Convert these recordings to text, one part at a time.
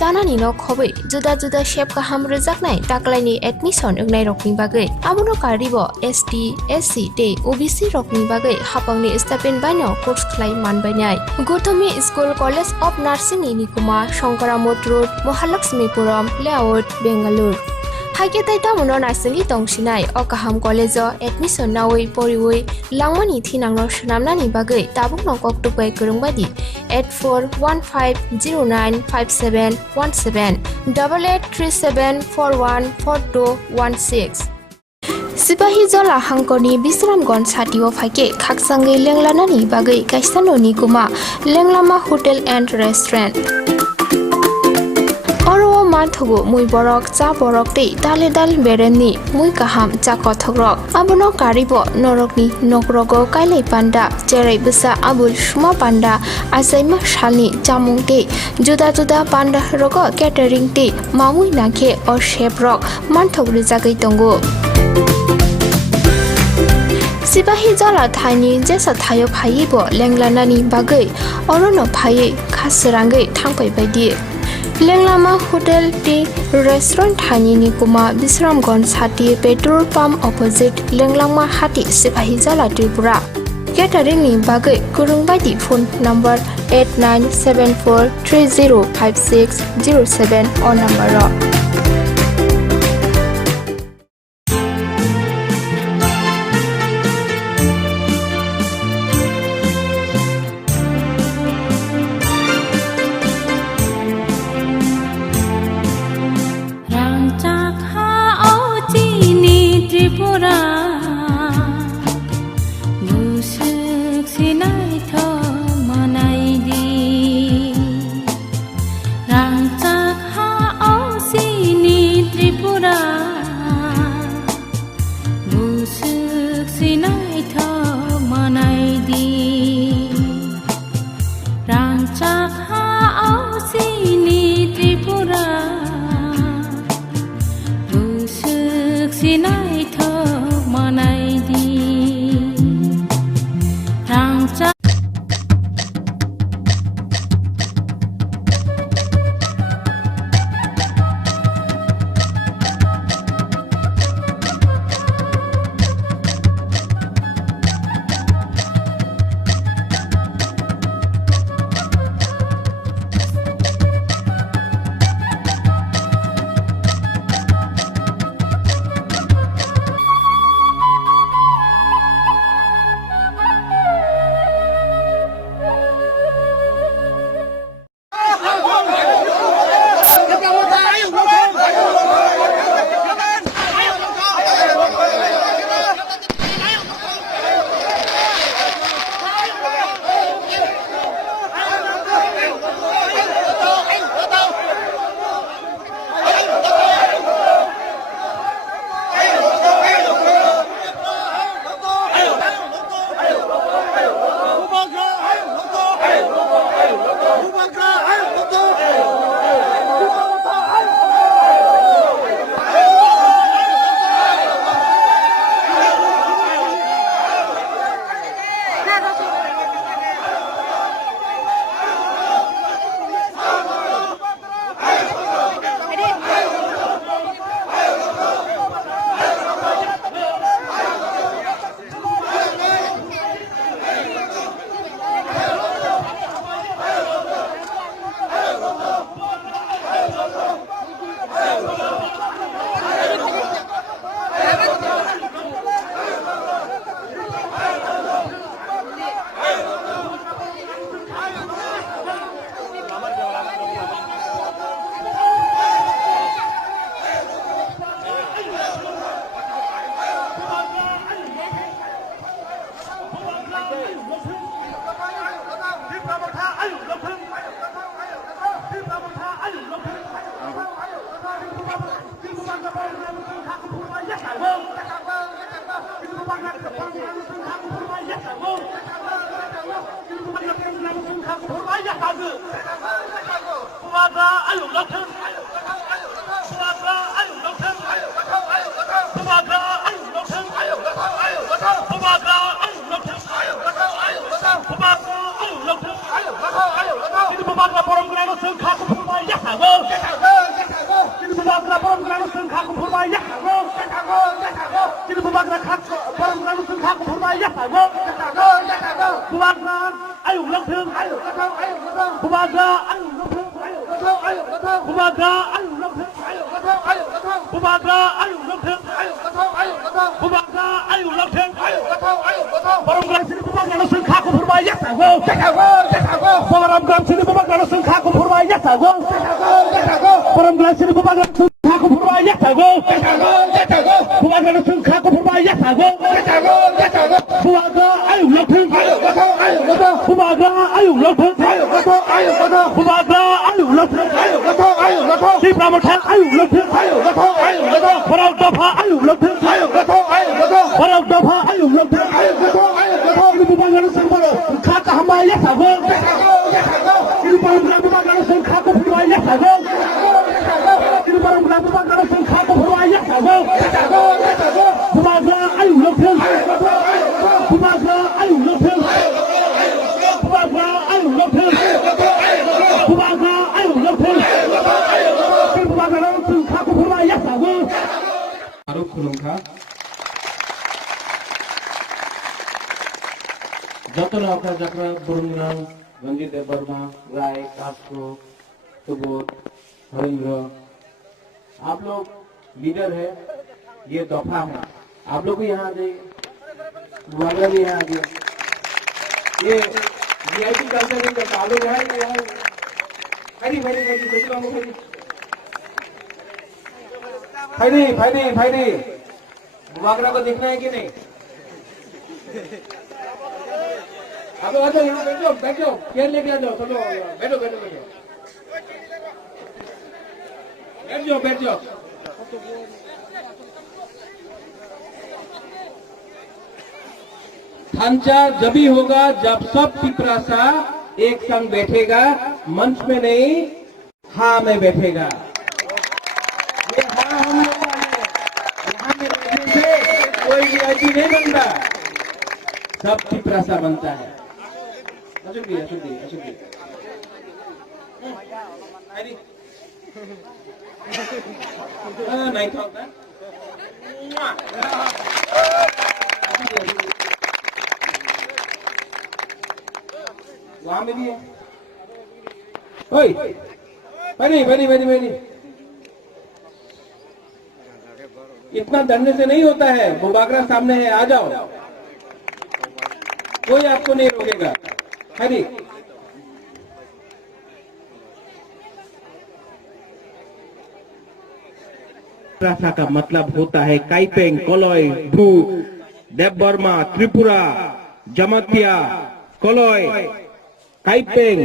Janani no khobai juda juda shape kaham rejaknai taklaini admission ungnai rokni bagai abono karibo ST SC te OBC rokni bagai hapangni stipend baino course khlai manbainai Gautami School College of Nursing ni Nikuma Shankaramot Road Mahalakshmipuram Layout Bangalore Haike taita mono narsingi tongsinai okaham college admission nawai poriwai langmani thinangno sunamnani bagai tabuk nongkok tupai kurungbadi 8415095717 8837414216 Sipahi jola hangkoni Bisramgons hatio phaike khaksangai lenglanani bagai kaisanoni kuma lenglama hotel and restaurant Oro mathugo mui borok cha borok te dale dal bereni mui kaham cha kothogrok abono karibo norokni nokrogo kailai panda cherai busa abul suma panda asaima shalni chamung te juda juda panda rogo catering te mamui nakhe or chef rok manthogri jagai tongo Sipahi jala thani jesa thayo phaibo lenglanani bagai orono phai khasrangai thangpai baidi Lenglama Hotel Tea Restaurant Thani Nikuma Bisramgons Hati Petrol Pump opposite Lenglama Hati Sipahi Jala Tripura Catering ni bagai kurungbadi phone number 8974305607 or number Sini bubagra perang kerana sengkak kumpulmai ya Sini bubagra perang kerana sengkak kumpulmai ya Bubagra ayo lengtheng Bubagra ayo lengtheng Bubagra ayo lengtheng Bubagra ayo lengtheng Bubagra ayo lengtheng Perang kerana sini bubagra sengkak kumpulmai ya Perang kerana sini bubagra sengkak kumpulmai ya Perang kerana sini bubagra sengkak kumpulmai ya Bubagra sengkak kumpulmai ya Bubagra ayo lengtheng Bubagra ayo lengtheng Bubagra ayo lengtheng Si Pramothan ayo lengtheng Perang Dafa ayo lengtheng Perang Dafa ayo lengtheng Ini bubagra sengkak kumpulmai ya Ini bubagra sengkak kumpulmai ya Ini bubagra sengkak kumpulmai ya Bubagra ayo lengtheng Bubagra ayo lengtheng Bubagra ayo lengtheng Bubagra ayo lengtheng Ini bubagra sengkak kumpulmai ya Aruk Khulungkha Jatara Akha Jakra Burungrang Ranjit Debarma Rai Kasko Subodh Harindra आप लोग leader है ये दफा है आप लोग भी यहाँ आ जाइए बुआगरा भी यहाँ आ गया ये वीआईपी कल्चर नहीं करता आप लोग यहाँ फायदी बुआगरा को देखना है कि नहीं आप लोग आ जाओ यहाँ बैठ जाओ चेयर लेके आ जाओ चलो बैठो बैठ जाओ थांचा जब ही होगा जब सब पिपरासा एक संग बैठेगा मंच में नहीं हाँ में बैठेगा ये हाँ हम लोग का है यहाँ में बैठने से कोई वीआईपी नहीं बनता सब पिपरासा बनता है अशुद्धि नहीं था वहां में भी है भाई इतना डरने से नहीं होता है बुबागरा सामने है आ जाओ कोई आपको नहीं रोकेगा हरी पिपरासा का मतलब होता है काइपेंग कोलोय भू देवबर्मा त्रिपुरा जमतिया कोलोय काइपेंग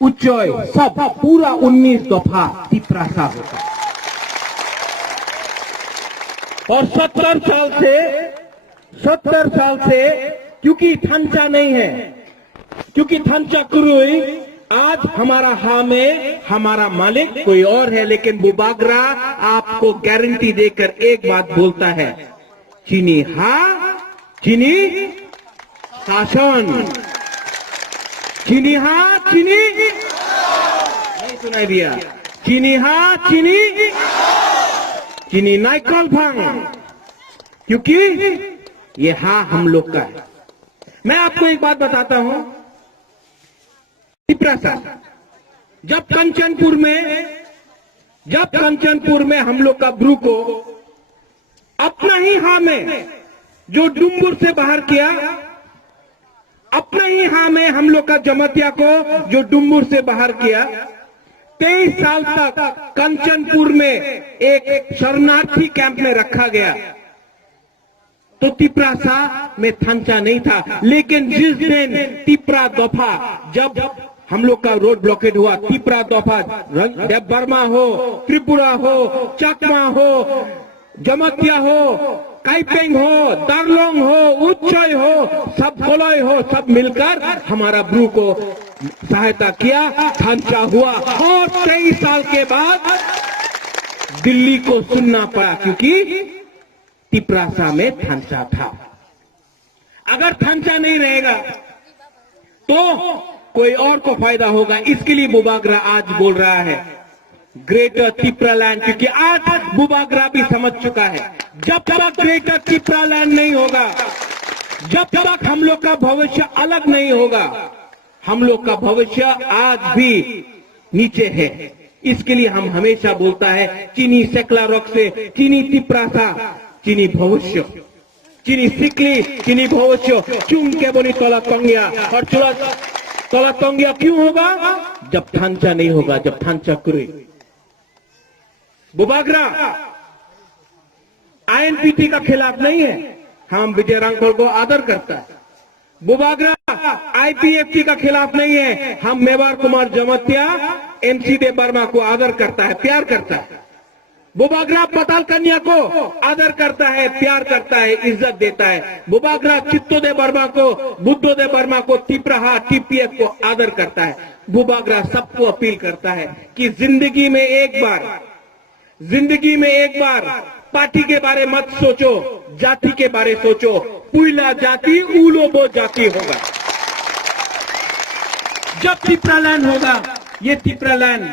उच्चय सब पूरा 19 दफा पिपरासा होता है और 70 साल से क्योंकि थंचा नहीं है क्योंकि थंचा कुरुई आज हमारा हाँ में हमारा मालिक कोई और है लेकिन बुबागरा आपको गारंटी देकर एक बात बोलता है चीनी हाँ चीनी शासन चीनी हाँ चीनी नहीं सुनाई दिया चीनी हाँ चीनी नाइकल फंग क्योंकि ये हाँ हम लोग का है। मैं आपको एक बात बताता हूं पिपरासा जब कंचनपुर में हम लोग का ब्रू को अपना ही हाँ में जो डुम्बुर से बाहर किया अपना ही हाँ में हम लोग का जमतिया को जो डुम्बुर से बाहर किया 23 साल तक कंचनपुर में एक शरणार्थी कैंप में रखा गया तो तिपरासा में थंचा नहीं था लेकिन जिस दिन तिपरा दफा जब हम लोग का रोड ब्लॉकेड हुआ तिपरा दफा देवबर्मा हो त्रिपुरा हो चकमा हो जमतिया हो काइपेंग हो दार्लोंग हो उच्चय हो सब कोलोय हो सब मिलकर हमारा ब्रू को सहायता किया थंचा हुआ और 23 साल के बाद दिल्ली को सुनना पड़ा क्योंकि तिपरासा में थंचा था अगर थंचा नहीं रहेगा तो कोई और को फायदा होगा इसके लिए बुबागरा आज बोल रहा है ग्रेटर त्रिपुरालैंड, क्योंकि आज बुबागरा भी समझ चुका है जब तक ग्रेटर त्रिपुरालैंड नहीं होगा, जब तक हम लोग का भविष्य अलग नहीं होगा, हम लोग का भविष्य आज भी नीचे है। इसके लिए हम हमेशा बोलता है चीनी सेकला रॉक से चीनी तिप्रासा चीनी भविष्य, चीनी सिकली चीनी भविष्य चुन के बोली तोला तंगिया। और तोला तंगिया क्यों होगा? जब थांचा नहीं होगा, जब थांचा कुरे। बुबागरा आईएनपीटी का खिलाफ नहीं है, हम विजय रांगखोल को आदर करता है। बुबागरा आईपीएफटी का खिलाफ नहीं है, हम मेवाड़ कुमार जमतिया एमसी देव वर्मा को आदर करता है, प्यार करता है। बुबागरा पताल कन्या को आदर करता है, प्यार करता है, इज्जत देता है। बुबागरा चित्तोदेव वर्मा को, बुद्धोदेव वर्मा को, तिपराहा टीपीएफ को आदर करता है। बुबागरा सबको अपील करता है कि जिंदगी में एक बार पार्टी के बारे मत सोचो, जाति के बारे सोचो। पुइला जाति उलोबो जाति होगा। जब त्रिपुरालैंड होगा, ये त्रिपुरालैंड,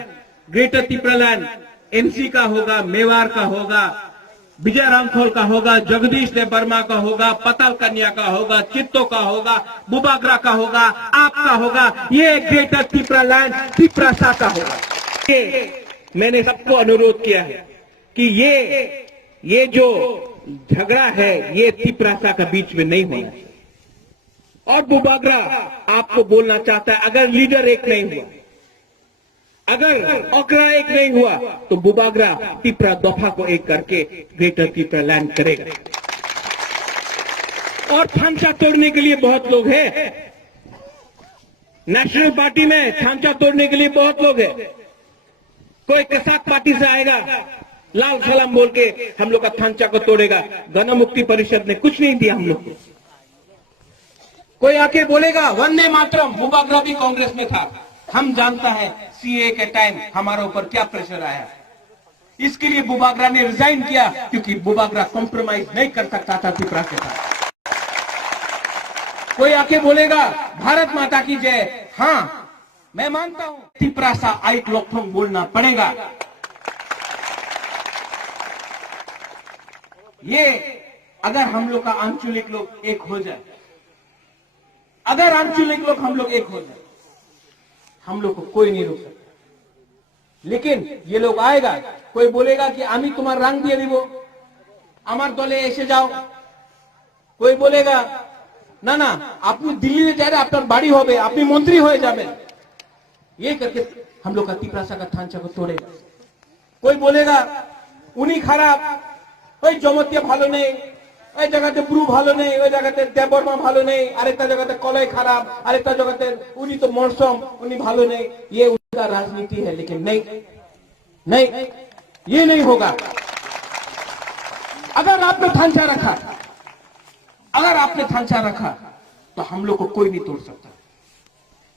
ग्रेटर त्रिपुरालैंड एमसी का होगा, मेवाड़ का होगा, विजय रांगखोल का होगा, जगदीश देव वर्मा का होगा, पताल कन्या का होगा, चित्तो का होगा, बुबागरा का होगा, आपका होगा। ये ग्रेटर त्रिपुरालैंड त्रिपुरासा का होगा। मैंने सबको अनुरोध किया है कि ये जो झगड़ा है ये त्रिपुरासा का बीच में नहीं होना चाहिए। और बुबागरा आपको बोलना चाहता है, अगर लीडर एक नहीं हुआ, अगर ओकरा एक नहीं हुआ, तो बुबागरा त्रिपुरा दफा को एक करके ग्रेटर त्रिपुरालैंड करेगा। और थांचा तोड़ने के लिए बहुत लोग हैं, नेशनल पार्टी में थांचा तोड़ने के लिए बहुत लोग हैं। कोई कसाक पार्टी से आएगा, लाल सलाम बोल के हम लोग का थांचा को तोड़ेगा। गण मुक्ति परिषद ने कुछ नहीं दिया हम लोग को। कोई आके बोलेगा वंदे मातरम, बुबागरा भी कांग्रेस में था। हम जानता है सीए के टाइम हमारे ऊपर क्या प्रेशर आया, इसके लिए बुबागरा ने रिजाइन किया, क्योंकि बुबागरा कॉम्प्रोमाइज नहीं कर सकता था त्रिपुरा के साथ। कोई आके बोलेगा भारत माता की जय, हाँ मैं मानता हूं त्रिपुरा सा आइक लोकथोंग बोलना पड़ेगा। ये अगर हम लोग का आंचलिक लोग एक हो जाए, अगर आंचलिक लोग हम लोग एक हो जाए, हम लोग को कोई नहीं रोक सकता। लेकिन ये लोग आएगा, कोई बोलेगा कि आमी तुम्हार रंग दिए दिबो, আমার দলে এসে যাও। कोई बोलेगा ना ना আপনি দিল্লিতে যারে আপনার বাড়ি হবে, আপনি মন্ত্রী হয়ে যাবেন। ये करके हम लोग का त्रिपुरासा का थांचा को तोड़ेगा। कोई बोलेगा उन्हीं खराब, ওই জমতিয়া ভালো নেই, ওই জায়গাতে ব্রু ভালো নেই, ওই জায়গাতে দেববর্মা ভালো নেই, আরেকটা জায়গাতে কলাই খারাপ, আরেকটা জায়গাতে উনি তো মরসম, উনি ভালো নেই। ये उनका राजनीति है, लेकिन नहीं, ये नहीं होगा। अगर आपने थांचा रखा, तो हम लोग को कोई नहीं तोड़ सकता,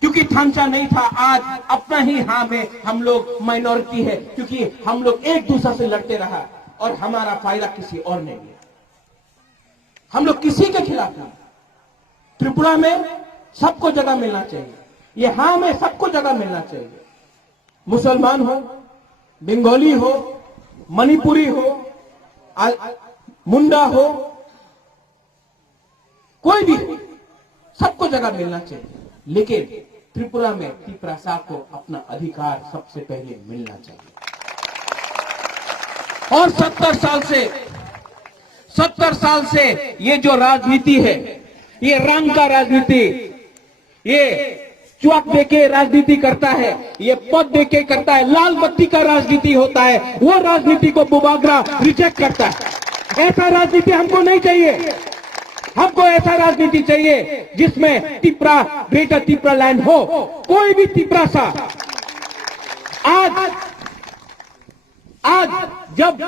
क्योंकि थांचा नहीं था। आज अपना ही हाँ में हम लोग माइनॉरिटी है, क्योंकि हम लोग एक दूसरे से लड़ते रहा और हमारा फायदा किसी और ने लिया। हम लोग किसी के खिलाफ नहीं। त्रिपुरा में सबको जगह मिलना चाहिए, ये हाँ में सबको जगह मिलना चाहिए। मुसलमान हो, बंगाली हो, मणिपुरी हो, मुंडा हो, कोई भी हो, सबको जगह मिलना चाहिए। लेकिन त्रिपुरा में त्रिपुरासा को अपना अधिकार सबसे पहले मिलना चाहिए। और 70 साल से ये जो राजनीति है, ये रंग का राजनीति, ये चौक देके राजनीति करता है, ये पद देके करता है, लाल बत्ती का राजनीति होता है, वो राजनीति को बुबागरा रिजेक्ट करता है। ऐसा राजनीति हमको नहीं चाहिए। हमको ऐसा राजनीति चाहिए जिसमें त्रिपुरा, ग्रेटर त्रिपुरालैंड हो। कोई भी त्रिपुरासा आज जब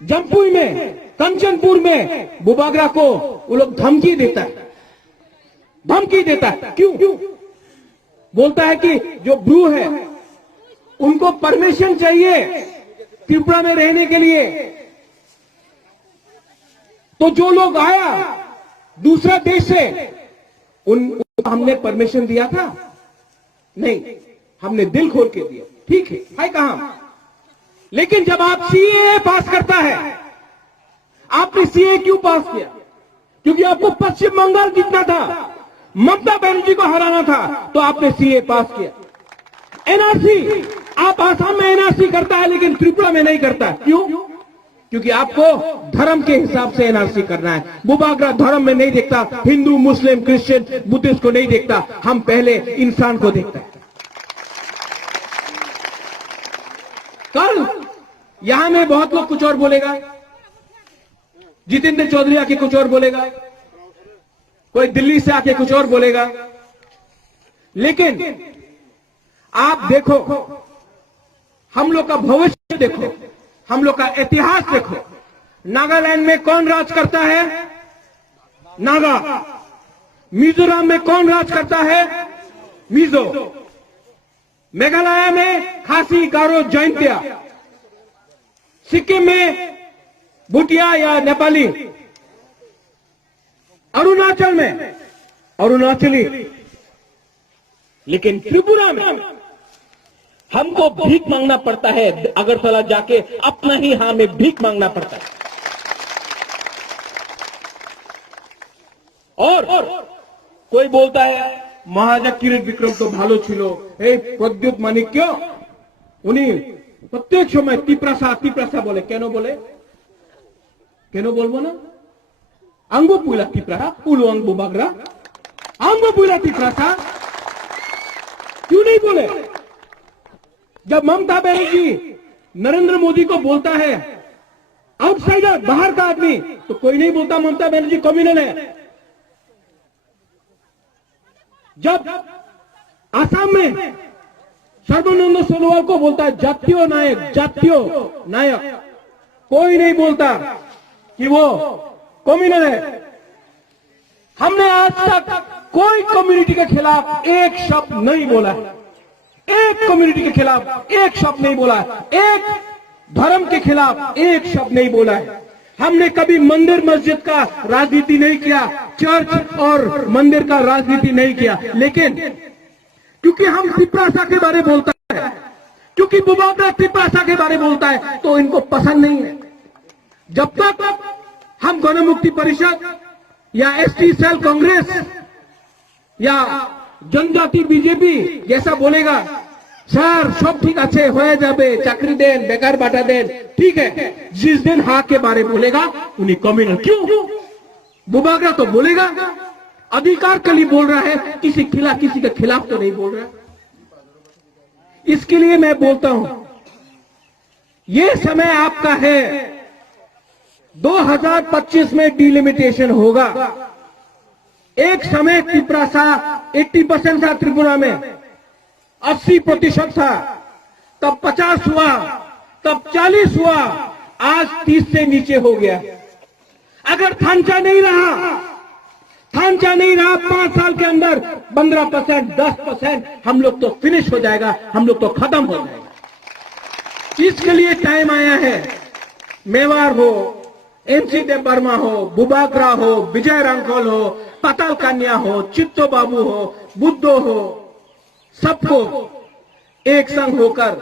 जमपुई में, कंचनपुर में बुबागरा को वो लोग धमकी देता है। क्यों बोलता है कि जो ब्रू है उनको परमिशन चाहिए त्रिपुरा में रहने के लिए। तो जो लोग आया दूसरा देश से, उनको हमने परमिशन दिया था? नहीं, हमने दिल खोल के दिया। ठीक है कहां? लेकिन जब आप सीएए पास करता है, आपने सीएए क्यों पास किया? क्योंकि आपको पश्चिम बंगाल जीतना था, ममता बनर्जी को हराना था, तो आपने सीएए पास किया। एनआरसी, आप आसाम में एनआरसी करता है लेकिन त्रिपुरा में नहीं करता। क्यों? क्योंकि आपको धर्म के हिसाब से एनआरसी करना है। बुबागरा धर्म में नहीं देखता, हिंदू, मुस्लिम, क्रिश्चियन, बुद्धिस्ट को नहीं देखता, हम पहले इंसान को देखता है। कल यहां में बहुत लोग कुछ और बोलेगा, जितेंद्र चौधरी आके कुछ और बोलेगा, कोई दिल्ली से आके कुछ और बोलेगा, लेकिन आप देखो, हम लोग का भविष्य देखो, हम लोग का इतिहास देखो। नागालैंड में कौन राज करता है? नागा। मिजोरम में कौन राज करता है? मिजो। मेघालय में खासी, गारो, जैंतिया। सिक्किम में भूटिया या नेपाली। अरुणाचल में अरुणाचली। लेकिन त्रिपुरा में हमको भीख मांगना पड़ता है, अगरतला जाके अपना ही हां में भीख मांगना पड़ता है। और कोई बोलता है महाराजा किरीट विक्रम तो भालो छिलो, प्रद्युत माणिक्य उन्हीं प्रत्येक समय तीप्रासा बोले। केनो बोले? केनो बोलबो ना? अंगो पुला तीप्रा पुलो अंग बुबागरा अंगो पुला तीप्रासा क्यों नहीं बोले? जब ममता बनर्जी नरेंद्र मोदी को बोलता है आउटसाइडर, बाहर का आदमी, तो कोई नहीं बोलता ममता बनर्जी कम्युनल है। जब आसाम में सर्बानंद सोनोवाल को बोलता है जातीय नायक, कोई नहीं बोलता कि वो कम्युनल है। हमने आज तक कोई कम्युनिटी के खिलाफ एक शब्द नहीं बोला है, एक कम्युनिटी के खिलाफ एक शब्द नहीं बोला है, एक धर्म के खिलाफ एक शब्द नहीं बोला है। हमने कभी मंदिर मस्जिद का राजनीति नहीं किया, चर्च और मंदिर का राजनीति नहीं किया। लेकिन क्योंकि हम तिप्रासा के बारे में बोलता है, क्योंकि बुबागरा तिप्रासा के बारे में बोलता है, तो इनको पसंद नहीं है। जब तक हम गण मुक्ति परिषद या एसटी सेल कांग्रेस या जनजाति बीजेपी जैसा बोलेगा, सर सब ठीक अच्छे हो जाबे, चाकरी देन, बेकार बाटा देन, ठीक है, जिस दिन हाँ के बारे बोलेगा उन्हें कम्युनल। क्यों? बुबागरा तो बोलेगा, अधिकार के लिए बोल रहा है, किसी के खिलाफ तो नहीं बोल रहा। इसके लिए मैं बोलता हूं, ये समय आपका है। 2025 में डिलिमिटेशन होगा। एक समय त्रिपुरा 80% था, त्रिपुरा में 80% था, तब 50 हुआ, तब 40 हुआ, आज 30 से नीचे हो गया। अगर थांचा नहीं रहा 5 साल के अंदर 15%, 10%, हम लोग तो फिनिश हो जाएगा, हम लोग तो खत्म हो जाएगा। इसके लिए टाइम आया है। मेवाड़ हो, एमसी देव वर्मा हो, बुबागरा हो, विजय रांखल हो, पाताल कन्या हो, चित्तो बाबू हो, बुद्धो हो, सबको एक संग होकर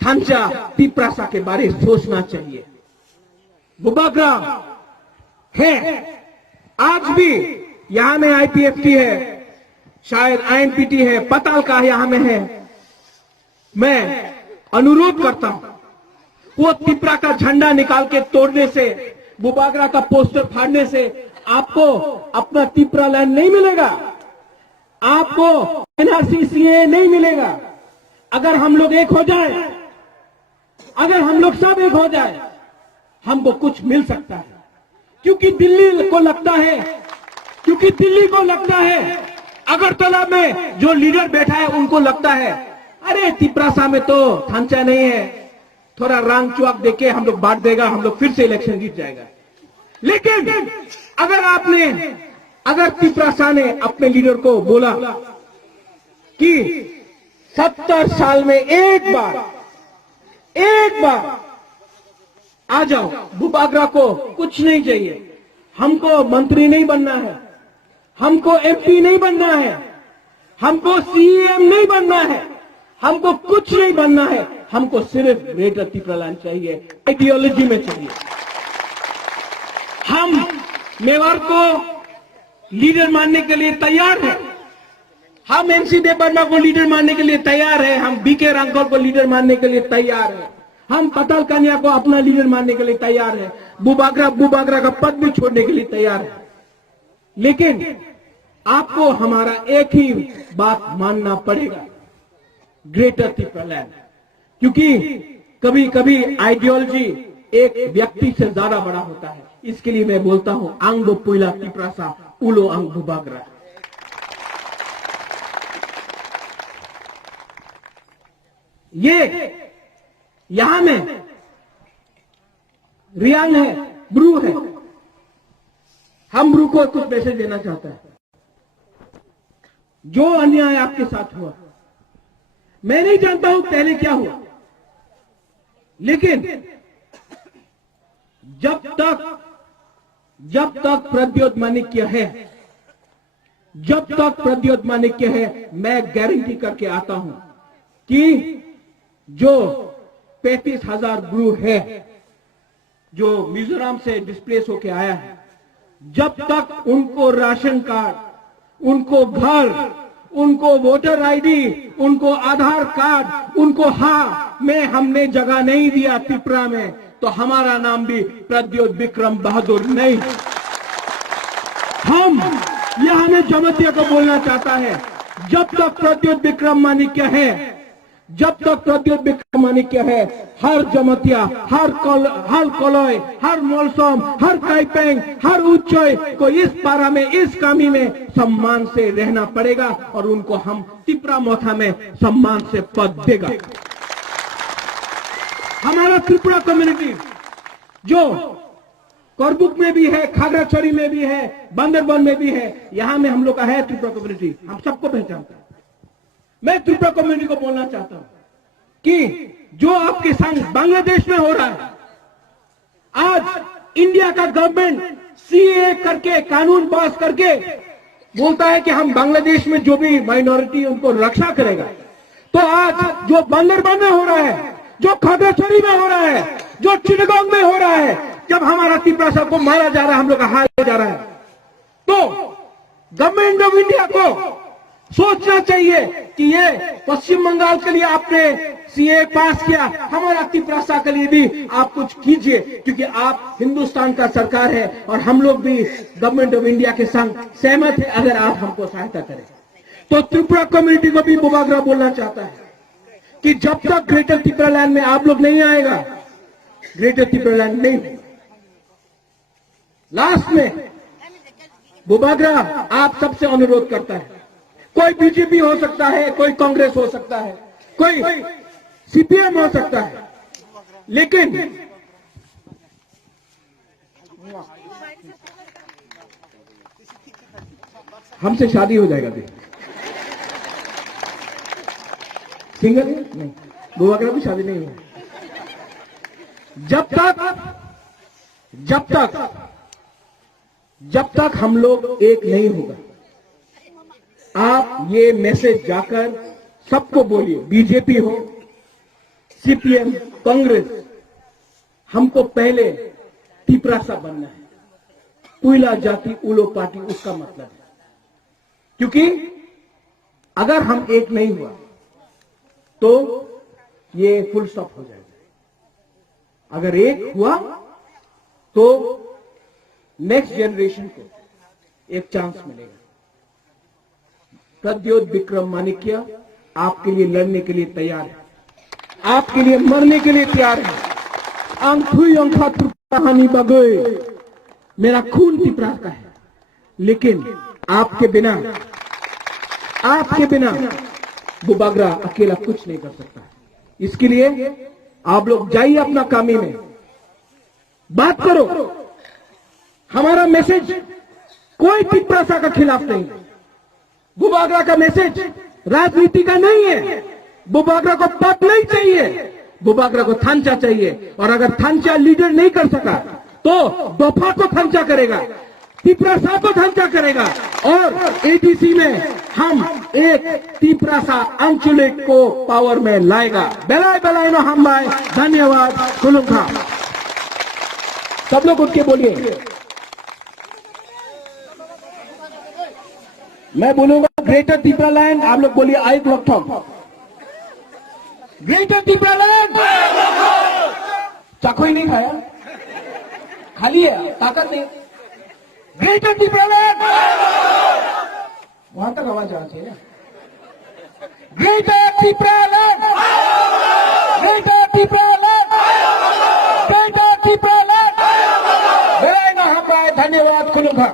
थांचा तिप्रासा के बारे में सोचना चाहिए। बुबागरा है, आज भी यहां में आईपीएफटी है, शायद आईएनपीटी है, पाताल का यहां में है। मैं अनुरोध करता हूं, वो तिप्रा का झंडा निकाल के तोड़ने से, बुबागरा का पोस्टर फाड़ने से आपको अपना तिप्रा लैंड नहीं मिलेगा, आपको एनआरसी सीए नहीं मिलेगा। अगर हम लोग एक हो जाए, अगर हम लोग सब एक हो जाए, हमको कुछ मिल सकता है। क्योंकि दिल्ली को लगता है, अगरतला में जो लीडर बैठा है उनको लगता है, अरे तिप्रासा में तो थांचा नहीं है, थोड़ा रंग चुआक देके हम लोग बांट देगा, हम लोग फिर से इलेक्शन जीत जाएगा। लेकिन अगर तिप्रासा ने अपने लीडर को बोला कि 70 साल में एक बार आ जाओ, बुबागरा को कुछ नहीं चाहिए, हमको मंत्री नहीं बनना है, हमको एमपी नहीं बनना है, हमको सीएम नहीं बनना है, हमको कुछ नहीं बनना है, हमको सिर्फ ग्रेटर तिप्रालैंड चाहिए, आइडियोलॉजी में चाहिए। हम मेवाड़ को लीडर मानने के लिए तैयार हैं, हम एनसी देव वर्मा को लीडर मानने के लिए तैयार हैं, हम बीके रांगौर को लीडर मानने के लिए तैयार हैं, हम पताल कन्या को अपना लीडर मानने के लिए तैयार हैं, बुबागरा का पद भी छोड़ने के लिए तैयार है। लेकिन आपको हमारा एक ही बात मानना पड़ेगा, ग्रेटर तिप्रालैंड, क्योंकि कभी कभी आइडियोलॉजी एक व्यक्ति से ज्यादा बड़ा होता है। इसके लिए मैं बोलता हूं आंग दो पुइला तिप्रासा उलो आंग बुबागरा। ये यहां में रियांग है, ब्रू है, हम ब्रू को कुछ मैसेज देना चाहता है। जो अन्याय आपके साथ हुआ, मैं नहीं जानता हूं पहले क्या हुआ, लेकिन जब तक प्रद्योत माणिक्य है, जब तक प्रद्योत माणिक्य है, मैं गारंटी करके आता हूं कि जो 35,000 ब्रू है जो मिजोरम से डिस्प्लेस होके आया है, जब तक उनको राशन कार्ड, उनको घर, उनको वोटर आईडी, उनको आधार कार्ड, उनको में हमने जगह नहीं दिया त्रिपुरा में, तो हमारा नाम भी प्रद्योत विक्रम बहादुर नहीं। हम यहां में जमतिया को बोलना चाहता है, जब तक प्रद्योत विक्रम माणिक्य है, जब तक प्रद्योत विक्रम माणिक्य है, हर जमतिया, हर कोलोय, हर मोलसोम, हर काइपेंग, हर उच्चोय को इस पारा में, इस कामी में सम्मान से रहना पड़ेगा और उनको हम तिप्रा मोथा में सम्मान से पद देगा। हमारा त्रिपुरा कम्युनिटी जो करबुक में भी है, खागड़ाछड़ी में भी है, बांदरबन में भी है, यहां में हम लोग का है त्रिपुरा कम्युनिटी, हम सबको पहचानता है। मैं त्रिपुरा कम्युनिटी को बोलना चाहता हूं कि जो आपके संग बांग्लादेश में हो रहा है, आज इंडिया का गवर्नमेंट सीए करके, कानून पास करके बोलता है कि हम बांग्लादेश में जो भी माइनॉरिटी उनको रक्षा करेगा, तो आज जो बांदरबन में हो रहा है, जो खागड़ाछड़ी में हो रहा है, जो चिटगांव में हो रहा है, जब हमारा तिप्रासा को मारा जा रहा है, हम लोग का हार जा रहा है, तो गवर्नमेंट ऑफ इंडिया को सोचना चाहिए कि ये पश्चिम बंगाल के लिए आपने सीए पास किया, हमारा तिप्रासा के लिए भी आप कुछ कीजिए, क्योंकि आप हिंदुस्तान का सरकार है और हम लोग भी गवर्नमेंट ऑफ इंडिया के संग सहमत है अगर आप हमको सहायता करें। तो त्रिपुरा कम्युनिटी को भी बुबागरा बोलना चाहता है कि जब तक ग्रेटर तिप्रालैंड में आप लोग नहीं आएगा, ग्रेटर तिप्रालैंड नहीं। लास्ट में बुबागरा आप सबसे अनुरोध करता है, कोई बीजेपी हो सकता है, कोई कांग्रेस हो सकता है, कोई सीपीएम हो सकता है, लेकिन हमसे शादी हो जाएगा। सिंगल नहीं, बुबागरा भी शादी नहीं हुआ। जब तक हम लोग एक नहीं होगा, आप ये मैसेज जाकर सबको बोलिए, बीजेपी हो, सीपीएम, कांग्रेस, हमको पहले तिप्रासा बनना है, पुइला जाति उलो पार्टी उसका मतलब है। क्योंकि अगर हम एक नहीं हुआ तो ये फुल स्टॉप हो जाएगा। अगर एक हुआ तो नेक्स्ट जनरेशन को एक चांस मिलेगा। प्रद्योत विक्रम माणिक्य आपके लिए लड़ने के लिए तैयार है, आपके लिए मरने के लिए तैयार है। कहानी बगोए, मेरा खून तिप्रा का है, लेकिन आपके बिना बुबागरा अकेला कुछ नहीं कर सकता। इसके लिए आप लोग जाइए अपना कामी में, बात करो। हमारा मैसेज कोई तिप्रासा का खिलाफ नहीं, बुबागरा का मैसेज राजनीति का नहीं है। बुबागरा को पद नहीं चाहिए, बुबागरा को थांचा चाहिए, और अगर थांचा लीडर नहीं कर सका तो दोफा को थांचा करेगा। तिपरासा को ढांचा करेगा और एडीसी में हम एक तिपरासा आंचलिक को पावर में लाएगा। बेलाय बेलाय नो हम लाए। धन्यवाद। खुलुमखा। सब लोग उठ के बोलिए। मैं बोलूंगा ग्रेटर तिपरालैंड, आप लोग बोलिए आई क्लॉकथम। ग्रेटर तिपरालैंड। चाकू ही नहीं खाया, खाली है, ताकत नहीं। ग्रेटर तिपरालैंड। वहां तक आवाज आना चाहिए। Greater Tipraland. Greater Tipraland. Greater Tipraland. बेलाय ना हम लाए। धन्यवाद। खुलुमखा।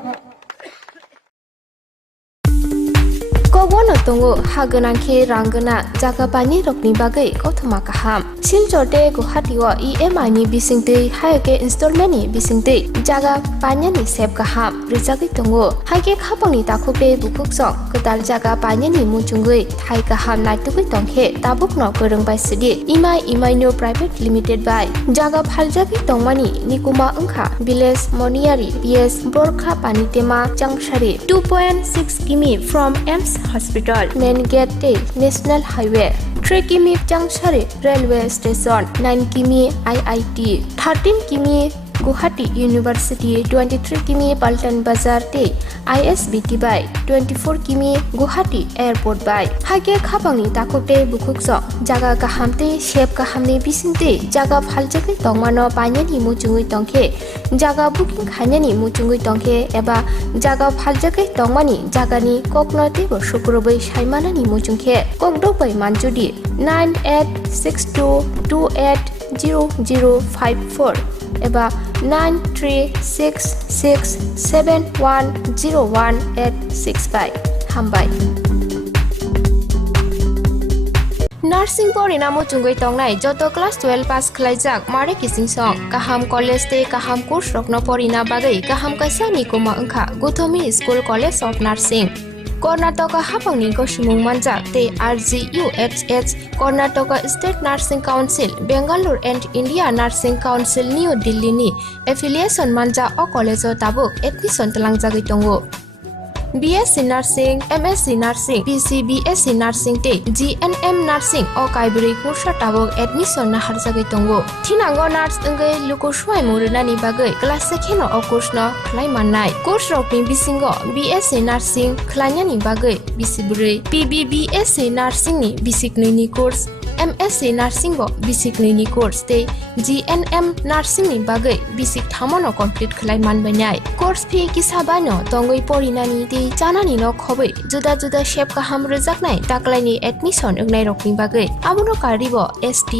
Kogono tongo haganangke rangana jaga bani rokni bagai kothoma kaham. Silchorte Guwahati o EMI ni bisingtei haike installment ni bisingtei jaga bani ni sep kaham. Rijagi tongo haike khapangni takhope bukuksong ketal jaga bani ni munchungui thai kaham naitugui tongkhe tabukno gorongbai sidi EMI no private limited by jaga phaljagi tongmani nikuma ongkha village moniari PS Borkha Panitema Jangshari 2.6 km from EMS Hospital, Main Gate, National Highway, 3 km Jangshari Railway Station, 9 km IIT, 13 km Guwahati University, 23 km Paltan Bazar Te, ISBT by 24 km Guwahati Airport by Hage Khapangni Takote Bukukso, Jaga Kahamte, Shep Kahamni Bisinte, Jaga Phaljaki Tongmano Panyani Muchungui Tongke, Jaga Booking Hanyani Muchungui Tongke, Eba Jaga Phaljaki Tongmani, Jagani Koknote Shukurobai Shaimanani Muchungke, Kokdobai Manjudi, 9862280054. Eba 9366710185 Hambai. Nursing Board inamo chungoi tongnai joto class 12 pass khlaijak mare kising song kaham college te kaham course rokno porina bagai kaham kaisani koma ongkha Gothomi School College of Nursing. Karnataka hapangni gosumung manjak te RGUHH Karnataka State Nursing Council Bangalore and India Nursing Council New Delhi ni affiliation manja o college o tabuk admission talangjagoi tongo. BSc Nursing, MSc Nursing, PC BSc Nursing te GNM Nursing o kaibri kursa tabuk admission na harjagoi tongo. Thinango nurse ongai luko swai murunani bagai class second o course no khlai mannai. Course rokni bisingo BSc Nursing khlainani bagai bisiburi, PBBSc Nursing ni bisiknini course, MSc Nursing bo bisiknini course te GNM Nursing ni bagai bisik thamano complete khlai manbainai. Course fee kisabano tongoi porinani te janani no khobai juda juda shape kaham rojaknai taklaini admission ongnai rokni bagai amono karibo ST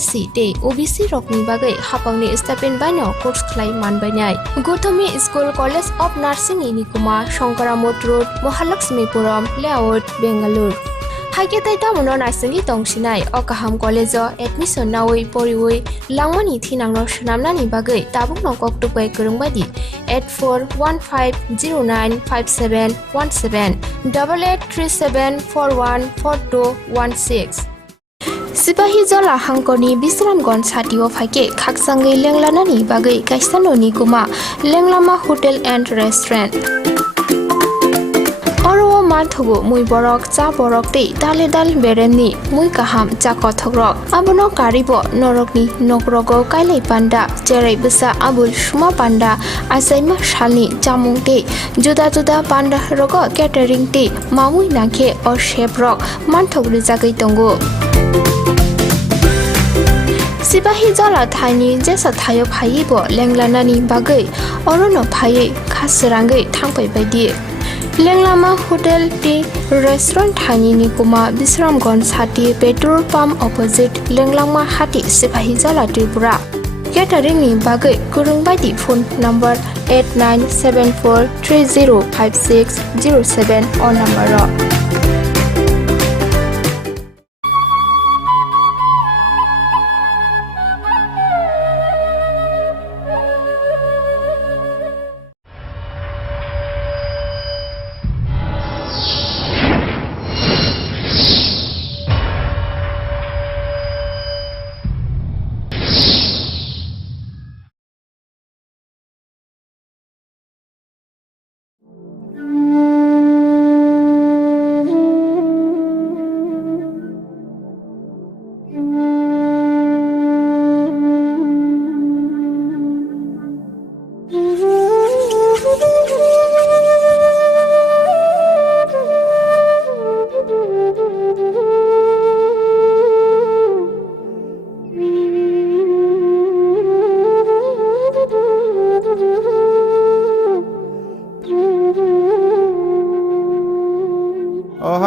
SC te OBC rokni bagai hapangni stipend baino course khlai manbainai. Gothomi School College of Nursing ni nikuma Shankaramot Road, Mahalakshmipuram Layout, Bangalore. Haike tai tamono nasengi tongsinai o kaham college o admission nawoi poriwoi langmani thinangno swnamnani bagai tabukno koktupai korongbaidi 8415095717 8837414216. Sipahi Jola Hangkoni Bisramgon Satio Fake Kaksangi Lenglanani Bagai Kaistanoni Kuma Lenglama Hotel and Restaurant. Oro Mathugo Mui Borok Cha Borok Te Dale Dal Beremni Mui Kaham Chakothogrok Abono Karibo Norokni Nokrogo Kailai Panda Jerai Busa Abul Shuma Panda Asaima Shalni Jamung Te Juda Juda Panda Rogo Catering Te Mamui Nake or Shape Rock Manthog Rizagai Tongo. Sipahi Jola Thaini Jesa Thayo Phaibo Lenglanani Bagai Orono Phai Khasrangai Thangpai Baidi Lenglama Hotel Te Restaurant Thani Nikuma Bisramgon Sati Petrol Pump opposite Lenglama Hati Sipahi Jola Tripura. Catering ni Bagai Kurungbaidi phone number 8974305607 or number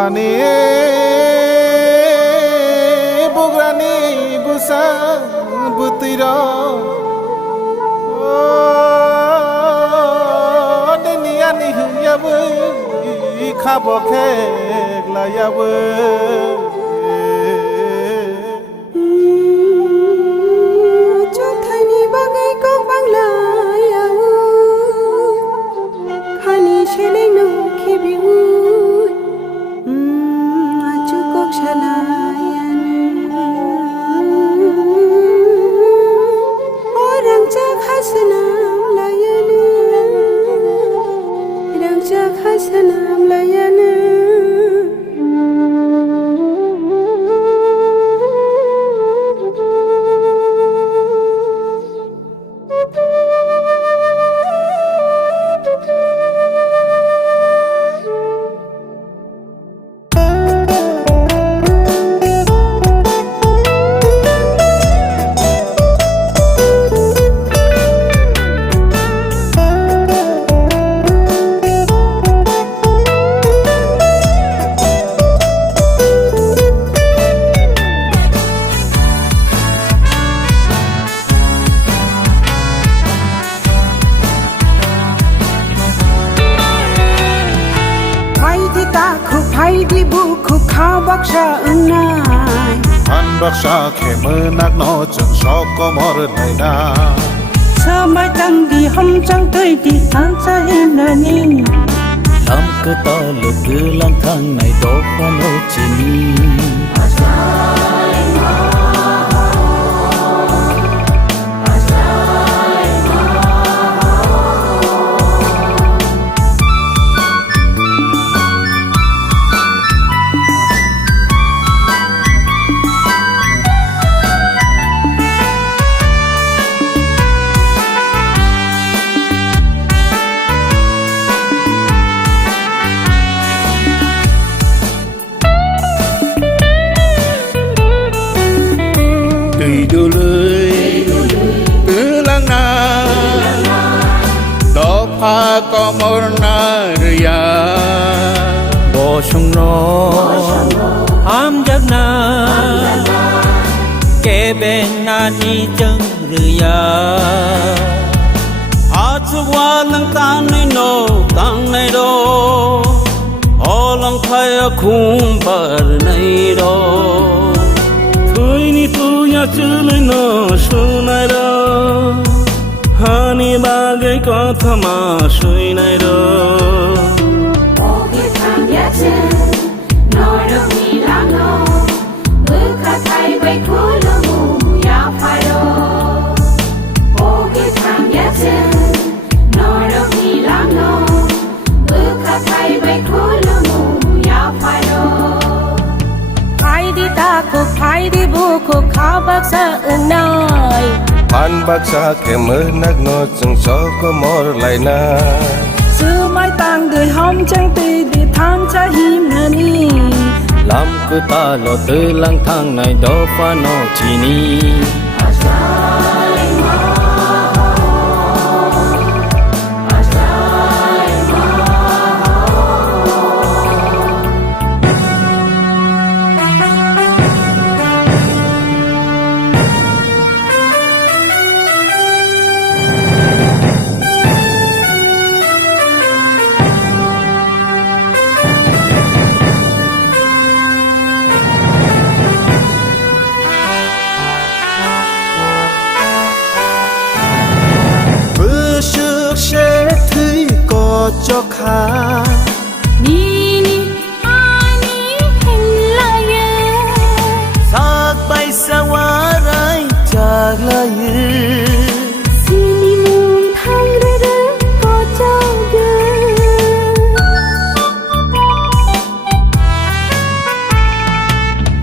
Pani Bugrani Busa Butiro Deniani Yabu Kaboke Layabu Chotani bagai ko banglayaw Khani sheleng no khibiu Achukok shalayan Orang jak hasanam layan Orang jak hasanam layan Di buku khao baksha unai An baksha ke menak no jeng soko mor naina Samai tang di hom chang tui di tan sa hinani Lam cơ ta lực cứ lang thang này đó qua nô chỉ ni Tùy đưa lưới Tứ lang na Đó pha có mor na rìa Bò sông nó Ham giấc na Kê bên na đi chân rìa Há chúc hoa lăng tăng này nô tăng này đô Hó lăng khai khung bờ này đô Thôi ni tu ya chữ lời nó sôi này đô Hani bagai kotha ma sôi này đô Ogi thang yachen Noro mi lango Buka thai bai kulumu ya pharo Ogi thang yachen Noro mi lango Buka thai bai kulumu ya pharo Phai di ta ko phai di bu ko khao bak sa unai An baksha ke menak no jeng soko mor laina Sư mai tang đời hom chang tùy đi tham cha him nani Lam cơ ta lo tư lang thang này đó pha nô chỉ ni cho khá Ni ni ani hình la ye Sak bay sa warai chak la ye Sini mung thang re re ko chao ye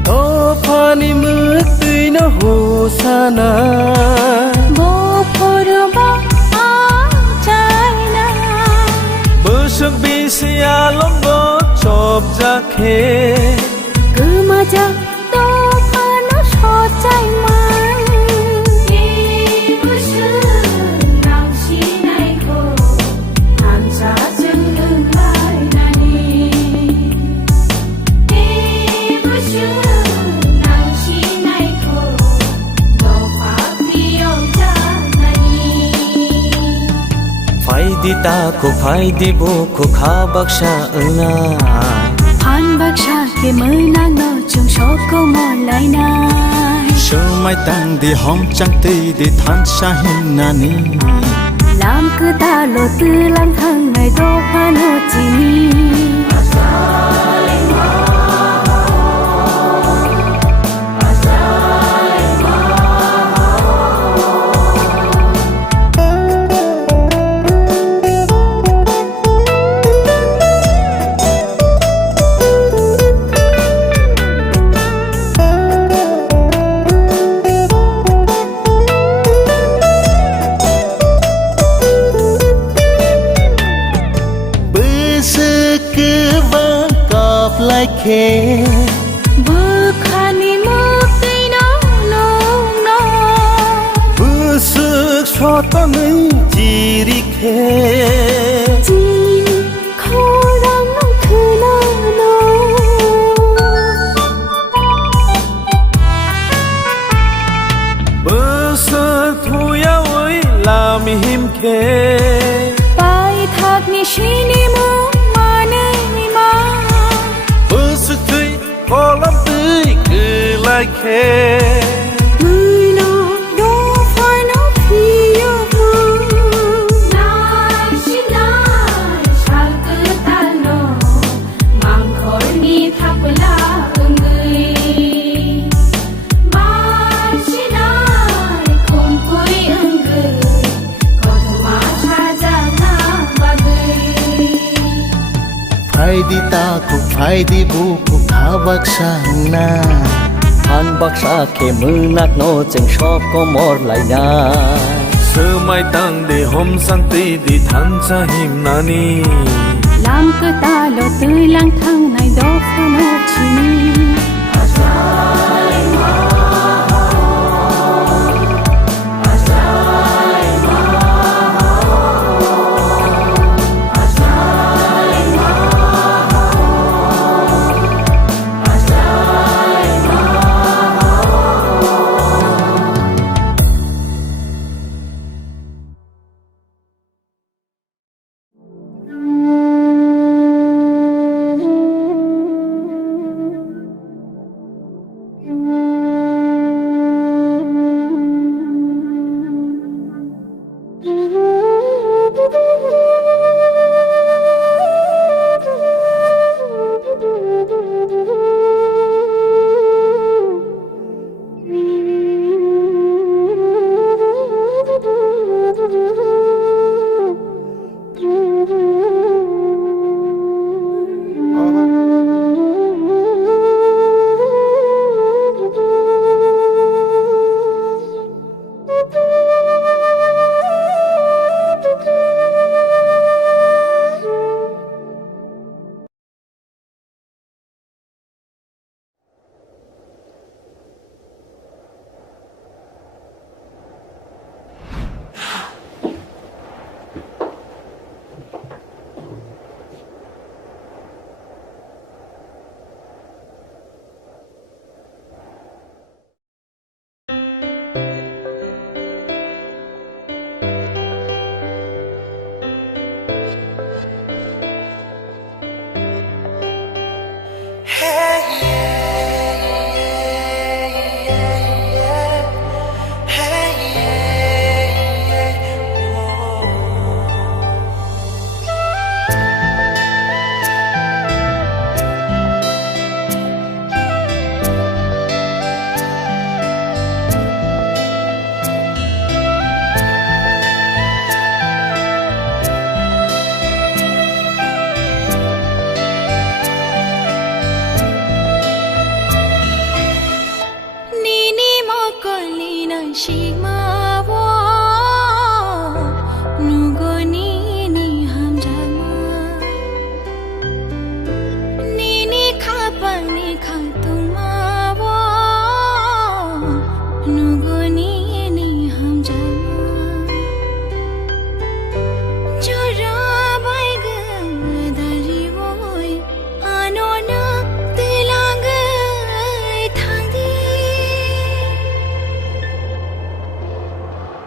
To pani mực tươi nó hồ sana Bo phoro ba a chai na Bớsök bi siya lombo chop ja khe Cứ mà chắc to pha nó so chai mai Đi bu sư nang si nai ko Tham cha chân lưng lai na ni di ta ko phai di bo ko kha baksha anga phan baksha ke mơ no chung so ko mo lai nai sơ mai tang di hom chang ti di than sa hin na ni lam cứ ta lo tư lang thang ngày do phan ho chi ni bơ khani mơ cây nó nông nó bơ sức cho ta mấy chỉ đi khe chỉ khó đang nó cứ nó bơ sức thôi ơi làm hiểm khe bài thạc ni suy ni mơ mà này mà sức tươi có lắm tươi cứ lại khe người nó đâu phải nó phi yêu mơ nai xin nai sao cứ ta nó mang khói mi thắp lá người mai xin nai không vui người còn mà xa ra na ba người phai di ta ko phai di bu ko kha baksha na han baksa ke mnak no cheng shop ko mor lai na sơ mai tang de hom sang ti di than sa him na ni làm cứ ta lo tươi lang thang ngày đó phan ho chi ni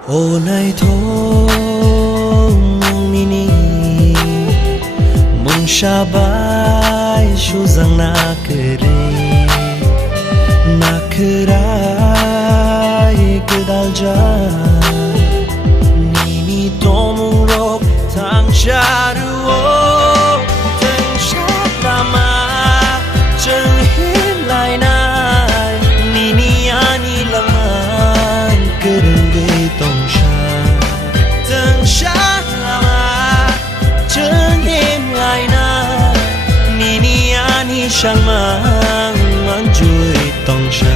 Ô này thôi ni ni Mengsabai Shuzang Nakerai Kedalja Nini Tomung Rok Tang Sharuo Teng Shatlama Cheng Him Lai Nai Nini Ani Laman Kerengge Tong Sha Teng Shatlama Cheng Him Lai Nai Nini Ani Shang Mang Man Chui Tong Sha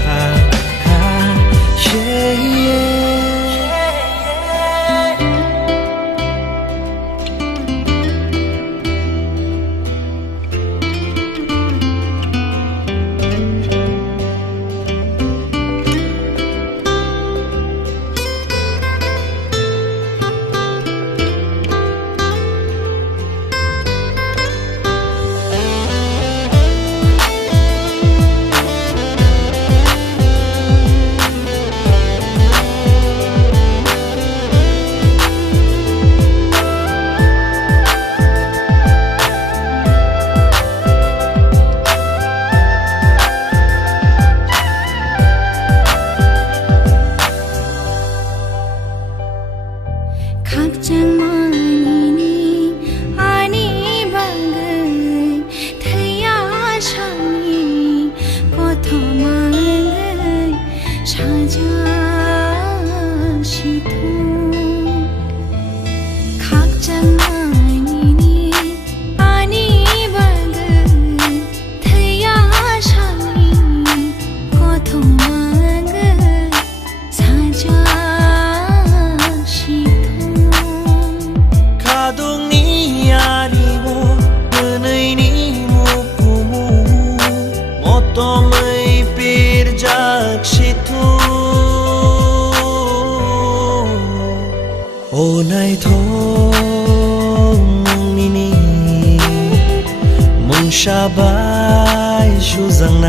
Mengsabai Shuzang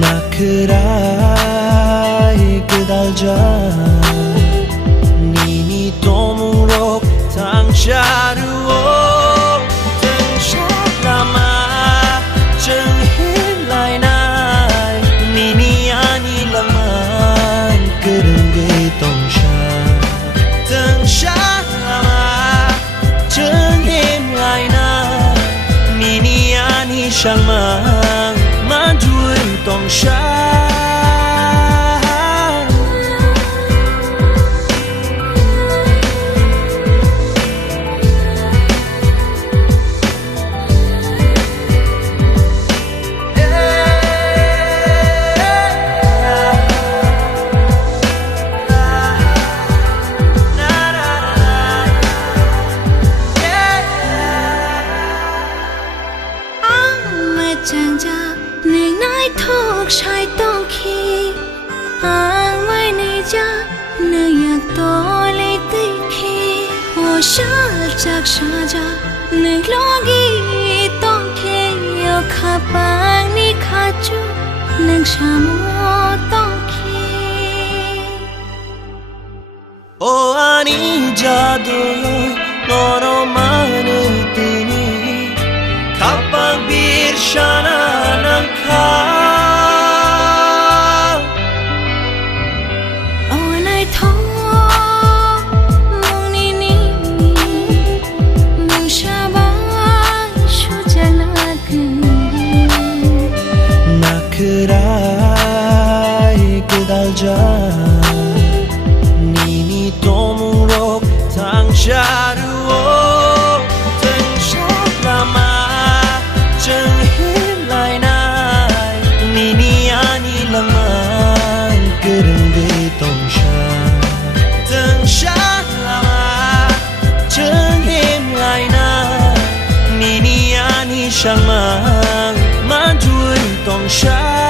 Nakerai Kedalja Nini Tomung Rok Tang Sharuo Teng Shatlama Cheng Him Lai Nai Nini Ani Laman Kerengge Tong Sha Teng Shatlama Cheng Him Lai Nai Nini Ani Shang Mang Man Chui Tong Sha Chak shaja neng logi tong ke yo khapang ni khachu neng shamo tong ke O ani jadu nono manu tini khapang bir shana nang kha Nini Tomung Rok Tang Sharuo Teng Shatlama Cheng Him Lai Nai Nini Ani Laman Kerengge Tong Sha Teng Shatlama Cheng Him Lai Nai Nini Ani Shang Mang Man Chui Tong Sha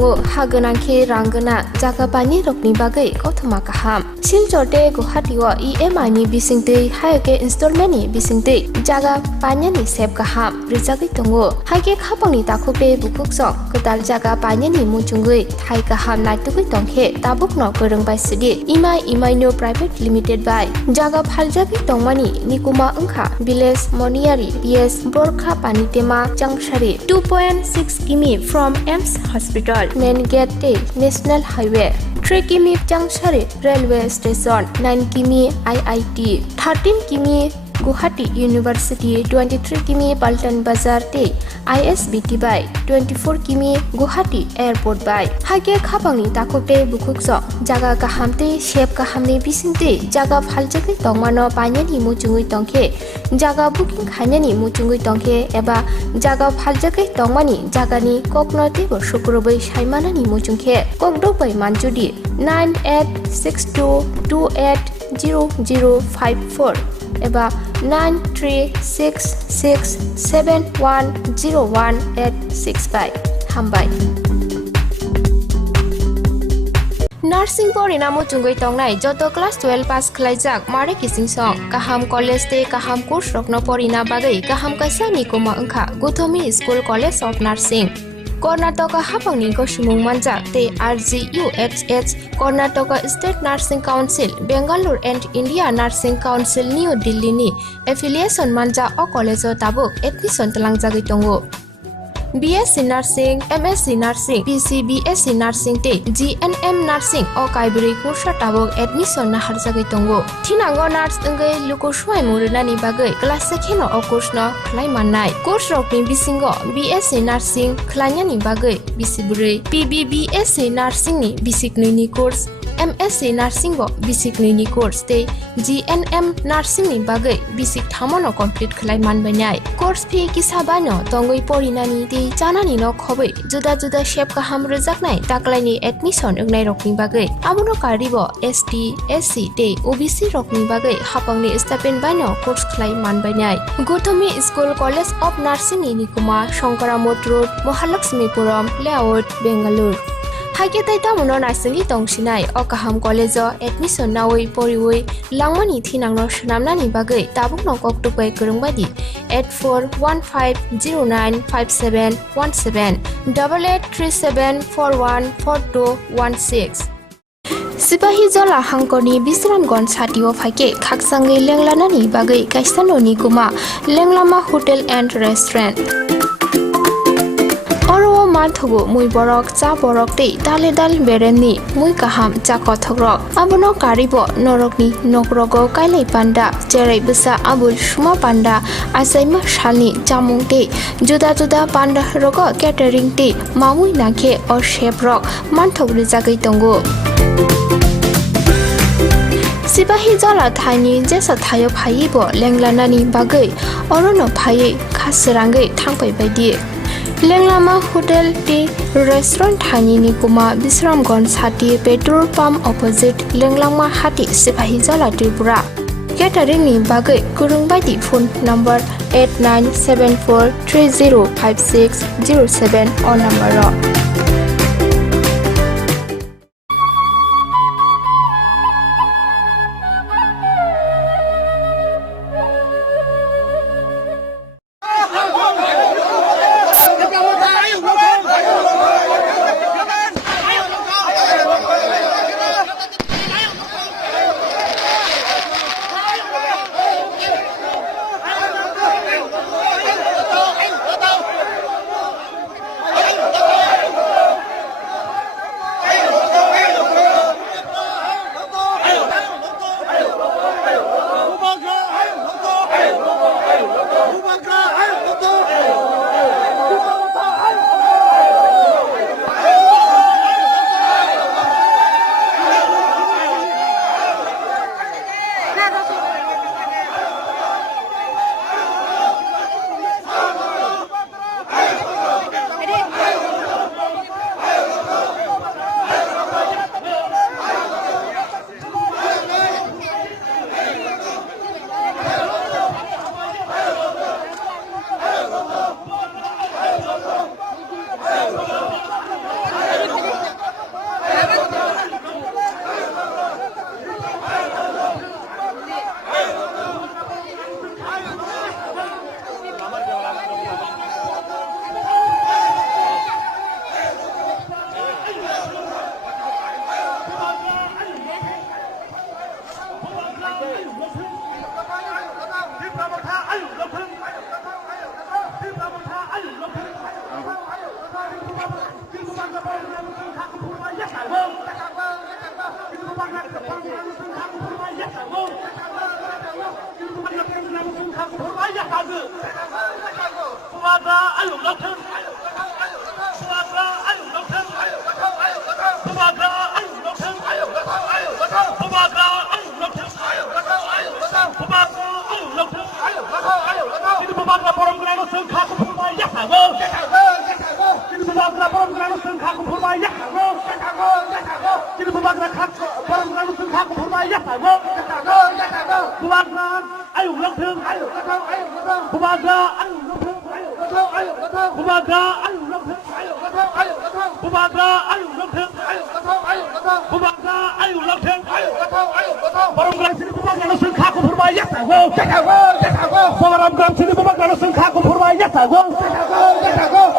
tongo hagana ke rangana jaga pani rokni bagai kothoma kaham Silchorte Guwahati o EMI ni bisingte haike installment ni bisingte jaga panya ni sep kaham rijagi tongo haike khapangni takhope bukuksok ketal jaga panya ni muchungui thai kaham naitugui tongkhe tabukno korongbai sidi imai no private limited by jaga phaljagi tongmani nikuma angkha village moniari PS Borkha Panitema Jangshari 2.6 km from AIMS Hospital main gate National Highway 3 km Jangshari Railway Station 9 km IIT 13 km Guwahati University 23 km Paltan Bazar te ISBT by 24 km Guwahati Airport by hage khapangni takopte bukukso jaga kahamte shep kahamni bisingte jaga phaljagi tongmano panyani muchungui tongkhe jaga booking khainani muchungui tongkhe eba jaga phaljagi tongmani jagani koknote bo sukrobai saimanani muchungkhe kokdokbai manjudi 9862280054 eba 9366710185 hambai Nursing por inamo chungoi tongnai joto class 12 pass khlaijak mare kising song kaham college te kaham course rokno porina bagai kaham kaisani koma angkha Gothomi School College of Nursing Karnataka hapangni gosumung manjak te RGUHH Karnataka State Nursing Council Bangalore and India Nursing Council New Delhi ni affiliation manja o college o tabuk admission talangjagoi tongo BSc Nursing, MSc Nursing, PCBSc Nursing te GNM Nursing o kaibri kursa tabok admission na harjagai tongo thinango nurse engai luko swai murunani bagai class sekheno o course no khlai mannai course rokni bisingo BSc Nursing khlainani bagai bisiburi PBBSc Nursing ni bisik ni course MSc Nursing bo basic ni course te GNM Nursing ni bagai basic thamono complete khlai manbainai course fee kisabano tongoi porinani te janani no khobai juda juda shape ka ham rojaknai taklaini admission ungnai rokni bagai amono karibo ST SC te OBC rokni bagai hapangni stipend bano course khlai manbainai Gothomi School College of Nursing ni nikuma Shankaramot Road Mahalakshmipuram Layout Bangalore Hage tai tamono narsingi tongsinai o kaham college o admission nawai poriwai langmani thinangno sunamnani bagai tabukno koktupai kurungbadi 8415095717 8837414216 Sipahi Jola Hangkoni Bisramgon Satio Fake Khaksangi Lenglanani bagai Kaisanoni Kuma Lenglama Hotel and Restaurant Oro Mathogo Mui Borok Cha Borok Te Dale Dal Bereni Mui Kaham Cha Kothogrok Abono Karibo Norokni Nokrogo Kailai Panda Jerai Busa Abul Shuma Panda Asaima Shalni Jamung Te Juda Juda Panda Rogo Catering Te Mamui Nake or Shape Rock Manthog Rizagai Tongo Sipahi Jola Thani Jesa Thayo Phaibo Lenglanani Bagai Orono Phai Khasirangai Thangpai Baidi Lenglama Hotel Tea Restaurant Thani ni Kuma Bisramgon Sati Petrol Pump opposite Lenglama Hati Sipahi Jola Tripura Catering ni bagai kurungbai phone number 8974305607 or number Bubaga, ayo lakshan, Bubaga, ayo lakshan, Bubaga, ayo lakshan, Bubaga, ayo lakshan, Bubaga, ayo lakshan. Ini Bubaga Forum Grano Sengkha Kumpulmai Yakhago. Ini Bubaga Forum Grano Sengkha Kumpulmai Yakhago. Ini Bubaga Forum Grano Sengkha Kumpulmai Yakhago. Bubaga, ayo lakshan, Bubaga, ayo lakshan. Bubaga, ayo lakshan. Bubaga, ayo lakshan. Bubaga, ayo lakshan. Forum Grano sini Bubaga Grano Sengkha Kumpulmai Yakhago. Forum Grano sini Bubaga Grano Sengkha Kumpulmai Yakhago.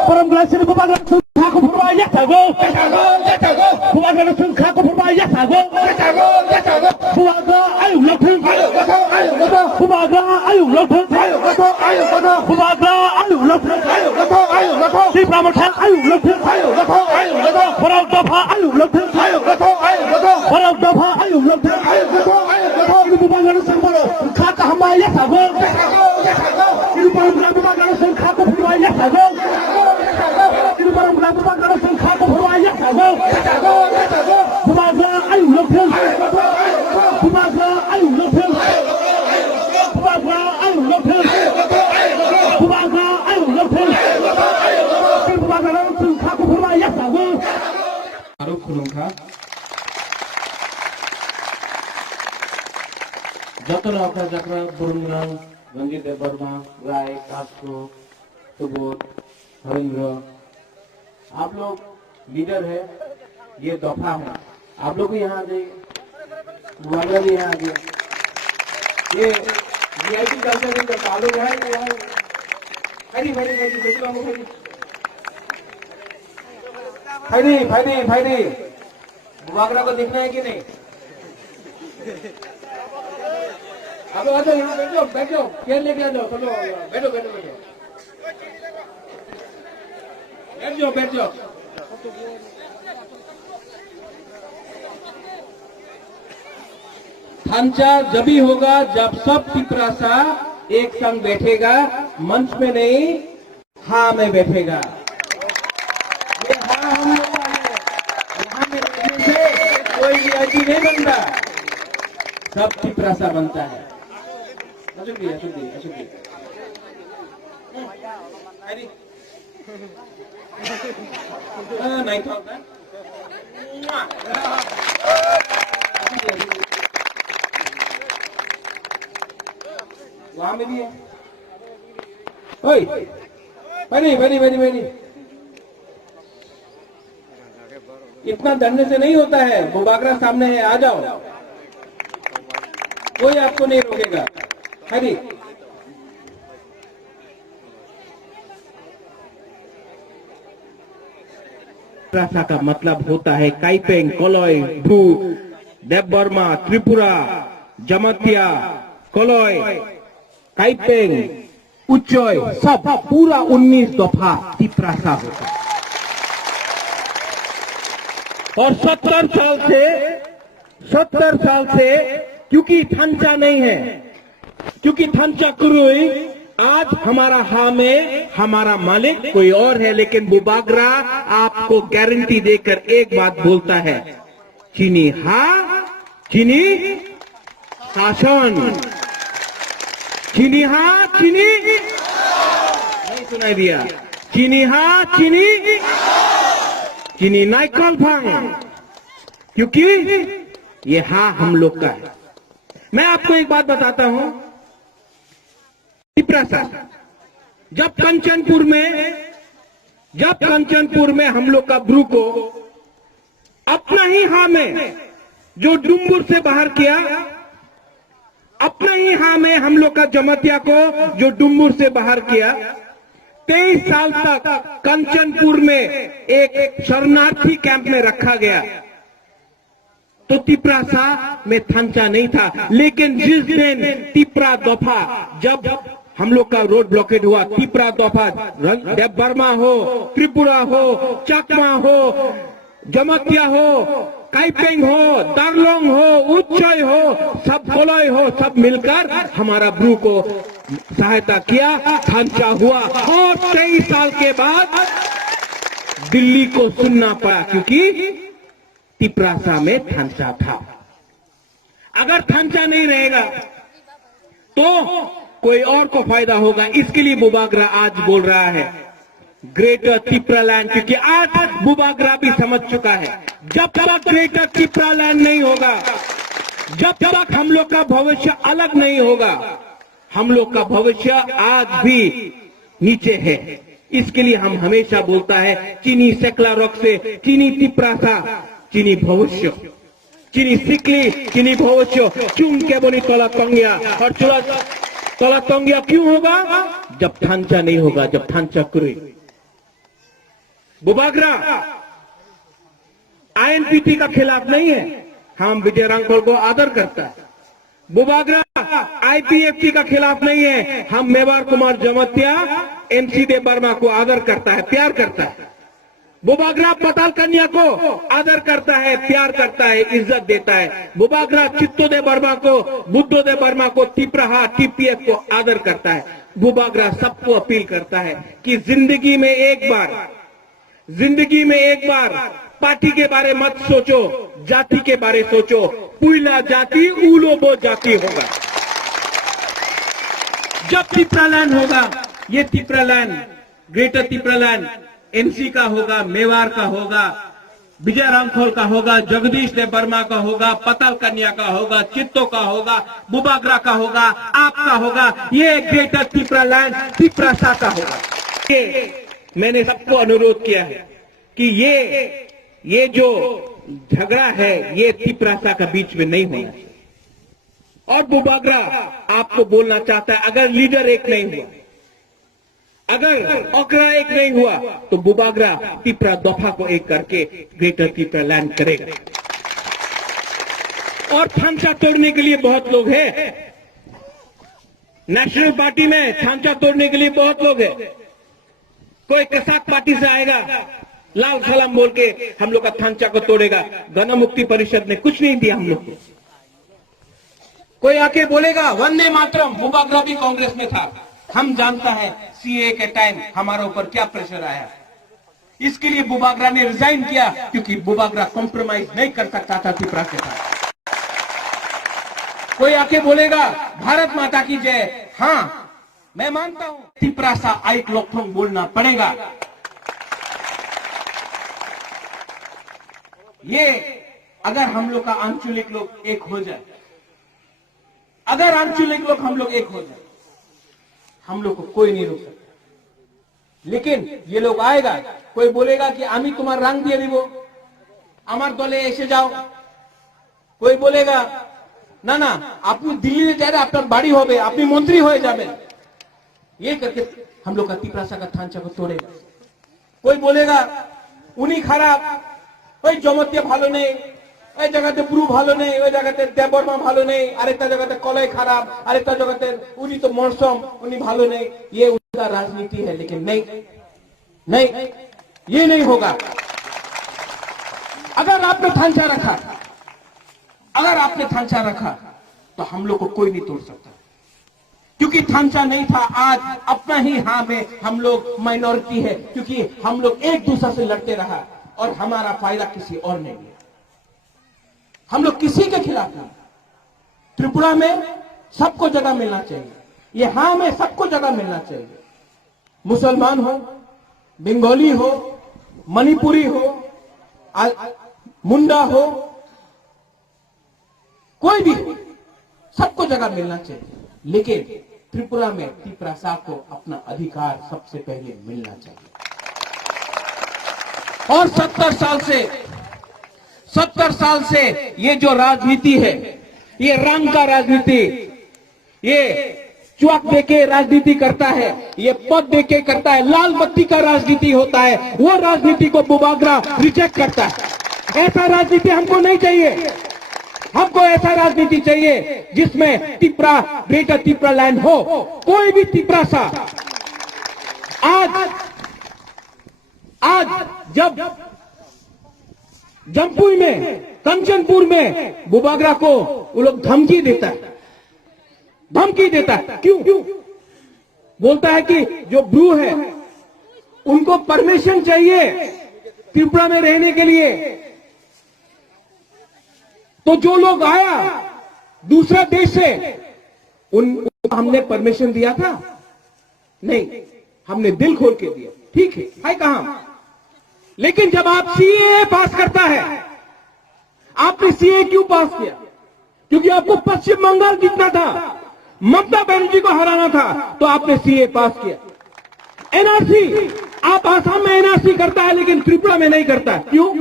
Forum Grano sini Bubaga Grano Sengkha Kumpulmai Yakhago. Bubaga Grano Sengkha Kumpulmai Yakhago. Bubaga, ayo lakshan. Bubaga, ayo lakshan. Bubaga, ayo lakshan. Si Pramothan, ayo lakshan. Forum Dapha, ayo lakshan. Forum Dapha, ayo lakshan. Ini Bubaga Grano Sengkha Kumpulmai Yakhago. Ini Forum Bubaga Grano Sengkha Kumpulmai Yakhago. Ini Forum Bubaga Grano Sengkha Kumpulmai Yakhago. Bubaga, ayo lakshan. Bubaga, ayo lakshan. Bubaga, ayo lakshan. Bubaga, ayo lakshan. Ini Bubaga Grano Sengkha Kumpulmai Yakhago. आरोप खुलुमखा जतन अवका जात्रा बुरुंगरां गंगी देव वर्मा राय कास्को सुबोध हरेंद्र आप लोग leader है ये दफा है आप लोग भी यहाँ आ जाइए बुआगा भी यहाँ आ गया ये वीआईपी कल्चर नहीं करता आप लोग यहाँ फायदी बुआगरा को देखना है कि नहीं आप लोग आ जाओ यहाँ बैठ जाओ चेयर लेके आ जाओ चलो बैठो बैठ जाओ थांचा जब ही होगा जब सब तिपरासा एक संग बैठेगा मंच में नहीं हाँ में बैठेगा ये हाँ हम लोग यहाँ में बैठने से कोई वीआईपी नहीं बनता सब तिपरासा बनता है अशोक जी नहीं था वहां में भी है ओए बनी इतना डरने से नहीं होता है बुबागरा सामने है आ जाओ कोई आपको नहीं रोकेगा हरी भाषा का मतलब होता है काइपेंग कोलोय भू देवबर्मा त्रिपुरा जमतिया कोलोय काइपेंग उच्चय सब पूरा 19 दफा तिपरासा होता है और 70 साल से क्योंकि थंचा नहीं है क्योंकि थंचा कुरुई आज हमारा हाँ में हमारा मालिक कोई और है लेकिन बुबागरा आपको गारंटी देकर एक बात बोलता है चीनी हाँ चीनी शासन चीनी हाँ चीनी नहीं सुनाई दिया चीनी हाँ चीनी नाइकल भांग क्योंकि ये हाँ हम लोग का है मैं आपको एक बात बताता हूं जब कंचनपुर में हम लोग का ब्रू को अपना ही हाँ में जो डुम्बुर से बाहर किया अपना ही हाँ में हम लोग का जमतिया को जो डुम्बुर से बाहर किया 23 साल तक कंचनपुर में एक शरणार्थी कैंप में रखा गया तो तिपरासा में थंचा नहीं था लेकिन जिस दिन तिपरा दफा जब हम लोग का रोड ब्लॉकेड हुआ तिपरा दफा देवबर्मा हो त्रिपुरा हो चकमा हो जमतिया हो काइपेंग हो दार्लोंग हो उच्चय हो सब कोलोय हो सब मिलकर हमारा ब्रू को सहायता किया, थांचा हुआ और 23 साल के बाद दिल्ली को सुनना पड़ा क्योंकि तिपरासा में थांचा था। अगर थांचा नहीं रहेगा तो कोई और को फायदा होगा। इसके लिए बुबागरा आज बोल रहा है ग्रेटर तिपरालैंड, क्योंकि आज बुबागरा भी समझ चुका है जब तक ग्रेटर तिपरालैंड नहीं होगा, जब तक हम लोग का भविष्य अलग नहीं होगा, हम लोग का भविष्य आज भी नीचे है। इसके लिए हम हमेशा बोलता है चीनी सेकला रॉक से चीनी तिपरासा, चीनी भविष्य, चीनी सिकली, चीनी भविष्य, चुन के बोली तोला तंगिया। और तोला तंगिया क्यों होगा? जब थांचा नहीं होगा, जब थांचा करे। बुबागरा आईएनपीटी का खिलाफ नहीं है, हम विजय रांगखोल को आदर करता है। बुबागरा आईपीएफटी का खिलाफ नहीं है, हम मेवाड़ कुमार जमतिया एमसी देव वर्मा को आदर करता है, प्यार करता है। बुबागरा पताल कन्या को आदर करता है, प्यार करता है, इज्जत देता है। बुबागरा चित्तोदेव वर्मा को, बुद्धोदेव वर्मा को, तिपराहा टीपीएफ को आदर करता है। बुबागरा सबको अपील करता है कि जिंदगी में एक बार पार्टी के बारे मत सोचो, जाति के बारे सोचो। पुइला जाति उलोबो जाति होगा। जब तिपरालैंड होगा, ये तिपरालैंड, ग्रेटर तिपरालैंड एमसी का होगा, मेवाड़ का होगा, विजय रांगखोल का होगा, जगदीश देव वर्मा का होगा, पताल कन्या का होगा, चित्तो का होगा, बुबागरा का होगा, आपका होगा। ये ग्रेटर तिपरालैंड तिपरासा का होगा। ये मैंने सबको अनुरोध किया है कि ये जो झगड़ा है ये तिपरासा का बीच में नहीं होना चाहिए। और बुबागरा आपको बोलना चाहता है अगर लीडर एक नहीं हुआ, अगर ओकरा एक नहीं हुआ तो बुबागरा तिपरा दफा को एक करके ग्रेटर तिपरालैंड करेगा। और थांचा तोड़ने के लिए बहुत लोग हैं, नेशनल पार्टी में थांचा तोड़ने के लिए बहुत लोग हैं। कोई कसाक पार्टी से आएगा, लाल सलाम बोल के हम लोग का थांचा को तोड़ेगा। गण मुक्ति परिषद ने कुछ नहीं दिया हम लोग को। कोई आके बोलेगा वंदे मातरम, बुबागरा भी कांग्रेस में था। हम जानता है सीए के टाइम हमारे ऊपर क्या प्रेशर आया। इसके लिए बुबागरा ने रिजाइन किया क्योंकि बुबागरा कॉम्प्रोमाइज नहीं कर सकता था तिपरा के साथ। कोई आके बोलेगा भारत माता की जय, हाँ मैं मानता हूं तिपरासा आइक लोकथोंग बोलना पड़ेगा। ये अगर हम लोग का आंचलिक लोग एक हो जाए, अगर आंचलिक लोग हम लोग एक हो जाए, हम लोग को कोई नहीं रोक सकता। लेकिन ये लोग आएगा, कोई बोलेगा कि आमी तुम्हार रंग दिए दिबो, আমার দলে এসে যাও। कोई बोलेगा ना ना আপনি दिल्ली जाए আপনার বাড়ি হবে, আপনি মন্ত্রী হয়ে যাবেন। ये करके हम लोग का तिपरासा का थांचा को तोड़ेगा। कोई बोलेगा उन्हीं खराब, ওই জমতিয়া ভালো নেই, ওই জায়গাতে পুরু ভালো নেই, ওই জায়গাতে দেববর্মা ভালো নেই, আরেকটা জায়গাতে কলাই খারাপ, আরেকটা জায়গাতে উনি তো মরসম, উনি ভালো নেই। ये उनका राजनीति है, लेकिन नहीं नहीं ये नहीं होगा। अगर आपने थांचा रखा, अगर आपने थांचा रखा तो हम लोग को कोई नहीं तोड़ सकता, क्योंकि थांचा नहीं था। आज अपना ही हाँ में हम लोग माइनॉरिटी है, क्योंकि हम लोग एक दूसरे से लड़ते रहा और हमारा फायदा किसी और ने लिया। हम लोग किसी के खिलाफ नहीं। त्रिपुरा में सबको जगह मिलना चाहिए, यहां में सबको जगह मिलना चाहिए। मुसलमान हो, बंगाली हो, मणिपुरी हो, मुंडा हो, कोई भी हो, सबको जगह मिलना चाहिए। लेकिन त्रिपुरा में तिपरासा को अपना अधिकार सबसे पहले मिलना चाहिए। और 70 साल से ये जो राजनीति है, ये रंग का राजनीति, ये चुआक देके राजनीति करता है, ये पद देके करता है, लाल बत्ती का राजनीति होता है। वो राजनीति को बुबागरा रिजेक्ट करता है। ऐसा राजनीति हमको नहीं चाहिए। हमको ऐसा राजनीति चाहिए जिसमें तिपरा, ग्रेटर तिपरालैंड हो। कोई भी तिपरासा आज जब जमपुई में, कंचनपुर में बुबागरा को वो लोग धमकी देता है। क्यों? बोलता है कि जो ब्रू है उनको परमिशन चाहिए त्रिपुरा में रहने के लिए। तो जो लोग आया दूसरा देश से उनको हमने परमिशन दिया था? नहीं, हमने दिल खोल के दिया, ठीक है कहां। लेकिन जब आप सीएए पास करता है, आपने सीएए क्यों पास किया? क्योंकि आपको पश्चिम बंगाल जीतना था, ममता बनर्जी को हराना था, तो आपने सीएए पास किया। एनआरसी, आप आसाम में एनआरसी करता है लेकिन त्रिपुरा में नहीं करता है, क्यों?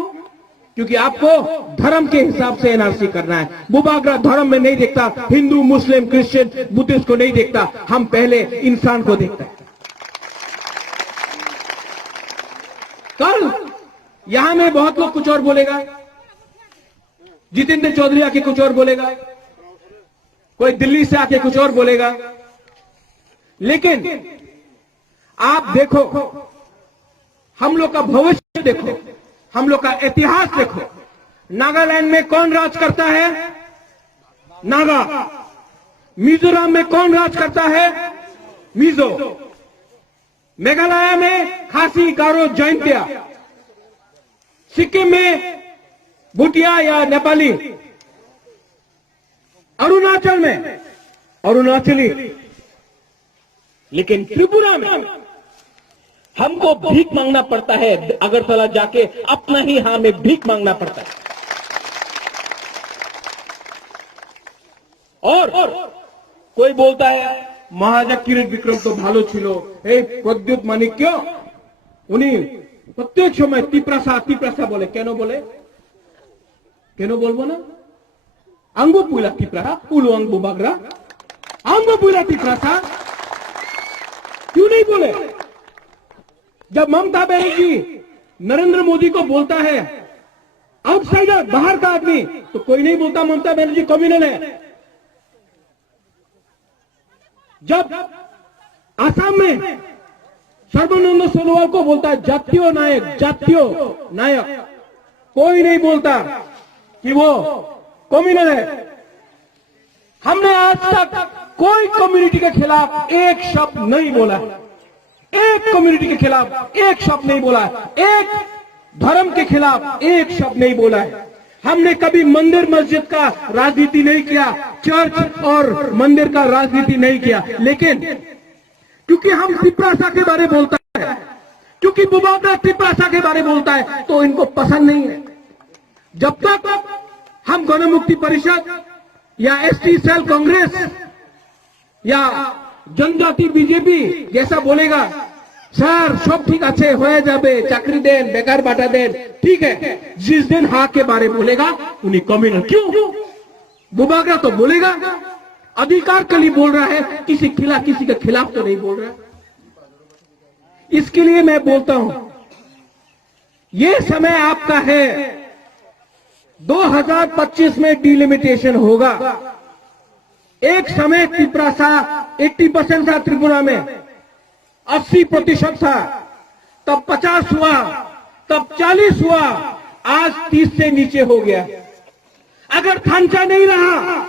क्योंकि आपको धर्म के हिसाब से एनआरसी करना है। बुबागरा धर्म में नहीं देखता, हिंदू, मुस्लिम, क्रिश्चियन, बुद्धिस्ट को नहीं देखता, हम पहले इंसान को देखता है। कल यहां में बहुत लोग कुछ और बोलेगा, जितेंद्र चौधरी आके कुछ और बोलेगा, कोई दिल्ली से आके कुछ और बोलेगा, लेकिन आप देखो, हम लोग का भविष्य देखो, हम लोग का इतिहास देखो। नागालैंड में कौन राज करता है? नागा। मिजोरम में कौन राज करता है? मिजो। मेघालय में खासी, गारो, जैंतिया। सिक्किम में भूटिया या नेपाली। अरुणाचल में अरुणाचली। लेकिन त्रिपुरा में हमको भीख मांगना पड़ता है, अगरतला जाके अपना ही हां में भीख मांगना पड़ता है। और कोई बोलता है महाराजा किरीट विक्रम तो भालो छिलो, प्रद्युत माणिक्य उन्हीं प्रत्येक समय तीप्रासा बोले, केनो बोले, केनो बोलबो ना, अंगो पुला तीप्रा उलो अंगो बागरा अंगो पुला तीप्रासा क्यों नहीं बोले? जब ममता बनर्जी नरेंद्र मोदी को बोलता है आउटसाइडर, बाहर का आदमी, तो कोई नहीं बोलता ममता बनर्जी कम्युनल है। जब आसाम में सर्बानंद सोनोवाल को बोलता है जातीय नायक, कोई नहीं बोलता कि वो कम्युनल है। हमने आज तक कोई कम्युनिटी के खिलाफ एक शब्द नहीं बोला, एक कम्युनिटी के खिलाफ एक शब्द नहीं बोला, एक धर्म के खिलाफ एक शब्द नहीं बोला है। हमने कभी मंदिर मस्जिद का राजनीति नहीं किया, चर्च और मंदिर का राजनीति नहीं किया, लेकिन क्योंकि हम तिप्रासा के बारे में बोलता है, क्योंकि बुबागरा तिप्रासा के बारे में बोलता है, तो इनको पसंद नहीं है। जब तक हम गण मुक्ति परिषद या एसटी सेल कांग्रेस या जनजाति बीजेपी जैसा बोलेगा, सर सब ठीक अच्छे हो जाबे, चाकरी देन, बेकार बाटा देन, ठीक है, जिस दिन हाँ के बारे बोलेगा उन्हें कम्युनल। क्यों? बुबागरा तो बोलेगा, अधिकार के लिए बोल रहा है, किसी के खिलाफ तो नहीं बोल रहा। इसके लिए मैं बोलता हूं, ये समय आपका है, 2025 में डिलिमिटेशन होगा। एक समय त्रिपुरा 80% था, त्रिपुरा में 80% था, तब 50 हुआ, तब 40 हुआ, आज 30 से नीचे हो गया। अगर थांचा नहीं रहा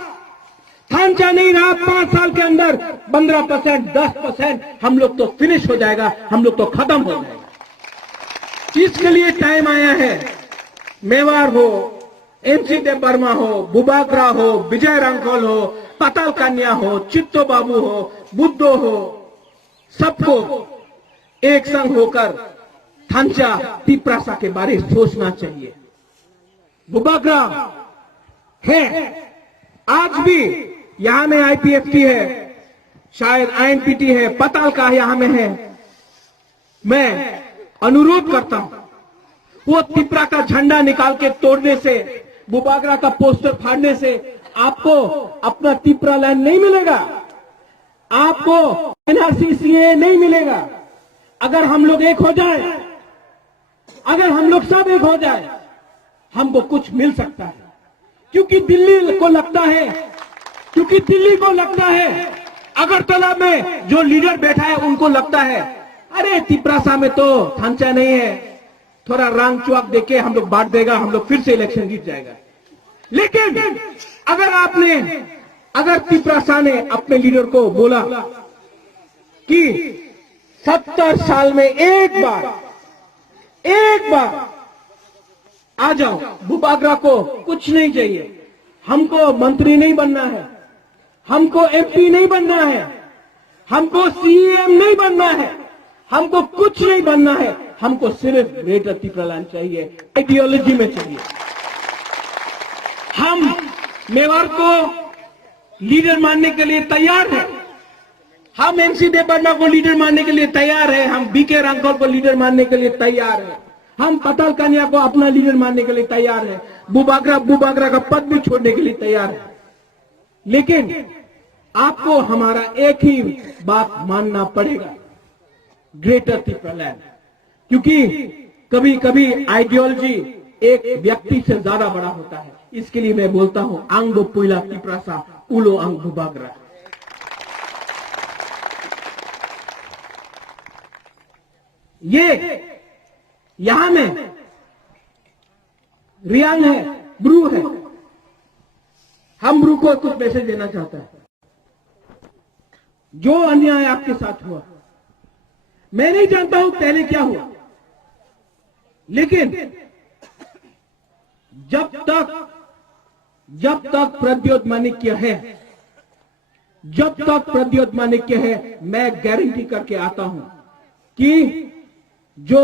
5 साल के अंदर 15%, 10% हम लोग तो फिनिश हो जाएगा, हम लोग तो खत्म हो जाएगा। इसके लिए टाइम आया है। मेवाड़ हो, एमसी देव वर्मा हो, बुबागरा हो, विजय रांखल हो, पाताल कन्या हो, चित्तो बाबू हो, बुद्धो हो, सबको एक संग होकर थांचा तिप्रासा के बारे में सोचना चाहिए। बुबागरा है, आज भी यहां में आईपीएफटी है, शायद आईएनपीटी है, पाताल का यहां में है। मैं अनुरोध करता हूं, वो तिप्रा का झंडा निकाल के तोड़ने से, बुबागरा का पोस्टर फाड़ने से आपको अपना तिप्रा लैंड नहीं मिलेगा, आपको एनआरसी सीए नहीं मिलेगा। अगर हम लोग एक हो जाए, अगर हम लोग सब एक हो जाए, हमको कुछ मिल सकता है। क्योंकि दिल्ली को लगता है, अगरतला में जो लीडर बैठा है उनको लगता है, अरे तिप्रासा में तो थांचा नहीं है, थोड़ा रंग चुआक देके हम लोग बांट देगा, हम लोग फिर से इलेक्शन जीत जाएगा। लेकिन अगर तिप्रासा ने अपने लीडर को बोला कि 70 साल में एक बार आ जाओ। बुबागरा को कुछ नहीं चाहिए, हमको मंत्री नहीं बनना है, हमको एमपी नहीं बनना है, हमको सीएम नहीं बनना है, हमको कुछ नहीं बनना है, हमको सिर्फ ग्रेटर त्रिपुरालैंड चाहिए, आइडियोलॉजी में चाहिए। हम मेवाड़ को लीडर मानने के लिए तैयार हैं, हम एनसी देवबर्मा को लीडर मानने के लिए तैयार हैं, हम बीके रांगकल को लीडर मानने के लिए तैयार हैं, हम पताल कन्या को अपना लीडर मानने के लिए तैयार हैं, बुबागरा का पद भी छोड़ने के लिए तैयार है। लेकिन आपको हमारा एक ही बात मानना पड़ेगा, ग्रेटर त्रिपुरालैंड, क्योंकि कभी कभी आइडियोलॉजी एक व्यक्ति से ज्यादा बड़ा होता है। इसके लिए मैं बोलता हूं आंग दो पुइला त्रिपुरासा उलो आंग बुबागरा। ये यहां में रियांग है, ब्रू है, हम ब्रू को कुछ मैसेज देना चाहता है। जो अन्याय आपके साथ हुआ, मैं नहीं जानता हूं पहले क्या हुआ, लेकिन जब तक प्रद्योत माणिक्य है, जब तक प्रद्योत माणिक्य है, मैं गारंटी करके आता हूं कि जो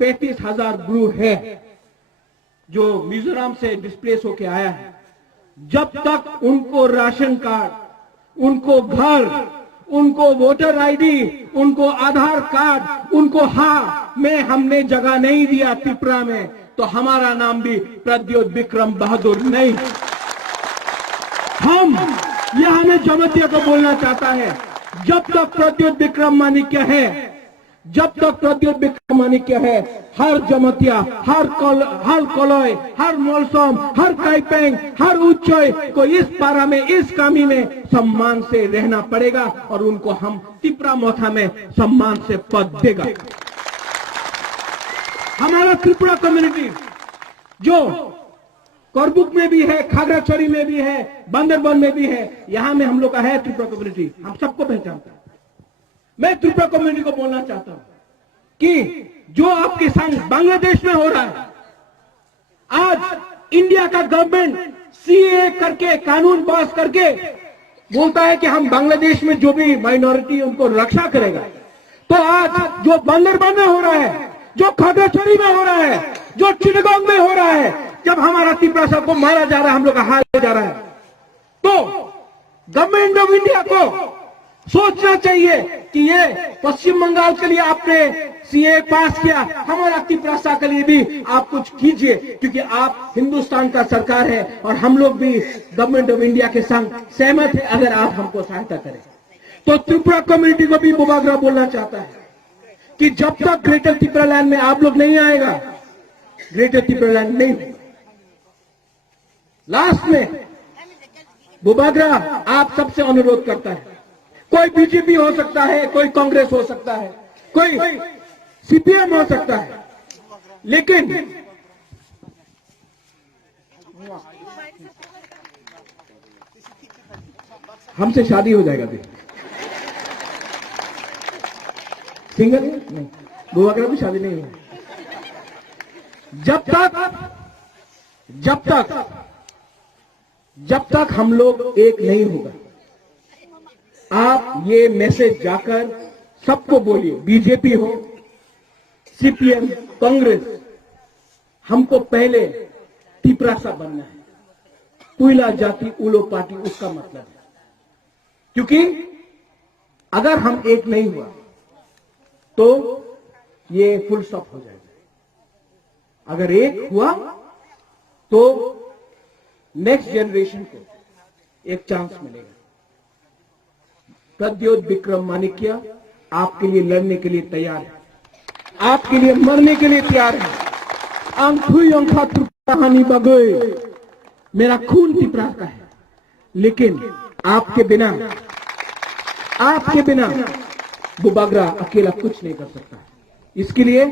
35,000 ब्रू है जो मिजोरम से डिस्प्लेस होके आया है, जब तक उनको राशन कार्ड, उनको घर, उनको वोटर आईडी, उनको आधार कार्ड, उनको में हमने जगह नहीं दिया त्रिपुरा में, तो हमारा नाम भी प्रद्योत विक्रम बहादुर नहीं। हम यहां में जमतिया को बोलना चाहता है, जब तक प्रद्योत विक्रम माणिक्य है, जब तक प्रद्योत विक्रम माणिक्य है, हर जमतिया, हर कोलोय, हर मोलसोम, हर काइपेंग, हर उच्चय को इस पारा में, इस कामी में सम्मान से रहना पड़ेगा और उनको हम त्रिपुरा मोथा में सम्मान से पद देगा। हमारा त्रिपुरा कम्युनिटी जो करबुक में भी है, खागड़ाछड़ी में भी है, बांदरबन में भी है, यहां में हम लोग का है त्रिपुरा कम्युनिटी, हम सबको पहचानता है। मैं त्रिपुरा कम्युनिटी को बोलना चाहता हूं कि जो आपके संग बांग्लादेश में हो रहा है, आज इंडिया का गवर्नमेंट सीए करके, कानून पास करके बोलता है कि हम बांग्लादेश में जो भी माइनॉरिटी उनको रक्षा करेगा, तो आज जो बांदरबन में हो रहा है, जो खागड़ाछड़ी में हो रहा है, जो चिटगांव में हो रहा है, जब हमारा त्रिपुरा को मारा जा रहा है, हम लोग का हार जा रहा है, तो गवर्नमेंट ऑफ इंडिया को सोचना चाहिए कि ये पश्चिम बंगाल के लिए आपने सीए पास किया, हमारा त्रिपुरा के लिए भी आप कुछ कीजिए, क्योंकि आप हिंदुस्तान का सरकार है और हम लोग भी गवर्नमेंट ऑफ इंडिया के संग सहमत है। अगर आप हमको सहायता करें तो त्रिपुरा कम्युनिटी को भी बुबागरा बोलना चाहता है कि जब तक ग्रेटर त्रिपुरालैंड में आप लोग नहीं आएगा, ग्रेटर त्रिपुरालैंड नहीं होगा। लास्ट में बुबागरा आप सबसे अनुरोध करता है, कोई बीजेपी हो सकता है, कोई कांग्रेस हो सकता है, कोई सीपीएम हो सकता है, लेकिन हमसे शादी हो जाएगा। सिंगल नहीं, बुबागरा भी शादी नहीं हुई। जब तक हम लोग एक नहीं होगा, आप ये मैसेज जाकर सबको बोलिए, बीजेपी हो, सीपीएम, कांग्रेस, हमको पहले त्रिपुरा बनना है। पुइला जाति उलो पार्टी उसका मतलब है, क्योंकि अगर हम एक नहीं हुआ तो ये फुल स्टॉप हो जाएगा। अगर एक हुआ तो नेक्स्ट जनरेशन को एक चांस मिलेगा। प्रद्योत विक्रम माणिक्य आपके लिए लड़ने के लिए तैयार है, आपके लिए मरने के लिए तैयार है। कहानी बगोए, मेरा खून त्रिपुरा का है, लेकिन आपके बिना बुबागरा अकेला कुछ नहीं कर सकता। इसके लिए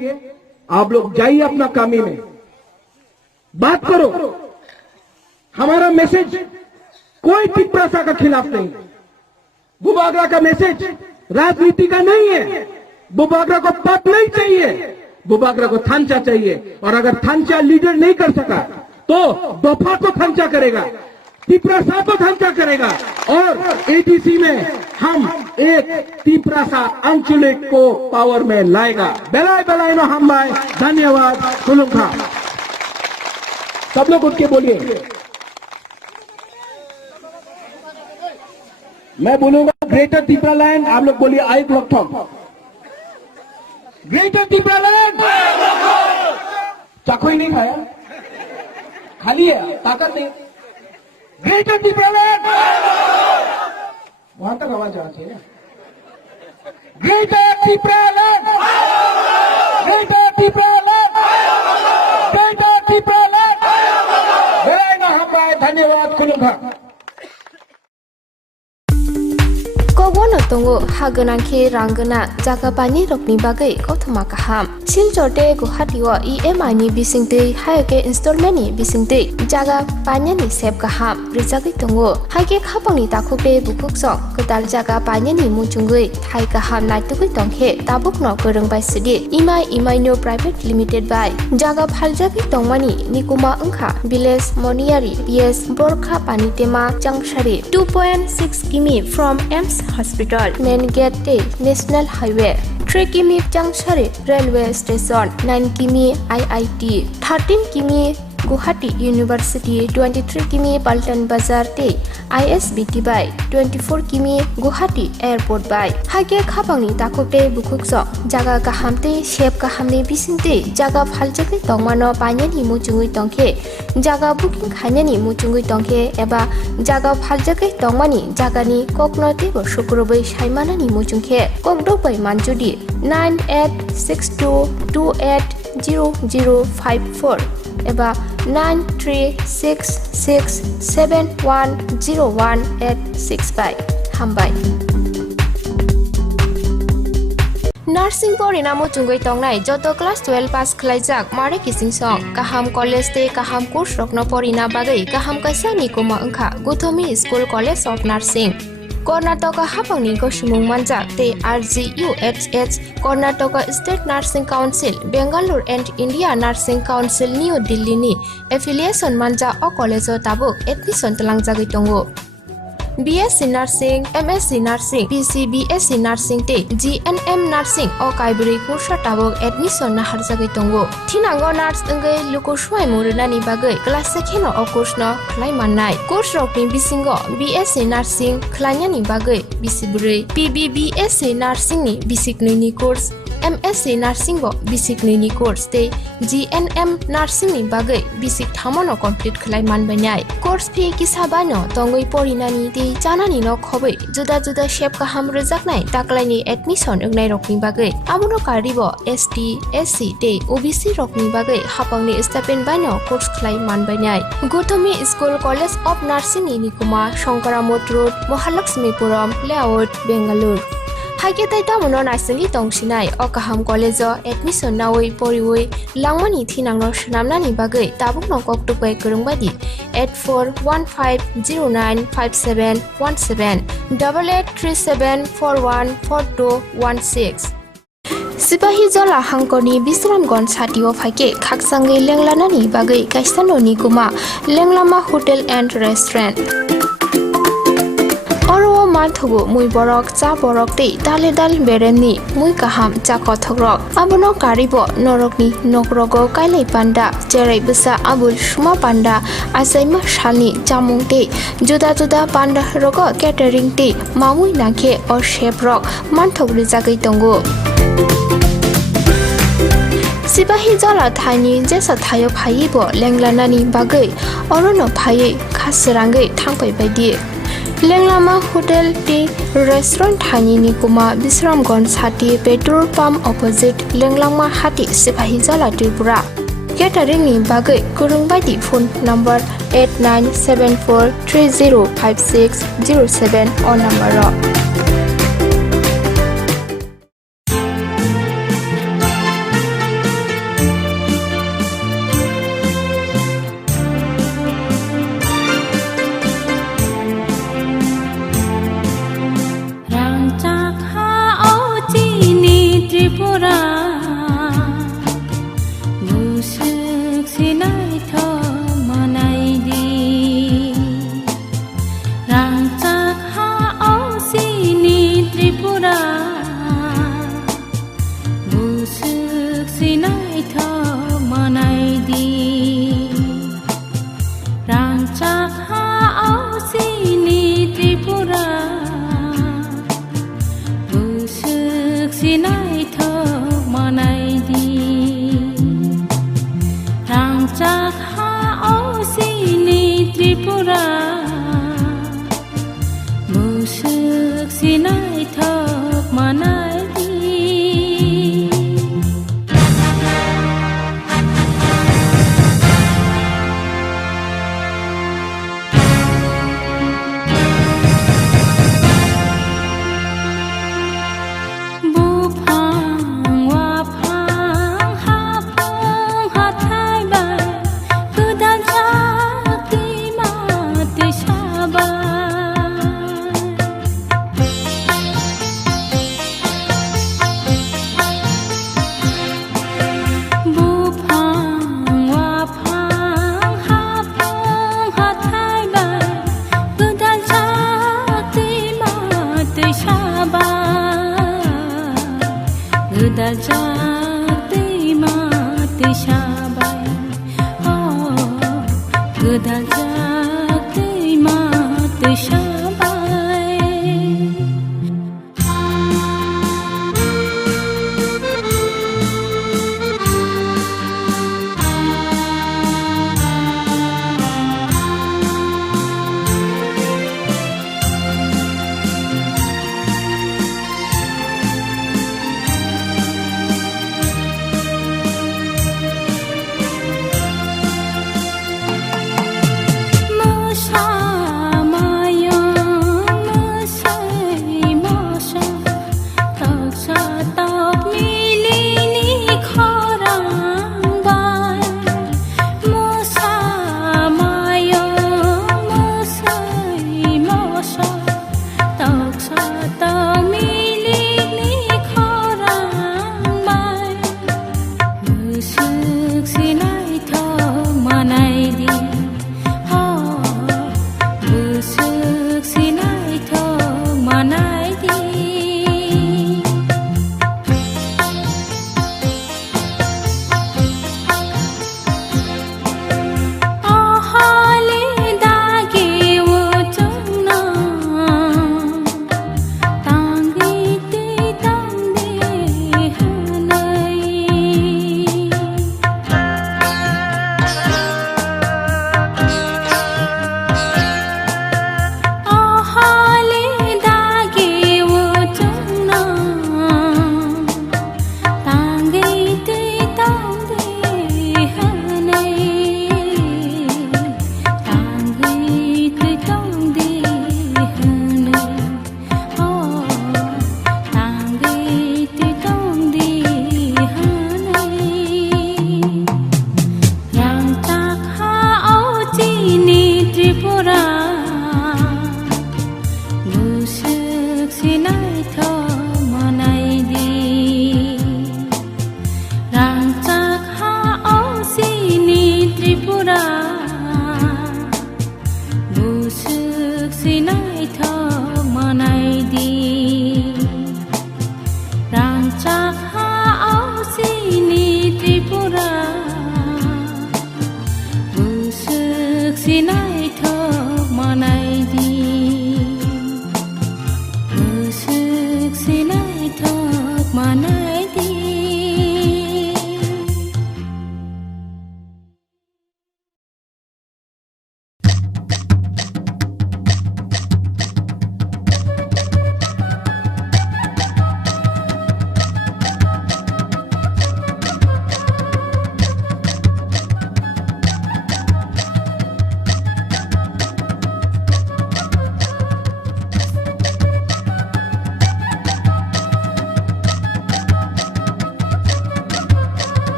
आप लोग जाइए अपना कामी में, बात करो। हमारा मैसेज कोई त्रिपुरा का खिलाफ नहीं, बुबागरा का मैसेज राजनीति का नहीं है। बुबागरा को पद नहीं चाहिए, बुबागरा को थांचा चाहिए। और अगर थांचा लीडर नहीं कर सका तो दफा को थांचा करेगा, तिपरासा को थांचा करेगा। और एटीसी में हम एक तिपरासा आंचलिक को पावर में लाएगा। बेलाय बेलाय नो हम लाए। धन्यवाद। खुलुमखा। सब लोग उठ के बोलिए। मैं बोलूंगा ग्रेटर तिपरालैंड, आप लोग बोलिए आई ब्लॉक। ग्रेटर तिपरालैंड। चाकू ही नहीं खाया, खाली है, ताकत नहीं। ग्रेटर तिपरालैंड। वहां तक आवाज आना चाहिए। Greater Tipraland. Greater Tipraland. Greater तिपरालैंड। धन्यवाद। खुलुमखा। Kogono tongo hagonangke ranggana jaga pani rokni bagai kothoma kaham. Silchote Guwahatiwa EMI ni bisingtei haike installment ni bisingtei jaga pani ni sep kaham. Rijagi tongo haike khapangni takhupe bukuksong ketal jaga pani ni muchungui thai kaham naitugui tongkhe tabukno gorongbai sidi EMI no private limited by jaga phaljagi tongmani nikuma ungkha village moniari PS Borkha pani tema changshari 2.6 km from EMS Hospital, Main Gate, National Highway, 3 km Changshari Railway Station, 9 km IIT, 13 km Guwahati University, 23 km Paltan Bazar Te, ISBT by 24 km Guwahati Airport by. Hage khapangni takukte bukukso jaga kahamte shep kahamni bisinte jaga phaljagi tongmano panyani muchungui tongkhe jaga booking khainani muchungui tongkhe eba jaga phaljagi tongmani jagani koknoti bo sukrobai saimanani muchungkhe kokdobai manjudi 9862280054 eba 9366710186 hambai. Nursing porina muchungui tongnai joto class 12 pass khlaijak mare kising song kaham college te kaham course rokno porina bagai kaham kaisa nikoma ungkha Guthomi School College of Nursing. Karnataka hapangni gosimung manjak te RGUHH Karnataka State Nursing Council Bangalore and India Nursing Council New Delhi ni affiliation manja o college o tabuk admission talangjagui tongo. BSc Nursing, MSc Nursing, PC BSc Nursing te GNM Nursing o kaibri kursa tabuk admission na harjagui tongo. Thinango nurse ungai lukosuai murunani bagai class 2 no o course no khlai mannai. Course rokni bisingo BSc Nursing khlainani bagai bisiburi, PBBSc Nursing ni bisiknui ni course, MSc Nursing bo basic ni course te GNM Nursing ni bagai basic thamono complete khlai manbainai. Course fee kisabano tongoi porinani te janani no khobai juda juda shape kaham rejaknai taklaini admission ungnai rokni bagai amono karibo ST SC te OBC rokni bagai hapangni stipend baino course khlai manbainai. Guthomi School College of Nursing ni nikuma Shankaramot Road, Mahalakshmipuram Layout, Bangalore. Haike tai tamono naisali tongsinai o kaham college o admission nawai poriwai langmani thinangno shnamnani bagai tabukno koktukai kurungbadi 8415095717 8837414216. Sipahi Jola Hangkoni Bisramganj Satio Phake Khaksangai Lenglanani bagai kaisano nikuma Lenglama Hotel and Restaurant. Oro manthugo mui borok cha borok te dale dal bereni mui kaham cha kothogrok abono karibo norokni nokrogo kailai panda cherai busa abul shuma panda asaima shalni jamung te juda juda panda rogo catering te mamui nakhe or chef rock manthogri jagai tongo. Sipahi Jola Thani jesa thayo phaibo lenglanani bagai orono phai khasrangai thangpai baidi. Lenglama Hotel Tea Restaurant Thani Nikuma Bisramganj Hati Petrol Pump opposite Lenglama Hati Sipahi Jola Tripura. Catering ni bagai kurungbaidi phone number 8974305607 or number ro. Rang chak ha Tripura मुसुक सिनाय थक मानाय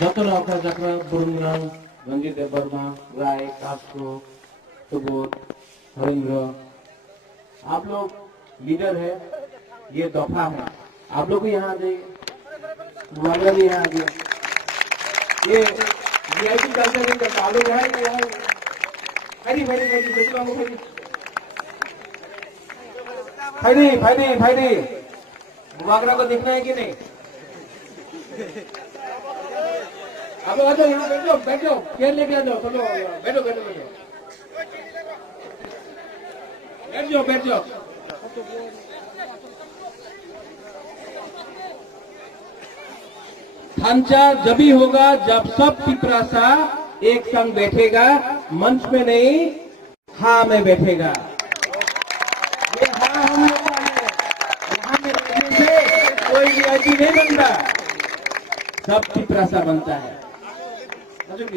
जतन जाकरा बुरुंगनां रंजीत देवबर्मा राय कास्को सुबोध हरेंद्र आप लोग leader है, ये दफा है, आप लोग भी यहाँ आ जाइए, मुबारक भी यहाँ आ गया, ये वीआईपी कल्चर का चालू है यार, फायदी मुबारक को देखना है कि नहीं? आप आ जाओ, यहाँ बैठ जाओ, चेयर लेके आ जाओ, चलो बैठ जाओ। थांचा जभी होगा जब सब पिपरासा एक संग बैठेगा, मंच में नहीं हाँ में बैठेगा। ये हाँ हम लोग का है, यहाँ में बैठने से कोई वीआईपी नहीं बनता, सब पिपरासा बनता है। अशोक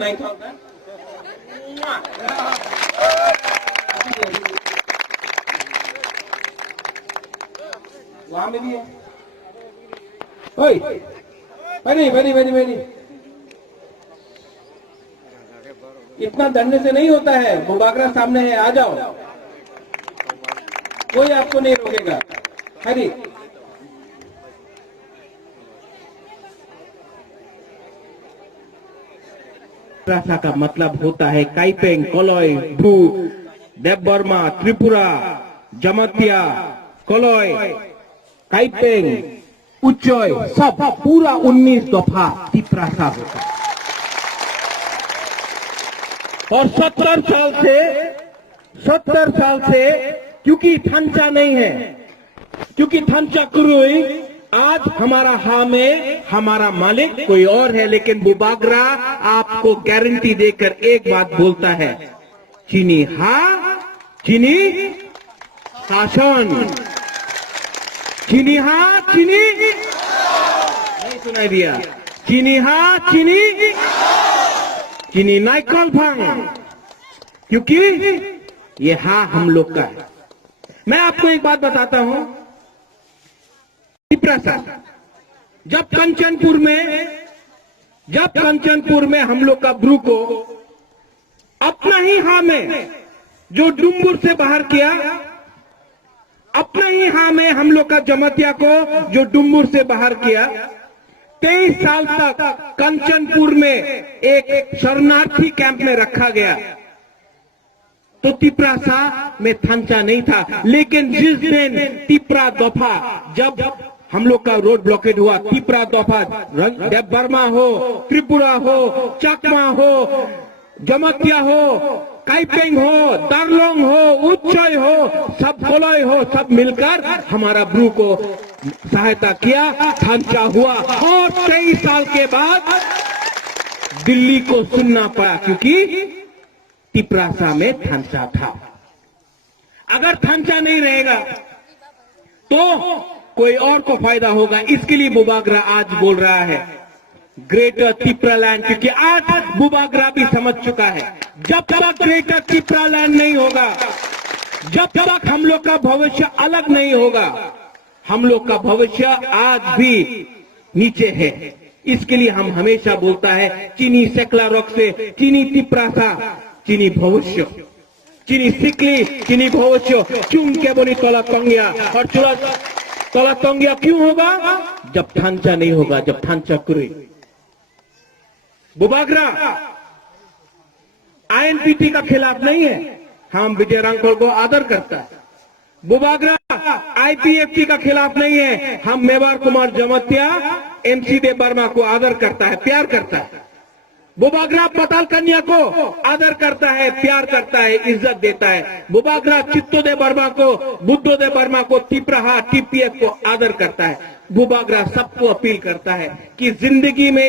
नहीं था वहां में भी है। ओए बनी इतना डरने से नहीं होता है, मुबाकरा सामने है, आ जाओ, कोई आपको नहीं रोकेगा। हरी भाषा का मतलब होता है काइपेंग, कोलोय, भू, देवबर्मा, त्रिपुरा, जमतिया, कोलोय, काइपेंग, उच्चोय, सब पूरा 19 दफा तिपरासा होता है। और 70 साल से क्योंकि थांचा नहीं है, क्योंकि थांचा कुरुई, आज हमारा हाँ में हमारा मालिक कोई और है, लेकिन बुबागरा आपको गारंटी देकर एक बात बोलता है, चीनी हाँ, चीनी शासन, चीनी हाँ, चीनी नहीं सुनाई दिया, चीनी हाँ, चीनी नाइकल भांग, क्योंकि ये हाँ हम लोग का है। मैं आपको एक बात बताता हूं, जब कंचनपुर में हम लोग का ब्रू को अपना ही हाँ में जो डुम्बुर से बाहर किया, अपना ही हाँ में हम लोग का जमतिया को जो डुम्बुर से बाहर किया, 23 साल तक कंचनपुर में एक शरणार्थी कैंप में रखा गया, तो तिपरासा में थांचा नहीं था। लेकिन जिस दिन तिपरा दफा, जब हम लोग का रोड ब्लॉकेड हुआ, तिपरा दफा, देवबर्मा हो, त्रिपुरा हो, चकमा हो, जमतिया हो, काइपेंग हो, दार्लोंग हो, उच्चय हो, सब कोलोय हो, सब मिलकर हमारा ब्रू को सहायता किया, थांचा हुआ और 23 साल के बाद दिल्ली को सुनना पड़ा क्योंकि तिपरासा में थांचा था। अगर थांचा नहीं रहेगा तो कोई और को फायदा होगा। इसके लिए बुबागरा आज बोल रहा है ग्रेटर तिपरालैंड, क्योंकि आज बुबागरा भी समझ चुका है जब तक ग्रेटर तिपरालैंड नहीं होगा, जब तक हम लोग का भविष्य अलग नहीं होगा, हम लोग का भविष्य आज भी नीचे है। इसके लिए हम हमेशा बोलता है चीनी सेकला रॉक से चीनी तिपरासा, चीनी भविष्य, चीनी सिकली, चीनी भविष्य, चुन के बोनी तोला तोंगिया। और तोला तोंगिया क्यों होगा? जब थांचा नहीं होगा, जब थांचा करे। बुबागरा आईएनपीटी का खिलाफ नहीं है, हम विजय रांखल को आदर करता है। बुबागरा आईपीएफटी का खिलाफ नहीं है, हम मेवार कुमार जमतिया एमसी देव वर्मा को आदर करता है, प्यार करता है। बुबागरा पताल कन्या को आदर करता है, प्यार करता है, इज्जत देता है। बुबागरा चित्तोदेव वर्मा को, बुद्धोदेव वर्मा को, तिपराहा टीपीएफ को आदर करता है। बुबागरा सबको अपील करता है कि जिंदगी में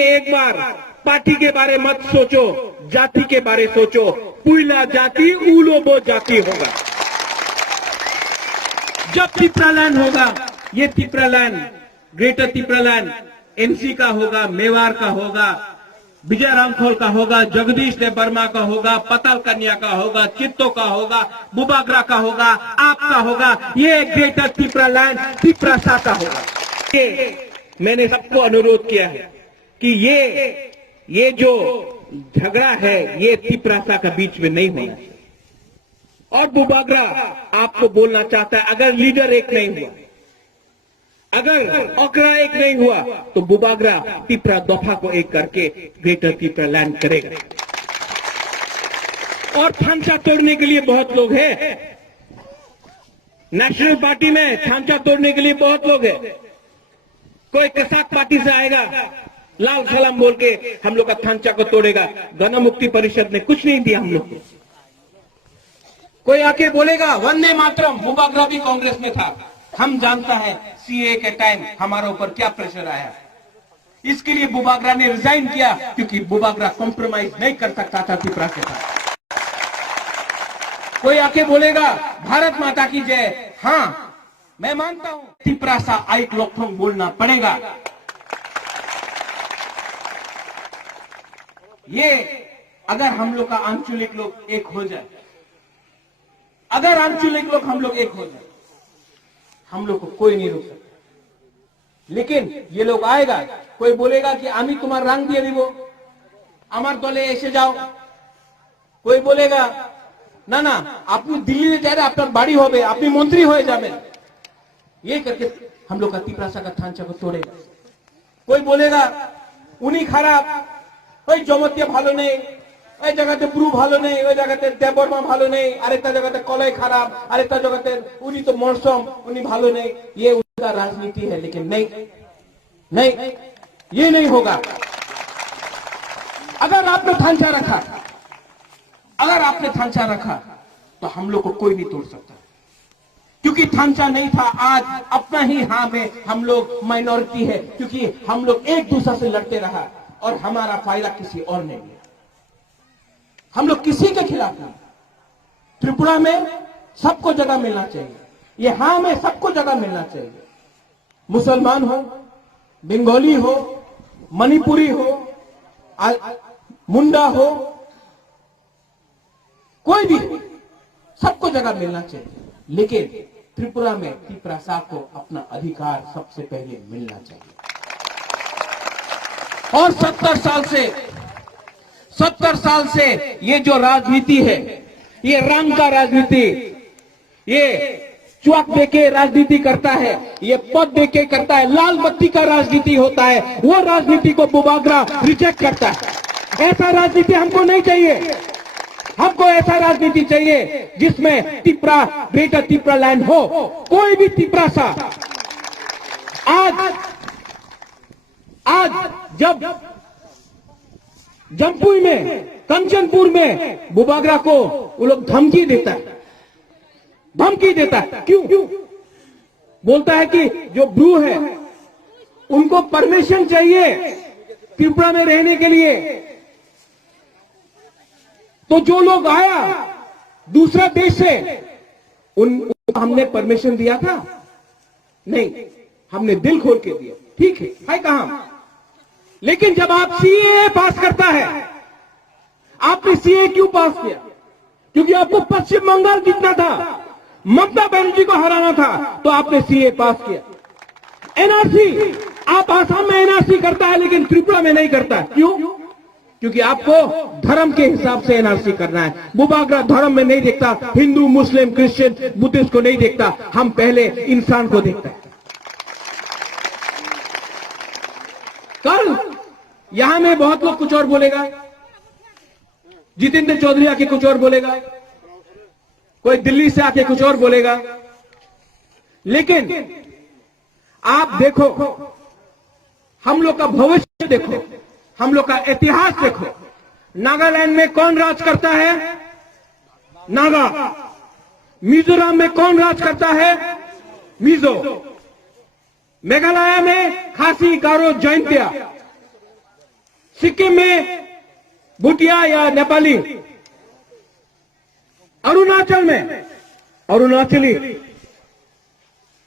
एक बार पार्टी के बारे मत सोचो, जाति के बारे सोचो। पुइला जाति उलोबो जाति होगा। जब तिपरालैंड होगा, ये तिपरालैंड, ग्रेटर तिपरालैंड एनसी का होगा, मेवार का होगा, विजय रामखोल का होगा, जगदीश देव वर्मा का होगा, पताल कन्या का होगा, चित्तो का होगा, बुबागरा का होगा, आपका होगा। ये ग्रेटर तिपरालैंड तिपरासा का होगा। ये मैंने सबको अनुरोध किया है कि ये जो झगड़ा है ये तिपरासा का बीच में नहीं होना चाहिए। और बुबागरा आपको बोलना चाहता है, अगर लीडर एक नहीं हुआ, अगर ओकरा एक नहीं हुआ, तो बुबागरा तिपरा दफा को एक करके ग्रेटर तिपरालैंड करेगा। और थांचा तोड़ने के लिए बहुत लोग हैं, नेशनल पार्टी में थांचा तोड़ने के लिए बहुत लोग हैं। कोई कसाक पार्टी से आएगा, लाल सलाम बोल के हम लोग का थांचा को तोड़ेगा। गण मुक्ति परिषद ने कुछ नहीं दिया हम लोग को। कोई आके बोलेगा वंदे मातरम, बुबागरा भी कांग्रेस में था। हम जानता है सीए के टाइम हमारे ऊपर क्या प्रेशर आया। इसके लिए बुबागरा ने रिजाइन किया, क्योंकि बुबागरा कॉम्प्रोमाइज नहीं कर सकता था तिपरा के साथ। कोई आके बोलेगा भारत माता की जय, हाँ मैं मानता हूं तिपरासा आइक लोकथोंग बोलना पड़ेगा। ये अगर हम लोग का आंचलिक लोग एक हो जाए, अगर आंचलिक लोग हम लोग एक हो जाए, हम लोग को कोई नहीं रोक सकता। लेकिन ये लोग आएगा, कोई बोलेगा कि आमी तुम्हार रंग दिए दीबो, আমার দলে এসে যাও। कोई बोलेगा ना ना আপনি दिल्ली जा रहे, আপনার বাড়ি হবে, আপনি মন্ত্রী হয়ে যাবেন। ये करके हम लोग का तिपरासा का थांचा को तोड़ेगा। कोई बोलेगा उन्हीं खराब, ওই জমতিয়া ভালো নেই, ওই জায়গাতে ব্রু ভালো নেই, ওই জায়গাতে দেববর্মা ভালো নেই, আরেকটা জায়গাতে কলাই খারাপ, আরেকটা জায়গাতে উনি তো মরসম, উনি ভালো নেই। ये उनका राजनीति है, लेकिन नहीं, ये नहीं होगा। अगर आपने थांचा रखा, तो हम लोग को कोई नहीं तोड़ सकता, क्योंकि थांचा नहीं था। आज अपना ही हाँ में हम लोग माइनॉरिटी है, क्योंकि हम लोग एक दूसरे से लड़ते रहा और हमारा फायदा किसी और ने लिया। हम लोग किसी के खिलाफ नहीं। त्रिपुरा में सबको जगह मिलना चाहिए, ये हाँ में सबको जगह मिलना चाहिए। मुसलमान हो, बंगाली हो, मणिपुरी हो, मुंडा हो, कोई भी, सबको जगह मिलना चाहिए। लेकिन त्रिपुरा में तिपरासा को अपना अधिकार सबसे पहले मिलना चाहिए। और 70 साल से ये जो राजनीति है, ये रंग का राजनीति, ये चौक देके राजनीति करता है, ये पद देके करता है, लाल बत्ती का राजनीति होता है। वो राजनीति को बुबागरा रिजेक्ट करता है। ऐसा राजनीति हमको नहीं चाहिए। हमको ऐसा राजनीति चाहिए जिसमें तिपरा, ग्रेटर तिपरालैंड हो। कोई भी तिपरासा आज जब जमपुई में, कंचनपुर में बुबागरा को वो लोग धमकी देता है। क्यों? बोलता है कि जो ब्रू है उनको परमिशन चाहिए त्रिपुरा में रहने के लिए। तो जो लोग आया दूसरा देश से उनको हमने परमिशन दिया था? नहीं, हमने दिल खोल के दिया। ठीक है कहां? लेकिन जब आप सीए पास करता है, आपने सीए क्यों पास किया? क्योंकि आपको पश्चिम बंगाल जीतना था, ममता बनर्जी को हराना था, तो आपने सीए पास किया। एनआरसी, आप आसाम में एनआरसी करता है लेकिन त्रिपुरा में नहीं करता है। क्यों? क्योंकि आपको धर्म के हिसाब से एनआरसी करना है। बुबागरा धर्म में नहीं देखता, हिंदू, मुस्लिम, क्रिश्चियन, बुद्धिस्ट को नहीं देखता, हम पहले इंसान को देखता है। कल यहां में बहुत लोग कुछ और बोलेगा, जितेंद्र चौधरी आके कुछ और बोलेगा, कोई दिल्ली से आके कुछ और बोलेगा, लेकिन आप देखो, हम लोग का भविष्य देखो, हम लोग का इतिहास देखो। नागालैंड में कौन राज करता है? नागा। मिजोरम में कौन राज करता है? मिजो। मेघालय में खासी, गारो, जैंतिया। सिक्किम में भूटिया या नेपाली। अरुणाचल में अरुणाचली।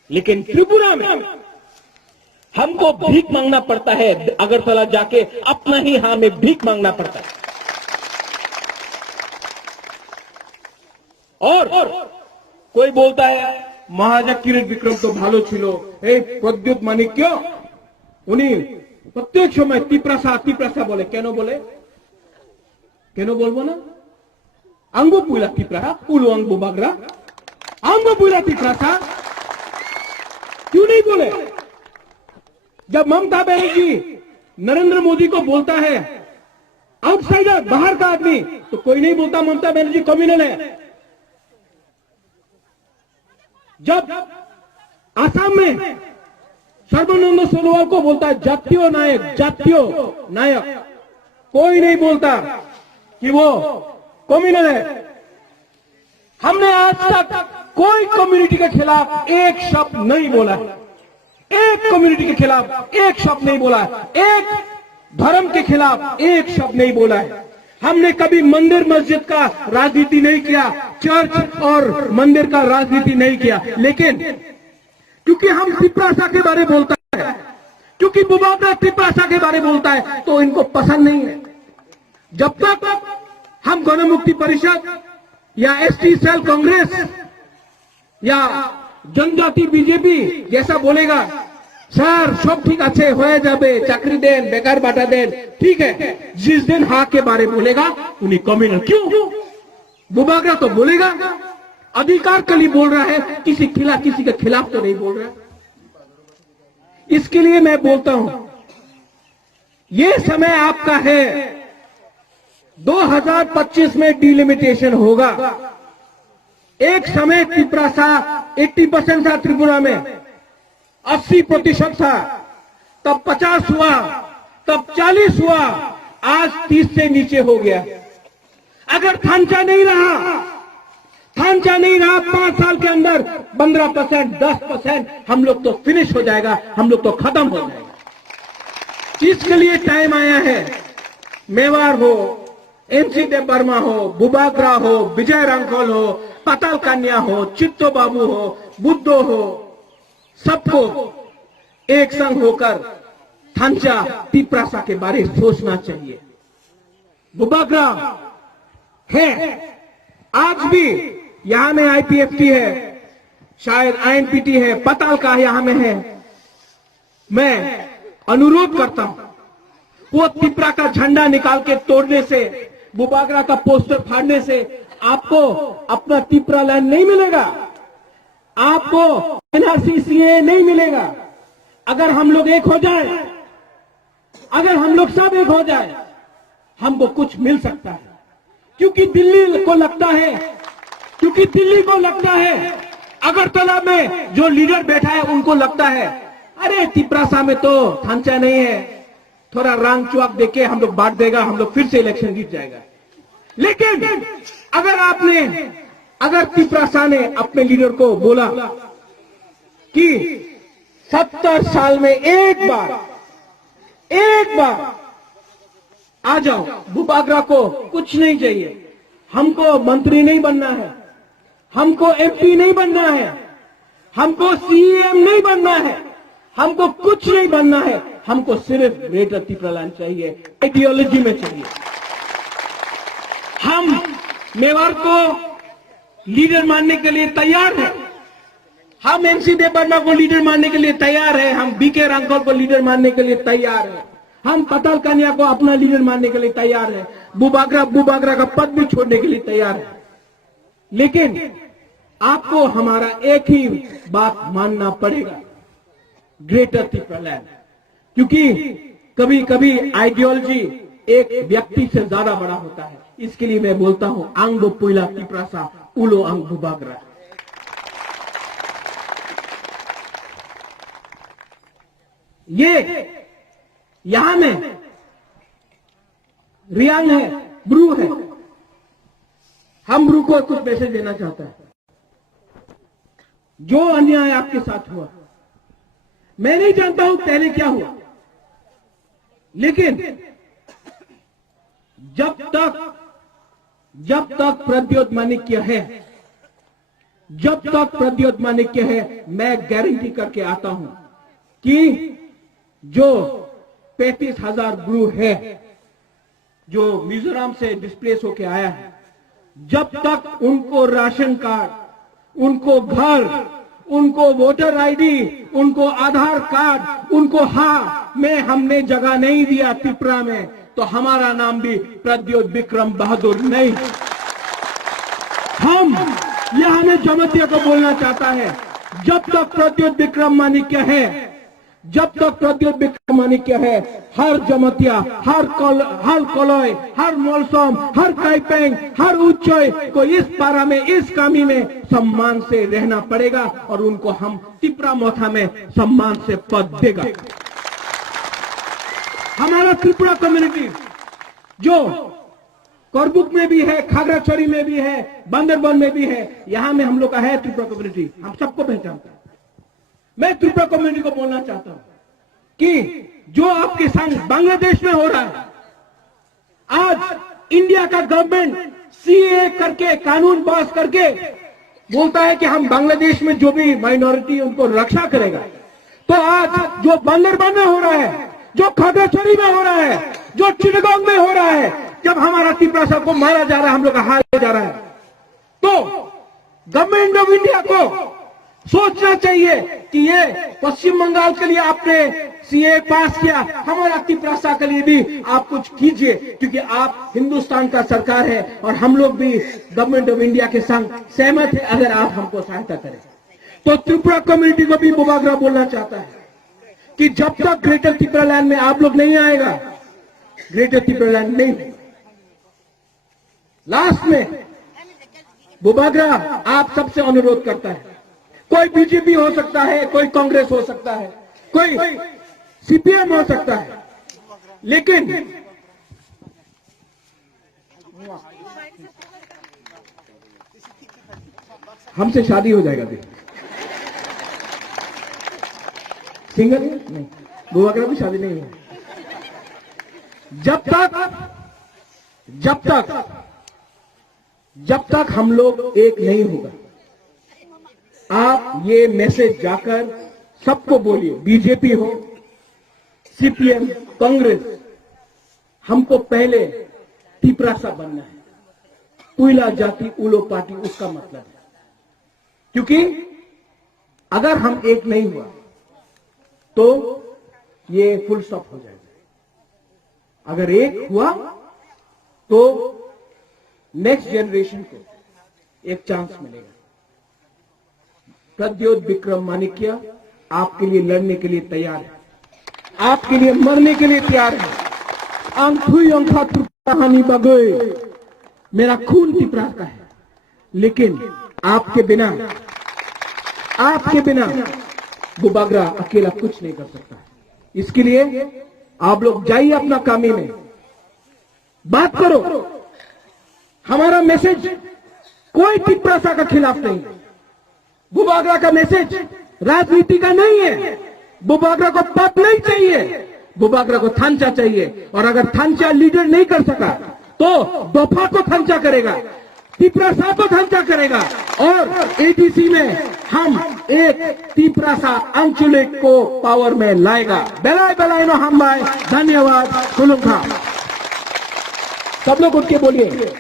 लेकिन त्रिपुरा में हमको भीख मांगना पड़ता है। अगरतला जाके अपना ही हां में भीख मांगना पड़ता है। और कोई बोलता है महाराजा किरीट विक्रम तो भालो छिलो, प्रद्युत माणिक्य उन्हीं प्रत्येक समय तिप्रासा बोले। केनो बोले? केनो बोलबो ना? अंगो पुला तिप्रा, उलू अंग बुबागरा, अंगो पुला तिप्रासा क्यों नहीं बोले? जब ममता बनर्जी नरेंद्र मोदी को बोलता है आउटसाइडर, बाहर का आदमी, तो कोई नहीं बोलता ममता बनर्जी कम्युनल है। जब आसाम में सर्बानंद सोनोवाल को बोलता है जातीय नायक, कोई नहीं बोलता कि वो कम्युनल है। हमने आज तक कोई कम्युनिटी के खिलाफ एक शब्द नहीं बोला है, एक कम्युनिटी के खिलाफ एक शब्द नहीं बोला है, एक धर्म के खिलाफ एक शब्द नहीं बोला है। हमने कभी मंदिर मस्जिद का राजनीति नहीं किया, चर्च और मंदिर का राजनीति नहीं किया। लेकिन क्योंकि हम तिप्रासा के बारे में बोलता है, क्योंकि बुबागरा तिप्रासा के बारे में बोलता है, तो इनको पसंद नहीं है। जब तक हम गणमुक्ति परिषद या एसटी सेल कांग्रेस या जनजाति बीजेपी जैसा बोलेगा, सर सब ठीक अच्छे हो जाबे, चाकरी देन, बेकार बाटा देन, ठीक है, जिस दिन हाँ के बारे बोलेगा उन्हीं कम्युनल। क्यों? बुबागरा तो बोलेगा, अधिकार के लिए बोल रहा है, किसी के खिलाफ तो नहीं बोल रहा। इसके लिए मैं बोलता हूं, ये समय आपका है। 2025 में डिलिमिटेशन होगा। एक समय तिप्रासा 80% था, त्रिपुरा में 80% था, तब 50 हुआ, तब 40 हुआ, आज 30 से नीचे हो गया। अगर थांचा नहीं रहा 5 साल के अंदर 15%, 10%, हम लोग तो फिनिश हो जाएगा, हम लोग तो खत्म हो जाएगा। इसके लिए टाइम आया है। मेवाड़ हो, एमसी देव वर्मा हो, बुबागरा हो, विजय रांखल हो, पाताल कन्या हो, चित्तो बाबू हो, बुद्धो हो, सबको एक संग होकर थांचा तिप्रासा के बारे में सोचना चाहिए। बुबागरा है, आज भी यहां में आईपीएफटी है, शायद आईएनपीटी है, पाताल का यहां में है। मैं अनुरोध करता हूं, वो तिप्रा का झंडा निकाल के तोड़ने से, बुबागरा का पोस्टर फाड़ने से आपको अपना तिप्रा लैंड नहीं मिलेगा, आपको एनआरसी सीए नहीं मिलेगा। अगर हम लोग एक हो जाए, अगर हम लोग सब एक हो जाए, हमको कुछ मिल सकता है। क्योंकि दिल्ली को लगता है, अगरतला में जो लीडर बैठा है उनको लगता है, अरे तिप्रासा में तो थांचा नहीं है, थोड़ा रंग चुआक देके हम लोग बांट देगा, हम लोग फिर से इलेक्शन जीत जाएगा। लेकिन अगर तिप्रासा ने अपने लीडर को बोला कि 70 साल में एक बार आ जाओ। बुबागरा को कुछ नहीं चाहिए, हमको मंत्री नहीं बनना है, हमको एमपी नहीं बनना है, हमको सीएम नहीं बनना है, हमको कुछ नहीं बनना है, हमको सिर्फ ग्रेटर त्रिपुरालैंड चाहिए, आइडियोलॉजी में चाहिए। हम मेवाड़ को लीडर मानने के लिए तैयार हैं, हम एमसी देवबर्मा को लीडर मानने के लिए तैयार हैं, हम बीके रांगकल को लीडर मानने के लिए तैयार हैं, हम पताल कन्या को अपना लीडर मानने के लिए तैयार हैं, बुबागरा का पद भी छोड़ने के लिए तैयार है। लेकिन आपको हमारा एक ही बात मानना पड़ेगा, ग्रेटर त्रिपुरालैंड, क्योंकि कभी कभी आइडियोलॉजी एक व्यक्ति से ज्यादा बड़ा होता है। इसके लिए मैं बोलता हूं आंगो पुइला त्रिपुरासा उलो आंग बुबागरा। ये यहां में रियांग है, ब्रू है, हम ब्रू को कुछ मैसेज देना चाहता है। जो अन्याय आपके साथ हुआ, मैं नहीं जानता हूं पहले क्या हुआ, लेकिन जब तक प्रद्योत माणिक्य है, जब तक प्रद्योत माणिक्य है, मैं गारंटी करके आता हूं कि जो 35,000 ब्रू है जो मिजोरम से डिस्प्लेस होके आया है, जब तक उनको राशन कार्ड, उनको घर, उनको वोटर आईडी, उनको आधार कार्ड, उनको में हमने जगह नहीं दिया त्रिपुरा में, तो हमारा नाम भी प्रद्योत विक्रम बहादुर नहीं। हम यहां में जमतिया को बोलना चाहता है, जब तक प्रद्योत विक्रम माणिक्य है, जब तक प्रद्योत विक्रम माणिक्य है, हर जमतिया, हर कलय, हर मोलसम, हर काइपेंग, हर उच्चय को इस पारा में, इस कामी में सम्मान से रहना पड़ेगा और उनको हम त्रिपुरा मोथा में सम्मान से पद देगा। हमारा त्रिपुरा कम्युनिटी जो करबुक में भी है, खागड़ाछड़ी में भी है, बांदरबन में भी है, यहां में हम लोग का है त्रिपुरा कम्युनिटी, हम सबको पहचानता है। मैं त्रिपुरा कम्युनिटी को बोलना चाहता हूं कि जो आपके संग बांग्लादेश में हो रहा है, आज इंडिया का गवर्नमेंट सीए करके, कानून पास करके बोलता है कि हम बांग्लादेश में जो भी माइनॉरिटी उनको रक्षा करेगा, तो आज जो बांदरबन में हो रहा है, जो खागड़ाछड़ी में हो रहा है, जो चिटगांव में हो रहा है, जब हमारा त्रिपुरा को मारा जा रहा है, हम लोग का हार जा रहा है, तो गवर्नमेंट ऑफ इंडिया को सोचना चाहिए कि ये पश्चिम बंगाल के लिए आपने सीए पास किया, हमारा त्रिपुरा के लिए भी आप कुछ कीजिए, क्योंकि आप हिंदुस्तान का सरकार है और हम लोग भी गवर्नमेंट ऑफ इंडिया के संग सहमत है अगर आप हमको सहायता करें। तो त्रिपुरा कम्युनिटी को भी बुबागरा बोलना चाहता है कि जब तक ग्रेटर त्रिपुरालैंड में आप लोग नहीं आएगा, ग्रेटर त्रिपुरालैंड नहीं। लास्ट में बुबागरा आप सबसे अनुरोध करता है, कोई बीजेपी हो सकता है, कोई कांग्रेस हो सकता है, कोई सीपीएम हो सकता है, लेकिन हमसे शादी हो जाएगा। सिंगल नहीं, बुबागरा भी शादी नहीं है। जब तक हम लोग एक नहीं होगा, आप ये मैसेज जाकर सबको बोलिए, बीजेपी हो, सीपीएम, कांग्रेस, हमको पहले त्रिपुरा बनना है, पुइला जाति उलो पार्टी, उसका मतलब है। क्योंकि अगर हम एक नहीं हुआ तो ये फुल स्टॉप हो जाएगा। अगर एक हुआ तो नेक्स्ट जनरेशन को एक चांस मिलेगा। प्रद्योत विक्रम माणिक्य आपके लिए लड़ने के लिए तैयार है, आपके लिए मरने के लिए तैयार है। आंखुई अंखा त्रिपुराहानी बगोए, मेरा खून त्रिपुरा का है, लेकिन आपके बिना बुबागरा अकेला कुछ नहीं कर सकता। इसके लिए आप लोग जाइए अपना कामी में, बात करो। हमारा मैसेज कोई त्रिपुरा का खिलाफ नहीं, बुबागरा का मैसेज राजनीति का नहीं है। बुबागरा को पद नहीं चाहिए, बुबागरा को थांचा चाहिए। और अगर थांचा लीडर नहीं कर सका तो दफा को थांचा करेगा, तिपरासा को थांचा करेगा। और एटीसी में हम एक तिपरासा आंचलिक को पावर में लाएगा। बेलाय बेलाय नो हम भाई। धन्यवाद। खुलुंखा। सब लोग उठ के बोलिए।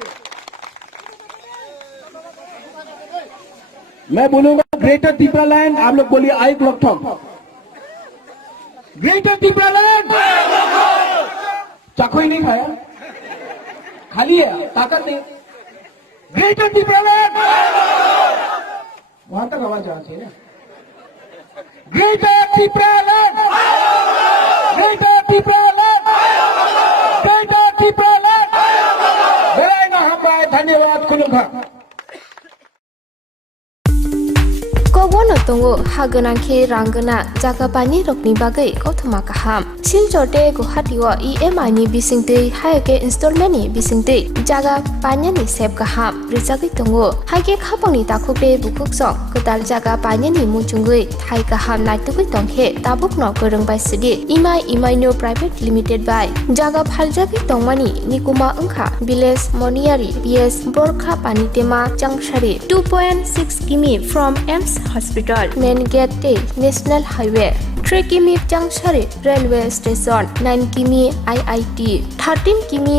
मैं बोलूंगा ग्रेटर तिपरालैंड, आप लोग बोलिए आई क्लॉक। ग्रेटर तिपरालैंड। चाको ही नहीं खाया, खाली है, ताकत नहीं। ग्रेटर तिपरालैंड। वहां तक आवाज आना चाहिए ना। Greater Tipraland, greater Tipraland, greater Tipraland. बेलाय ना हम भाई। धन्यवाद। खुलुंखा। Kogono tongo hagonangke rangana jaga pani rokni bagai kothoma kaham. Silchote Guwahatiwa EMI ni bisingtei haike installment ni bisingtei jaga panya ni sep kaham. Rijagui tongo haike khapangni takukte bukuksong kedal jaga panya ni muchungui thai kaham naitugui tongkhe tabukno gorongbai sidi EMI no private limited by jaga phaljagui tongmani nikuma ongkha village moniari BS Borkha Panitema Changshari 2.6 km from EMS Hospital main gate National Highway 3 km Changshari Railway Station 9 km IIT 13 km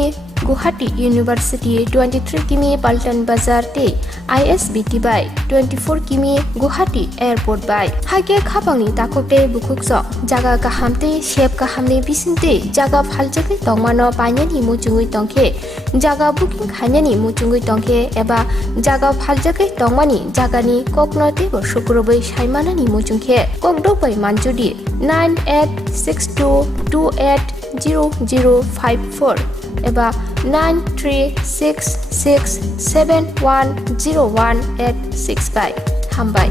Guwahati University 23 km Paltan Bazar te ISBT by 24 km Guwahati Airport by haike khapangni takukte bukukso jaga kahamte shep kahamne bisinte jaga phaljagui tongmano panyani muchungui tongkhe jaga booking khainani muchungui tongkhe eba jaga phaljagui tongmani jagani koknote bo sukroboi saimanani muchungkhe kokdobai manjudi 9862280054 eba 9366710185 hambai.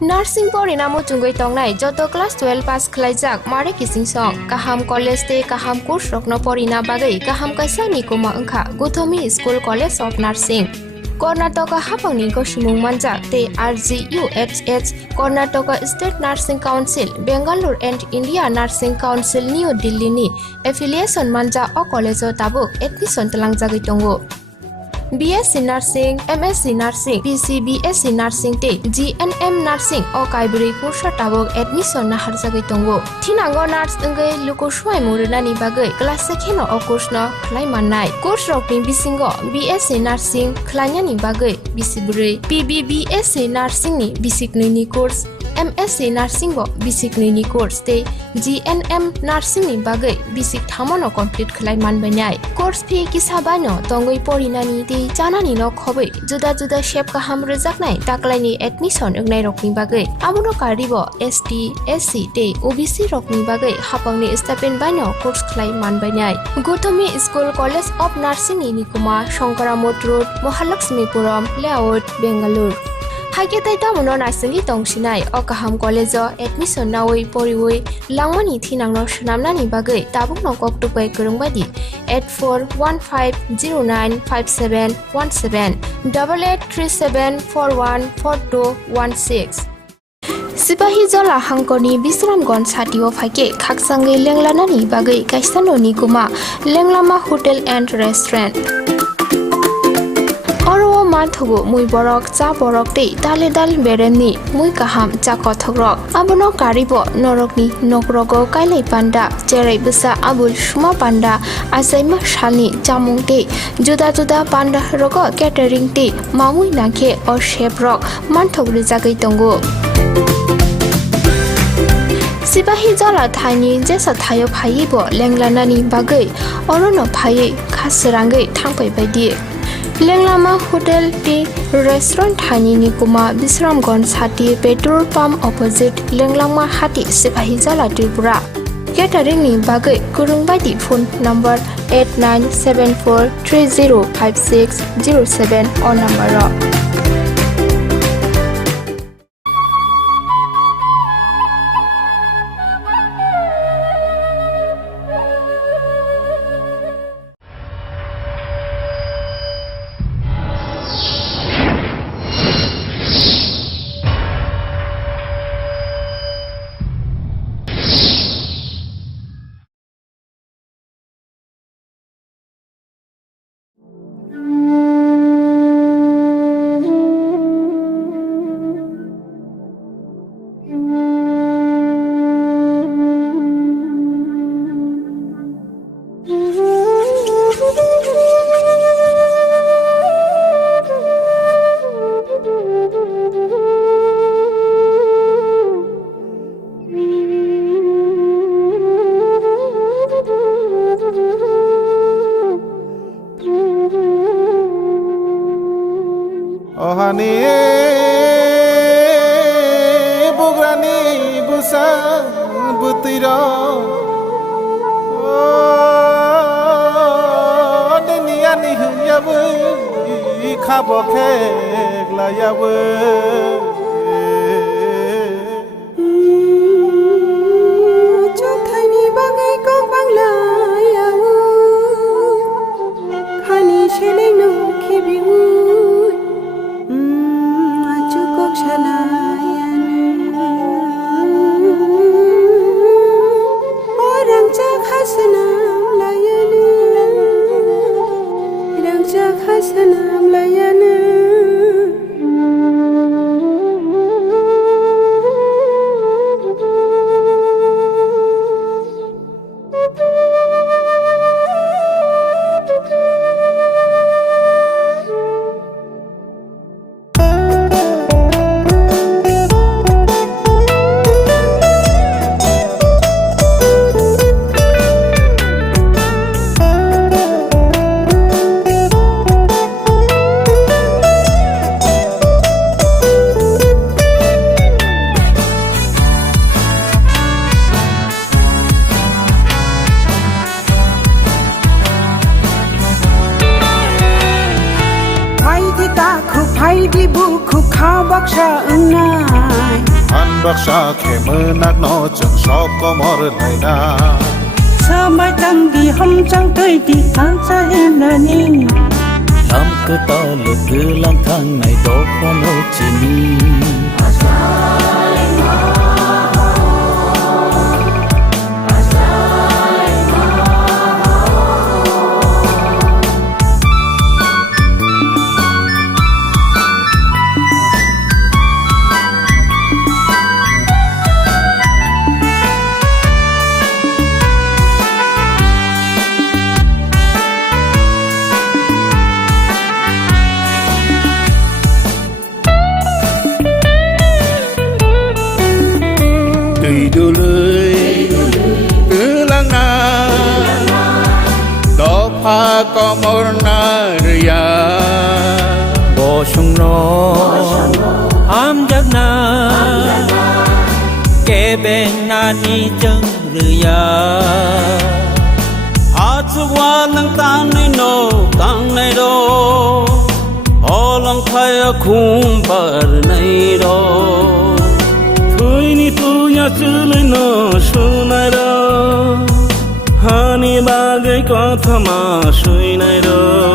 Nursing porina muchungui tongnai joto class 12 pass khlaijak mare kising song kaham college te kaham course rokno porina bagai kaham kaisa nikuma ongkha Gothomi School College of Nursing. Karnataka hapangni gosimung manjak te RGUHH Karnataka State Nursing Council Bangalore and India Nursing Council New Delhi ni affiliation manja o college o tabuk admission talangjagui tongo. BSc Nursing, MSc Nursing, PC BSc Nursing te GNM Nursing o kaibri kursa tabuk admission na harjagui tongo. Thinango nurse ongoi lukuswai murunani bagai class sekheno o course no khlai mannai. Course rokni bisingo BSc Nursing khlainani bagai bisiburi, PBBSc Nursing ni bisiknini course, MSc Nursing bo bisiknini course te GNM Nursing ni bagai bisik thamono complete khlai manbainai. Course fee kisabano tongoi porinani te janani no khobai juda juda shape kaham rejaknai taklaini admission ongnai rokni bagai amono karibo ST SC te OBC rokni bagai hapangni stipend baino course khlai manbainai. Gothomi School College of Nursing ni nikuma Shankaramot Road Mahalakshmipuram Layout Bangalore. Haike taita mono nasingi tongsinai o kaham college o admission nawoi poriwoi langmani thinangno shnamnani bagai tabukno koktupai gorongbadi 8415095717 8837414216. Sipahi Jola Hangkoni Bisramgons Hatio Fake Kaksangi Lenglanani Bagai Kaisano Nikuma Lenglama Hotel and Restaurant. Oro mathugo mui borok cha borok te dale dal beremni mui kaham cha kothogrok abono karibo norokni nokrogo kailai panda cherai busa abul shuma panda asaima shalni chamung te juda juda panda rogo catering te mamui nakhe or chef rock manthogri jagai tongo. Sipahi Jola Thani jesa thayo phaibo lenglanani bagai orono phai khasrangai thangpai baidi. Lenglama Hotel te Restaurant Thani Nikuma Bisramgons Hati Petrol Pump opposite Lenglama Hati Sipahi Jola Tripura. Catering ni bagai kurungbaidi phone number 8974305607 or number ro. Ohani bugrani busa butiro dunia ni yabu khabo khek la yabu cho thay ni bagai ko bangla yaw khani shele no khibiu Hasanam layana di buku khao baksa unai An baksa ke menak no chang shop ko mor lai na Samai tang di hom chang tui di tan sa em na ni Lam cứ to lượt cứ lang thang này đó qua nô chỉ ni Từ lưới từ lăng na đó pha có mor na ria Bo sung no Am giấc na kê bên na ni chân rìa hát su qua nang tan này nô tan này đô ô lòng thay khung bờ này đô thôi ni tu nhà chữ lấy nô su này đô hani ba gai có thama suy này đô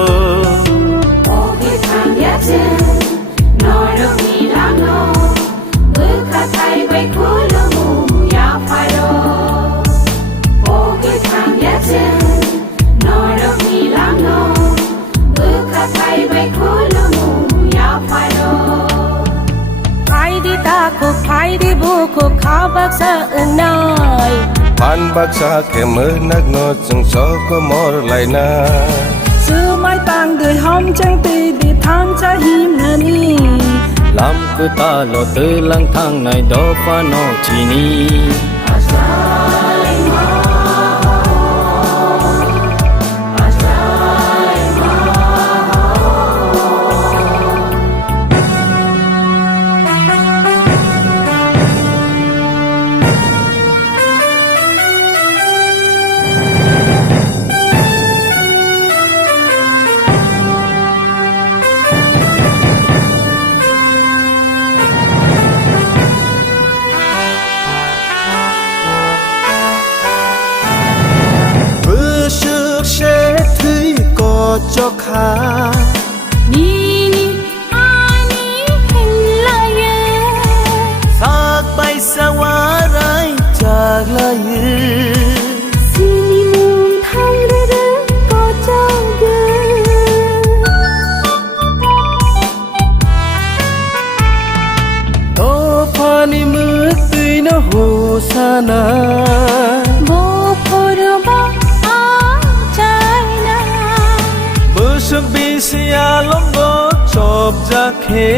Phai đi buku khao baksa unai An baksa ke menak no chang so ko mor lai na Sư mai tang đời hom chang tì đi than cha him na ni Lam cứ ta lo tư lang thang này đó qua nô chỉ ni cho khá Ni ni ani hình la ye Thác bay xa quá rãi chạc la ye Si ni mung thang re re ko chang ge বফরবা আচাইনা बोसोक बिसिया लंगो चप जाखे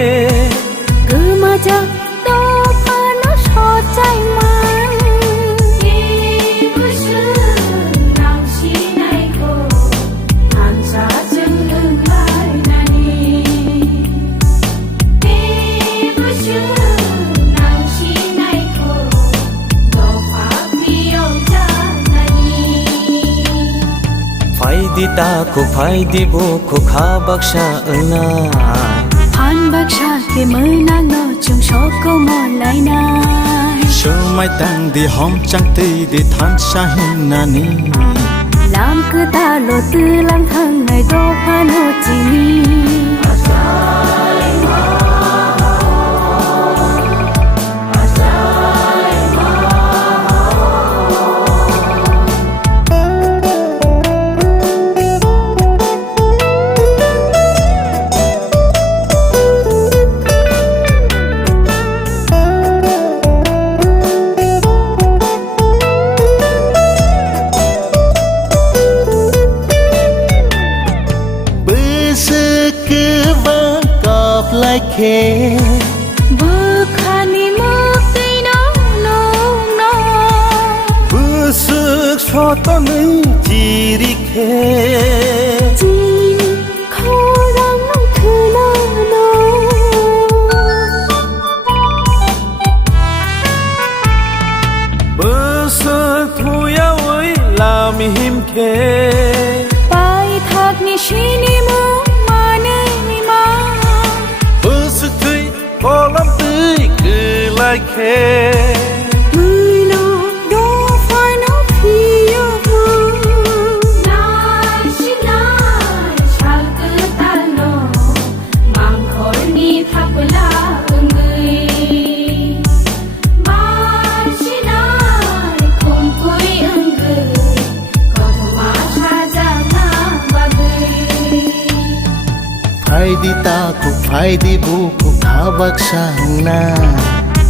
गोमाजा दफानो सजायमान बेबुसु नांसिनायखौ हानसाजों लोंलायनानै बेबुसु नांसिनायखौ दफाख्रियाव जानानै फाइदी ताको फाइदी बुखु खाबाक्सा ओना फान बाक्सा के मोनांनो जों सको मरलायनाय Sumai tang di hom chang ti di than sahin nani लामखो दाल' दोलां थांनाय दफानो दिनि Khe बोखानि मोखैनो नोंनो बोसोक सतनै जिरिखे दिनि खौरां नोंथोनानो बोसोक थुयावै लामि हिमखे बायथागनि सिनिमु मानैमा बोसोक थै कलम दै गोलायखे मैनो दफानो फियोमो नारसिनाय सालगोदानो मांखरनि थाबला ओंगै मारसिनाय खुंखुय ओंगै गथमा साजाना बागै Faidi taku faidi buku kabaksa na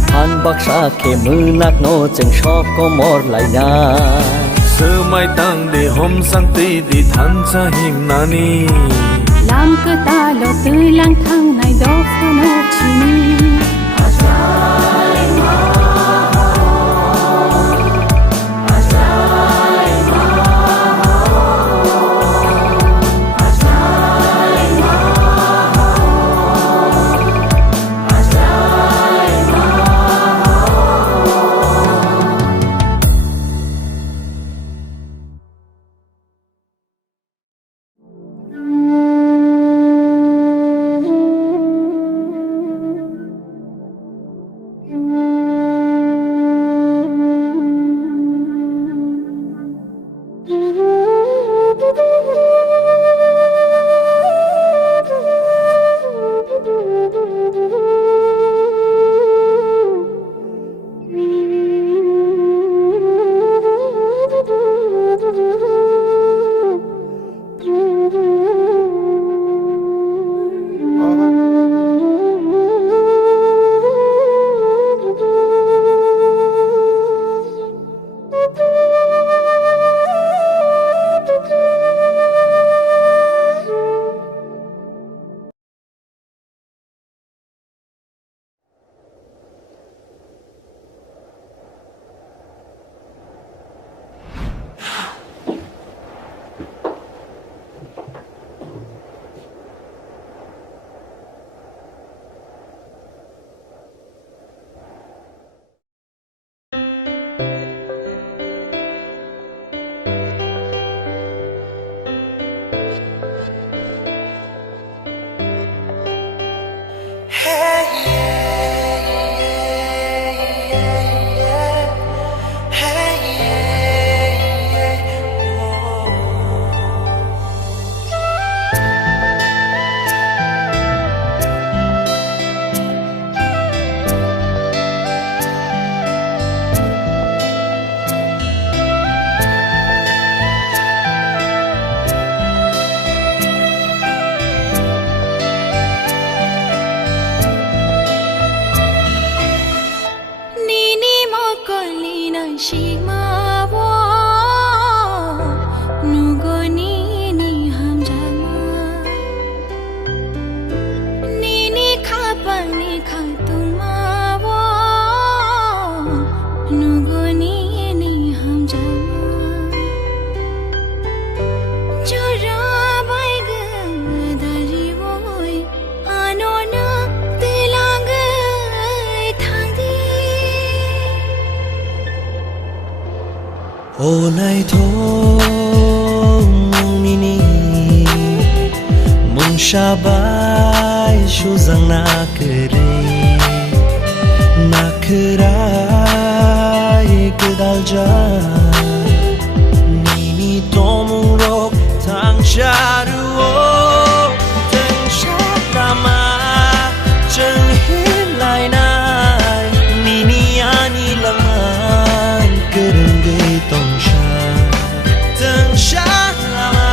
फान बाक्सा के मुनाक नो जों सबको मरलायना सोमाय तांदे हम सांति दि थानसा हिमनानि लामखो दाल' दोलां थांनाय दफानो दिनि Ô này thôi mong nini mong shabai shu zang na kerai kedal ja nini tomung rok tang sharu tang shatama cheng hin lai nai nini ani laman kereng ge tong sha tang shatama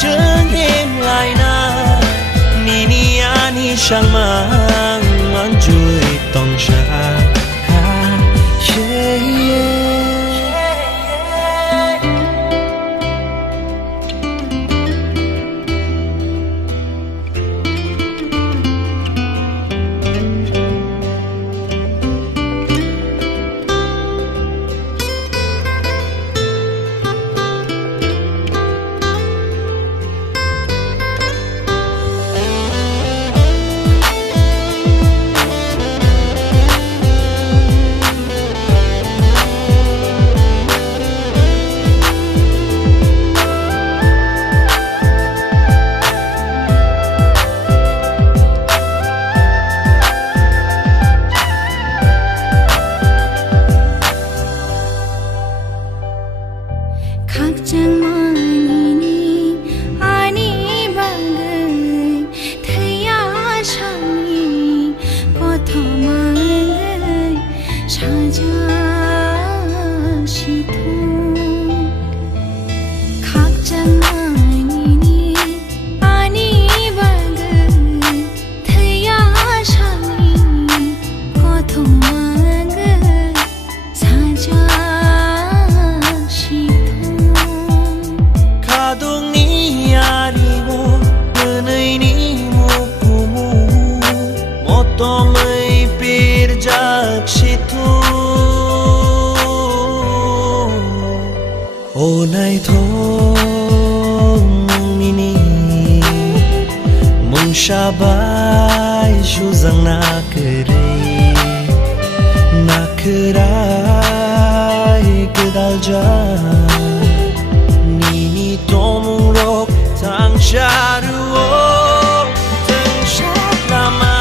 cheng hin lai nai nini ani shang mang man chui tong sha ha yeah. Ô này thôi mong nini mong shabai shu zang na kerai kedal ja nini tomung rok tang sharu tang shatama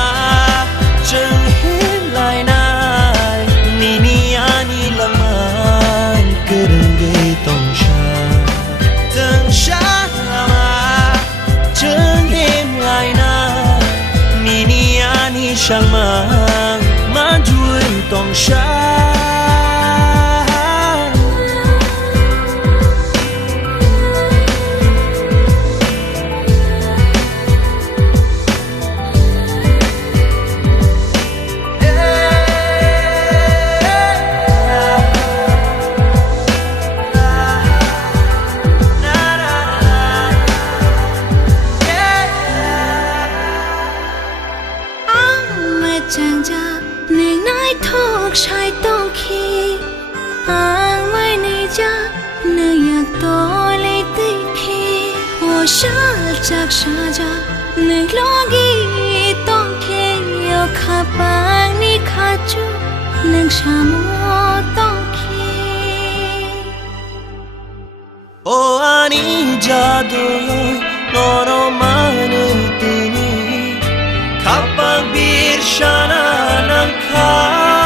cheng hin lai nai nini ani laman kereng ge tong sha tang shatama cheng hin lai nai nini ani shang mang man chui tong sha chắc xa ra nơi lo ghi tông khe yo khá bang ni khá chú nâng xa mô tông khe ô ani jadu nono manu tini kapang bir shana nang kha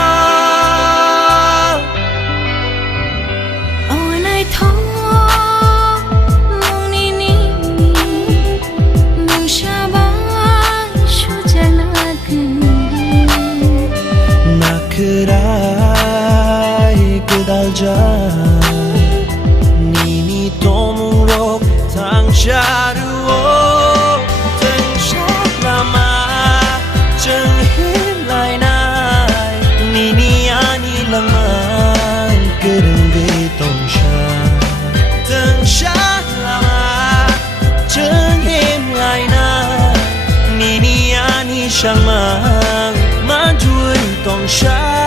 kerai kedal ja nini tomung rok tang sharu tang shatama cheng hin lai nai nini ani laman kereng ge tong sha tang shatama cheng hin lai nai nini ani shang mang man chui tong sha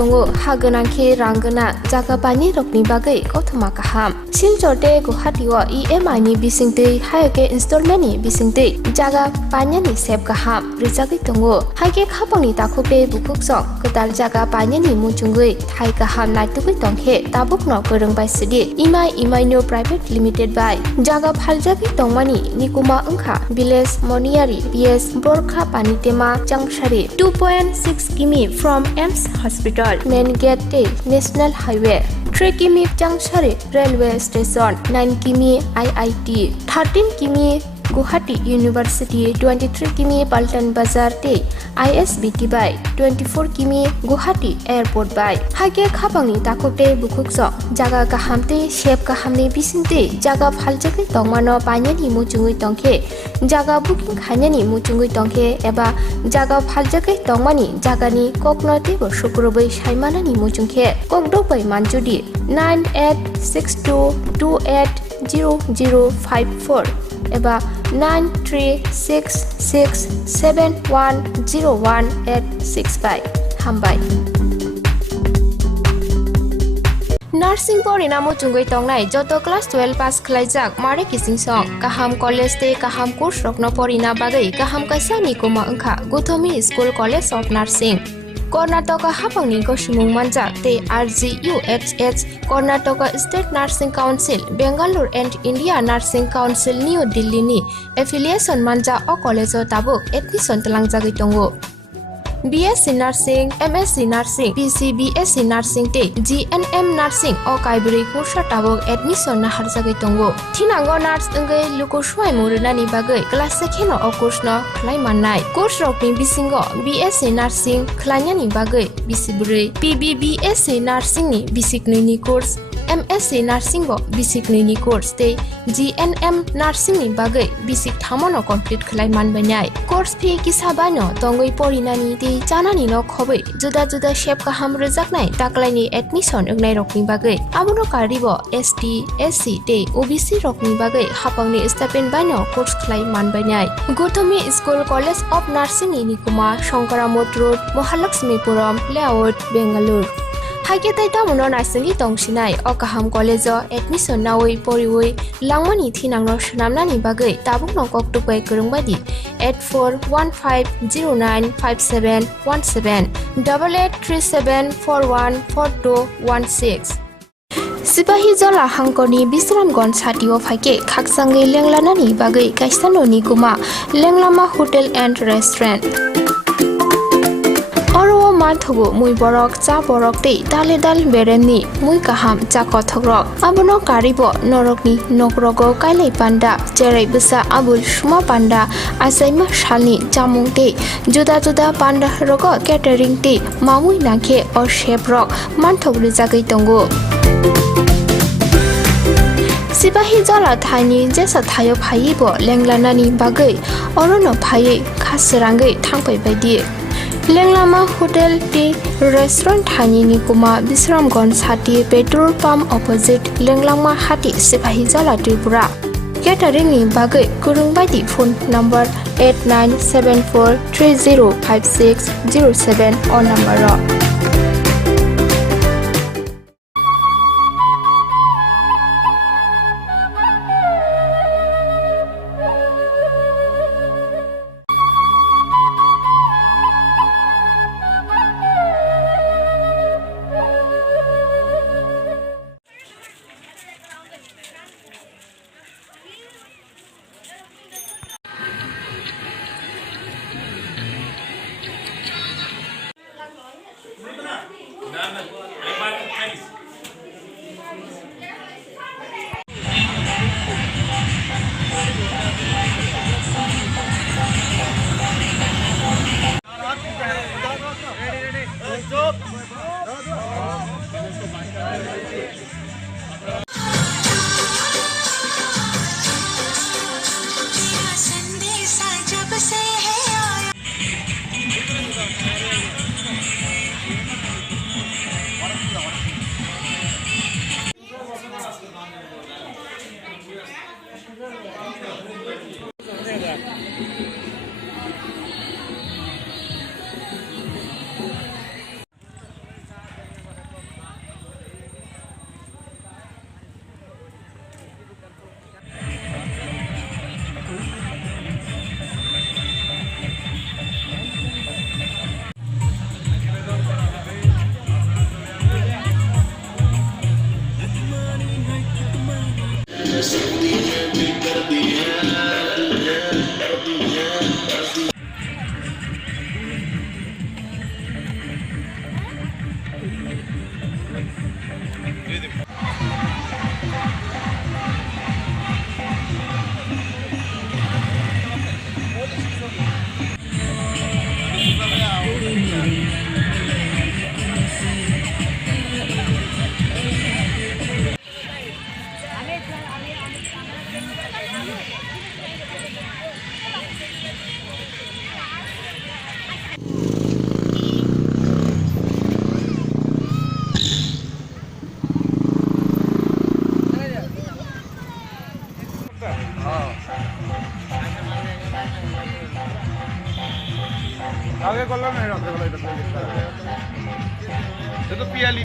tongo haganangke ranggana jaga bani rokni bagai kothoma kaham Silchorte Guwahati o EMI ni bisingtei haike installment ni bisingtei jaga bani ni sep kaham rijagi tongo haike khapangni takhope bukuksong ketal jaga bani ni muchungui thai kaham naitugui tongkhe tabukno gorongbai sidi EMI no private limited by jaga phaljagi tongmani nikuma ongkha village moniari PS Borkha Panitema Jangshari 2.6 km from AIMS Hospital main gate National Highway 3 km Jangshari Railway Station 9 km IIT 13 km Guwahati University 23 km Paltan Bazar te ISBT by 24 km Guwahati Airport by hage khapangni takopte bukukso jaga kahamte shep kahamni bisinte jaga phaljagi tongmano painani muchungui tongkhe jaga booking khainani muchungui tongkhe eba jaga phaljagi tongmani jagani koknote bo shukroboi saimanani muchungkhe kokdokbai manjudi 9862280054 eba 9366710185 hambai Nursing pori namo chungoi tongnai joto class 12 pass khlaijak mare kising song kaham college te kaham course rokno pori na bagai kaham kaisani koma angkha Gothomi School College of Nursing Karnataka hapangni gosimung manjak te RGUHH Karnataka State Nursing Council Bangalore and India Nursing Council New Delhi ni affiliation manja o college o tabuk admission talangjagoi tongo BSc Nursing, MSc Nursing, PCBSc Nursing te GNM Nursing o kaibri course tabuk admission na harjagai tongo thinango nurse engai luko swai murunani bagai class sekheno o course no khlai mannai course rokni bisingo BSc Nursing khlainani bagai bisibri PBBSc Nursing ni bisiknini course MSc Nursing bo basic ni course te GNM Nursing ni bagai basic thamono complete khlai manbanai course fee kisabano tongoi porinani te janani no khobai juda juda shape ka ham rejaknai taklaini admission engnai rokni bagai amono karibo ST SC te OBC rokni bagai hapangni stipend bano course khlai manbanai Gothomi School College of Nursing ni nikuma Shankaramot Road Mahalakshmipuram Layout Bangalore Haike taita mono nasengi tongsinai o kaham college o admission nawoi poriwoi langmani thinangno sunamnani bagai tabukno koktupai kurungbadi 8415095717 8837414216 Sipahi Jala Hangkoni Bisramgon Satio Fake Kaksangi Lenglanani Bagai Kaisano Nikuma Lenglama Hotel and Restaurant Oro Marthogo Mui Borok Cha Borok Te Dale Dal Beremni Mui Kaham Cha Kothogrok Abono Karibo Norokni Nokrogo Kailai Panda Jerai Busa Abul Shuma Panda Asaima Shalni Chamung Te Juda Juda Panda Rogo Catering Te Mamui Nangke or Shape Rock Manthog Rizagai Tongo Sipahi Jala Thani Jesa Thayo Phayi Bo Lenglanani Bagai Orono Phayi Khasirangai Thangpai Baidi Lenglama Hotel Te Restaurant Thani Nikuma Bisramgon Sati Petrol Pump Opposite Lenglama Hati Sipahi Jala Tripura Catering ni Bagai Kurungbaidi phone number 8974305607 or number আগে করলাম না রাত্রেবেলা এটা তো পিয়ালি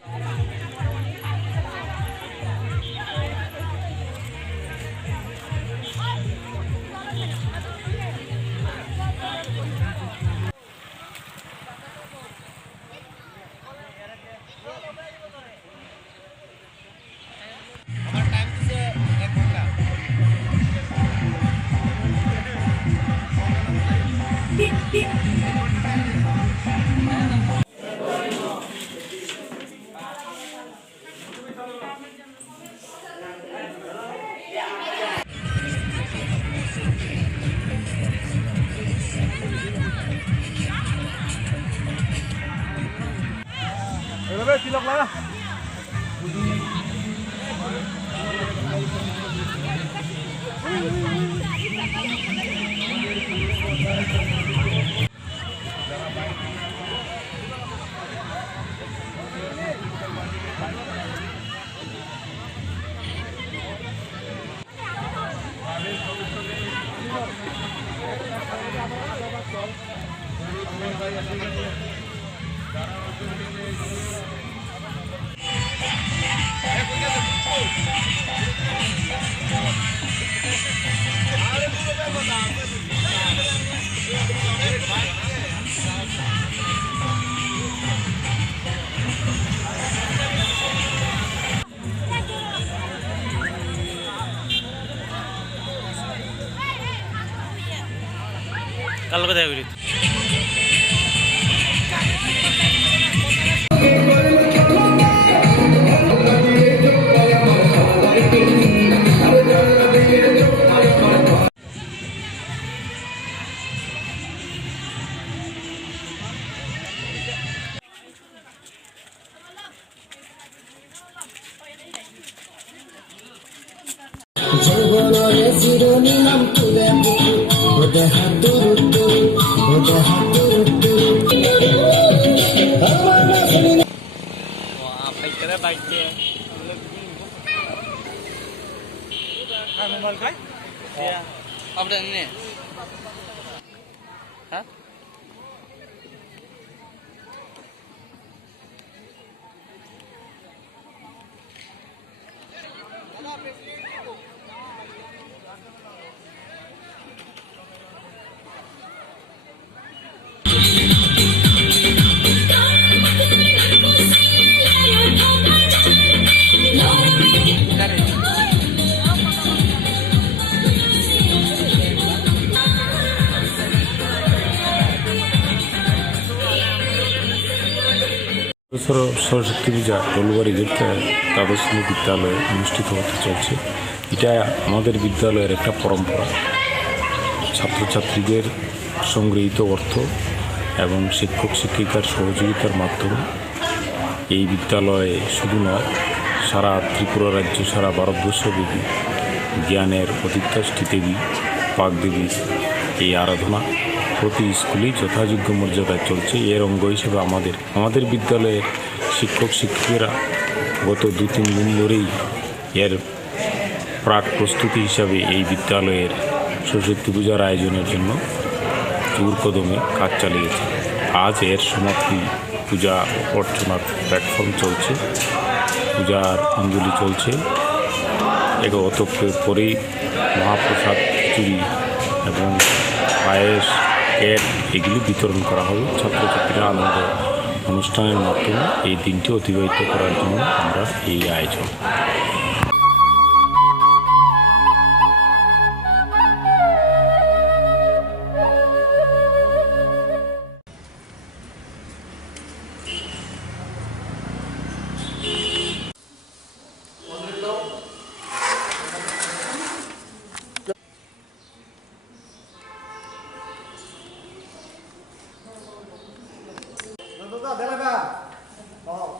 এভাবে তিলক লাগা কাল কথা করি Apa ini? Hah? সরস্বতী পূজা ডলুবাড়ি দ্বাদশ শ্রেণী বিদ্যালয়ে অনুষ্ঠিত হতে চলছে। এটা আমাদের বিদ্যালয়ের একটা পরম্পরা। ছাত্রছাত্রীদের সংগৃহীত অর্থ এবং শিক্ষক শিক্ষিকার সহযোগিতার মাধ্যমে এই বিদ্যালয়ে শুধু নয়, সারা ত্রিপুরা রাজ্য, সারা ভারতবর্ষব্যাপী জ্ঞানের অধিষ্ঠাত্রী দেবী বাগদেবীর এই আরাধনা প্রতি স্কুলেই যথাযোগ্য মর্যাদায় চলছে। এর অঙ্গ হিসেবে আমাদের বিদ্যালয়ের শিক্ষক শিক্ষিকারা গত 2-3 দিন ধরেই এর প্রাক প্রস্তুতি হিসাবে এই বিদ্যালয়ের সরস্বতী পূজার আয়োজনের জন্য জোর কদমে কাজ চালিয়েছে। আজ এর সমাপ্তি, পূজা অর্চনার প্ল্যাটফর্ম চলছে, পূজার অঞ্জলি চলছে। পরেই মহাপ্রসাদ, খিচুড়ি এবং পায়েস, কেক এগুলি বিতরণ করা হবে। ছাত্রছাত্রীরা আনন্দ অনুষ্ঠানের মাধ্যমে এই দিনটি অতিবাহিত করার জন্য আমরা এই আয়োজন।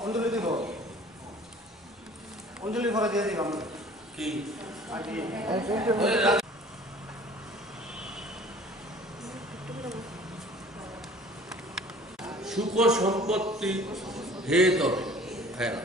অঞ্জলি দিব, অঞ্জলি ভরা দিয়ে দিব আমরা। সুখ সম্পত্তি হে তবে হ্যাঁ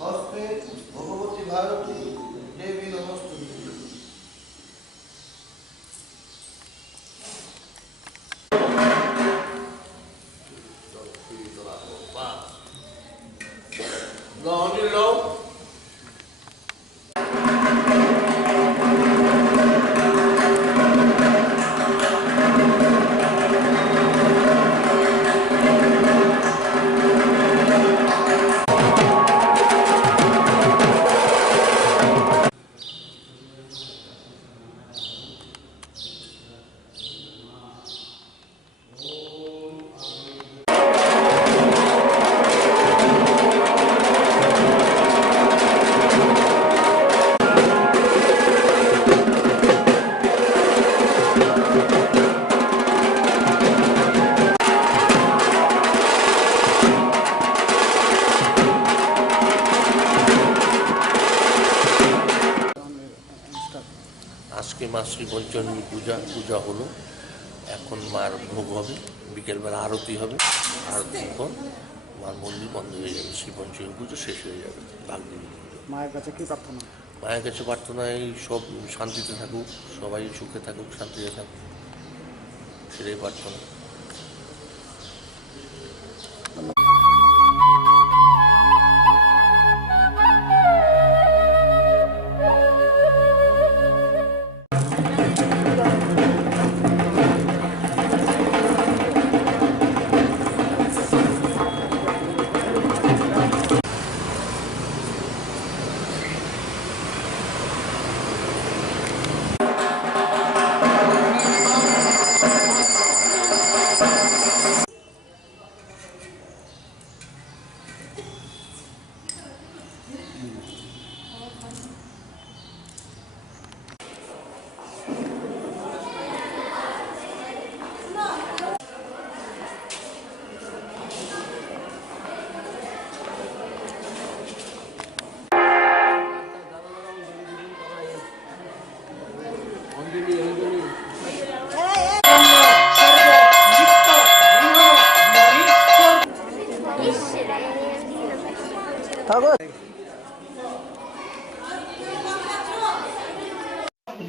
হস্তে ভগবতী ভারতী দেবী নমস্তুতে। আজকে মা শ্রী পঞ্চমী পূজা হলো। এখন মার ভোগ হবে, বিকেলবেলা আরতি হবে। আরতির পর মার মন্দির বন্ধ হয়ে যাবে, শ্রী পঞ্চমী পুজো শেষ হয়ে যাবে। বাগদেবী মায়ের কাছে কি প্রার্থনা? মায়ের কাছে প্রার্থনা এই সব শান্তিতে থাকুক, সবাই সুখে থাকুক, শান্তিতে থাকুক, সেটাই প্রার্থনা।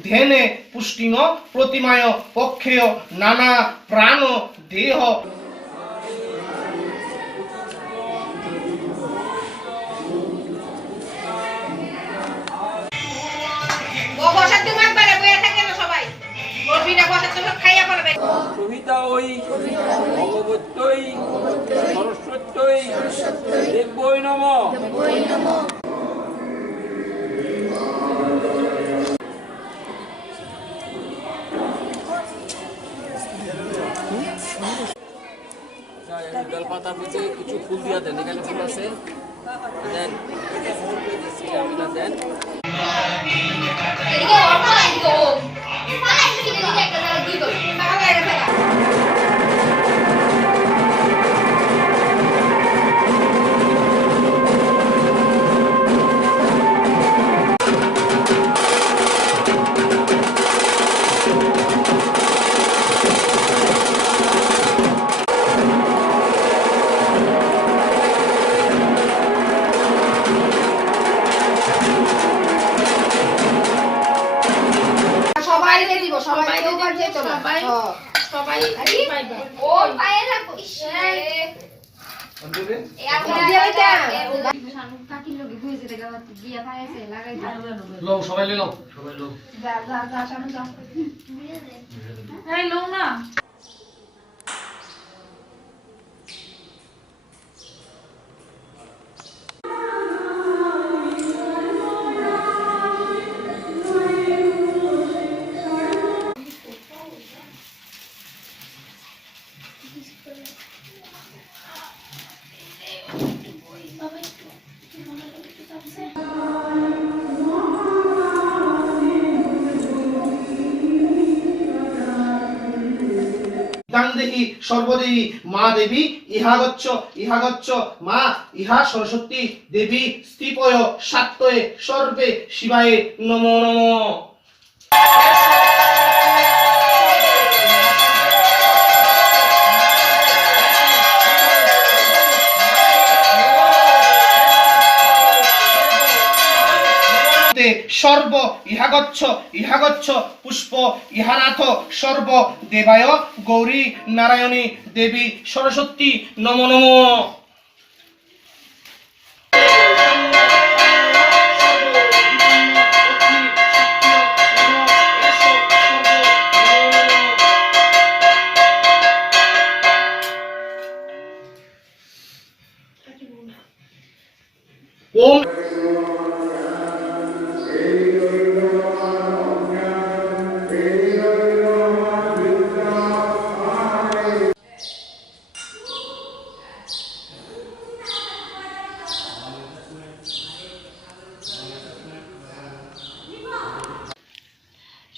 ধ্যানে পুষ্টিং প্রতিমায় পক্ষেয় নানা প্রাণ দেহ কবিতা ওই ভগবত্যই সরস্বত্যই দেব্যই নমঃ। বেলপাতা পেতে কিছু ফুল দিয়া দেন, এখানে ফুল আছে দেন, দেন। আর যেত না সবাই পাইবা ও পায়ে রাখো বিদ্যান্দেহি সর্বদেবী মা দেবী ইহাগচ্ছ মা ইহা সরস্বতী দেবী স্ত্রীপয় সাত্তয়ে সর্বে শিবায়ে নমো নমঃ। সর্ব ইহাগচ্ছ পুষ্প ইহানাথ সর্ব দেবায় গৌরী নারায়ণী দেবী সরস্বতী নমো নমঃ। ওম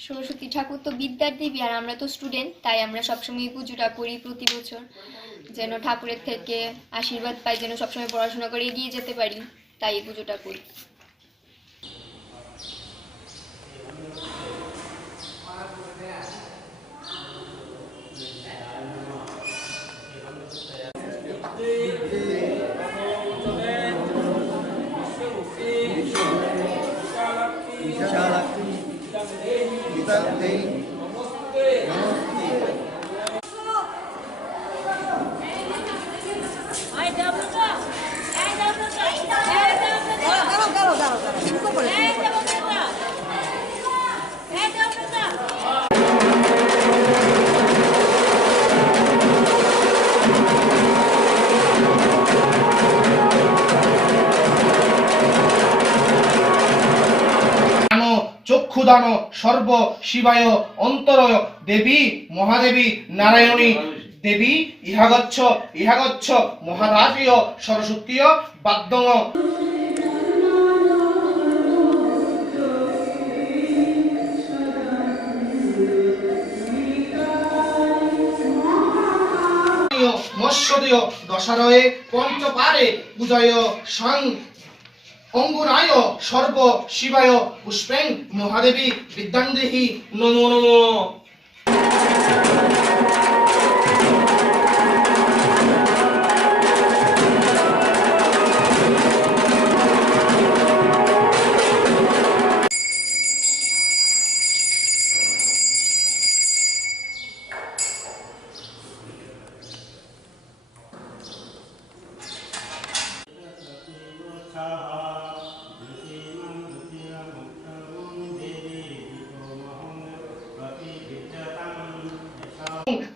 সরস্বতী ঠাকুর তো বিদ্যার দেবী আর আমরা তো স্টুডেন্ট, তাই আমরা সবসময় পুজোটা করি প্রতি বছর, যেন ঠাকুরের থেকে আশীর্বাদ পাই, যেন সবসময় পড়াশোনা করে এগিয়ে যেতে পারি, তাই এই পুজোটা করি। চক্ষুদান সর্ব শিবায় অন্তরয় দেবী মহাদেবী নারায়ণী দেবী ইহাগচ্ছ মহারাজীয় সরস্বতীয় বাদ্যং মৎস্যদয় দশারয়ে পঞ্চপারে পূজয় সং অঙ্গুরায় সর্ব শিবায় পুষ্পেং মহাদেবী বিদ্যান্দেহি নমো নমঃ।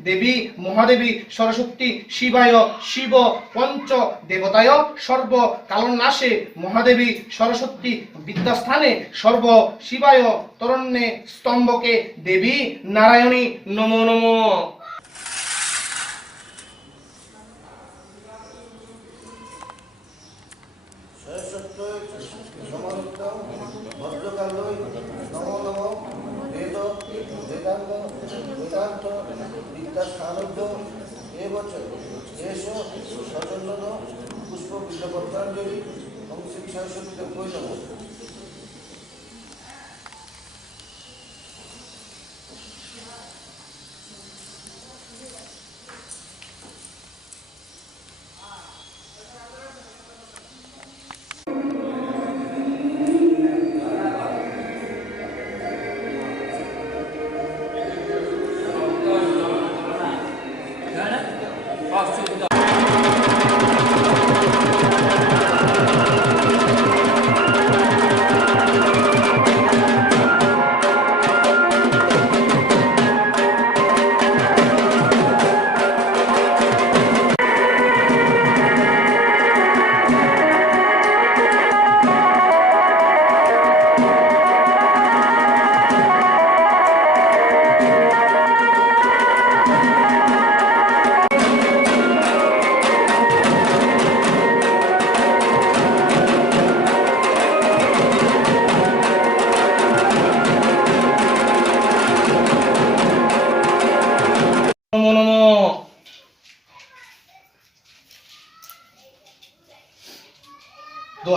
দেবী মহাদেবী সরস্বতী শিবায় শিব পঞ্চ দেবতায় সর্ব কালনাশে মহাদেবী সরস্বতী বিদ্যাস্থানে সর্ব শিবায় তরণ্যে স্তম্ভকে দেবী নারায়ণী নমো নমঃ। পুষ্প বিল্লপত্রাঞ্জলি শ্রী সরস্বতী নমঃ।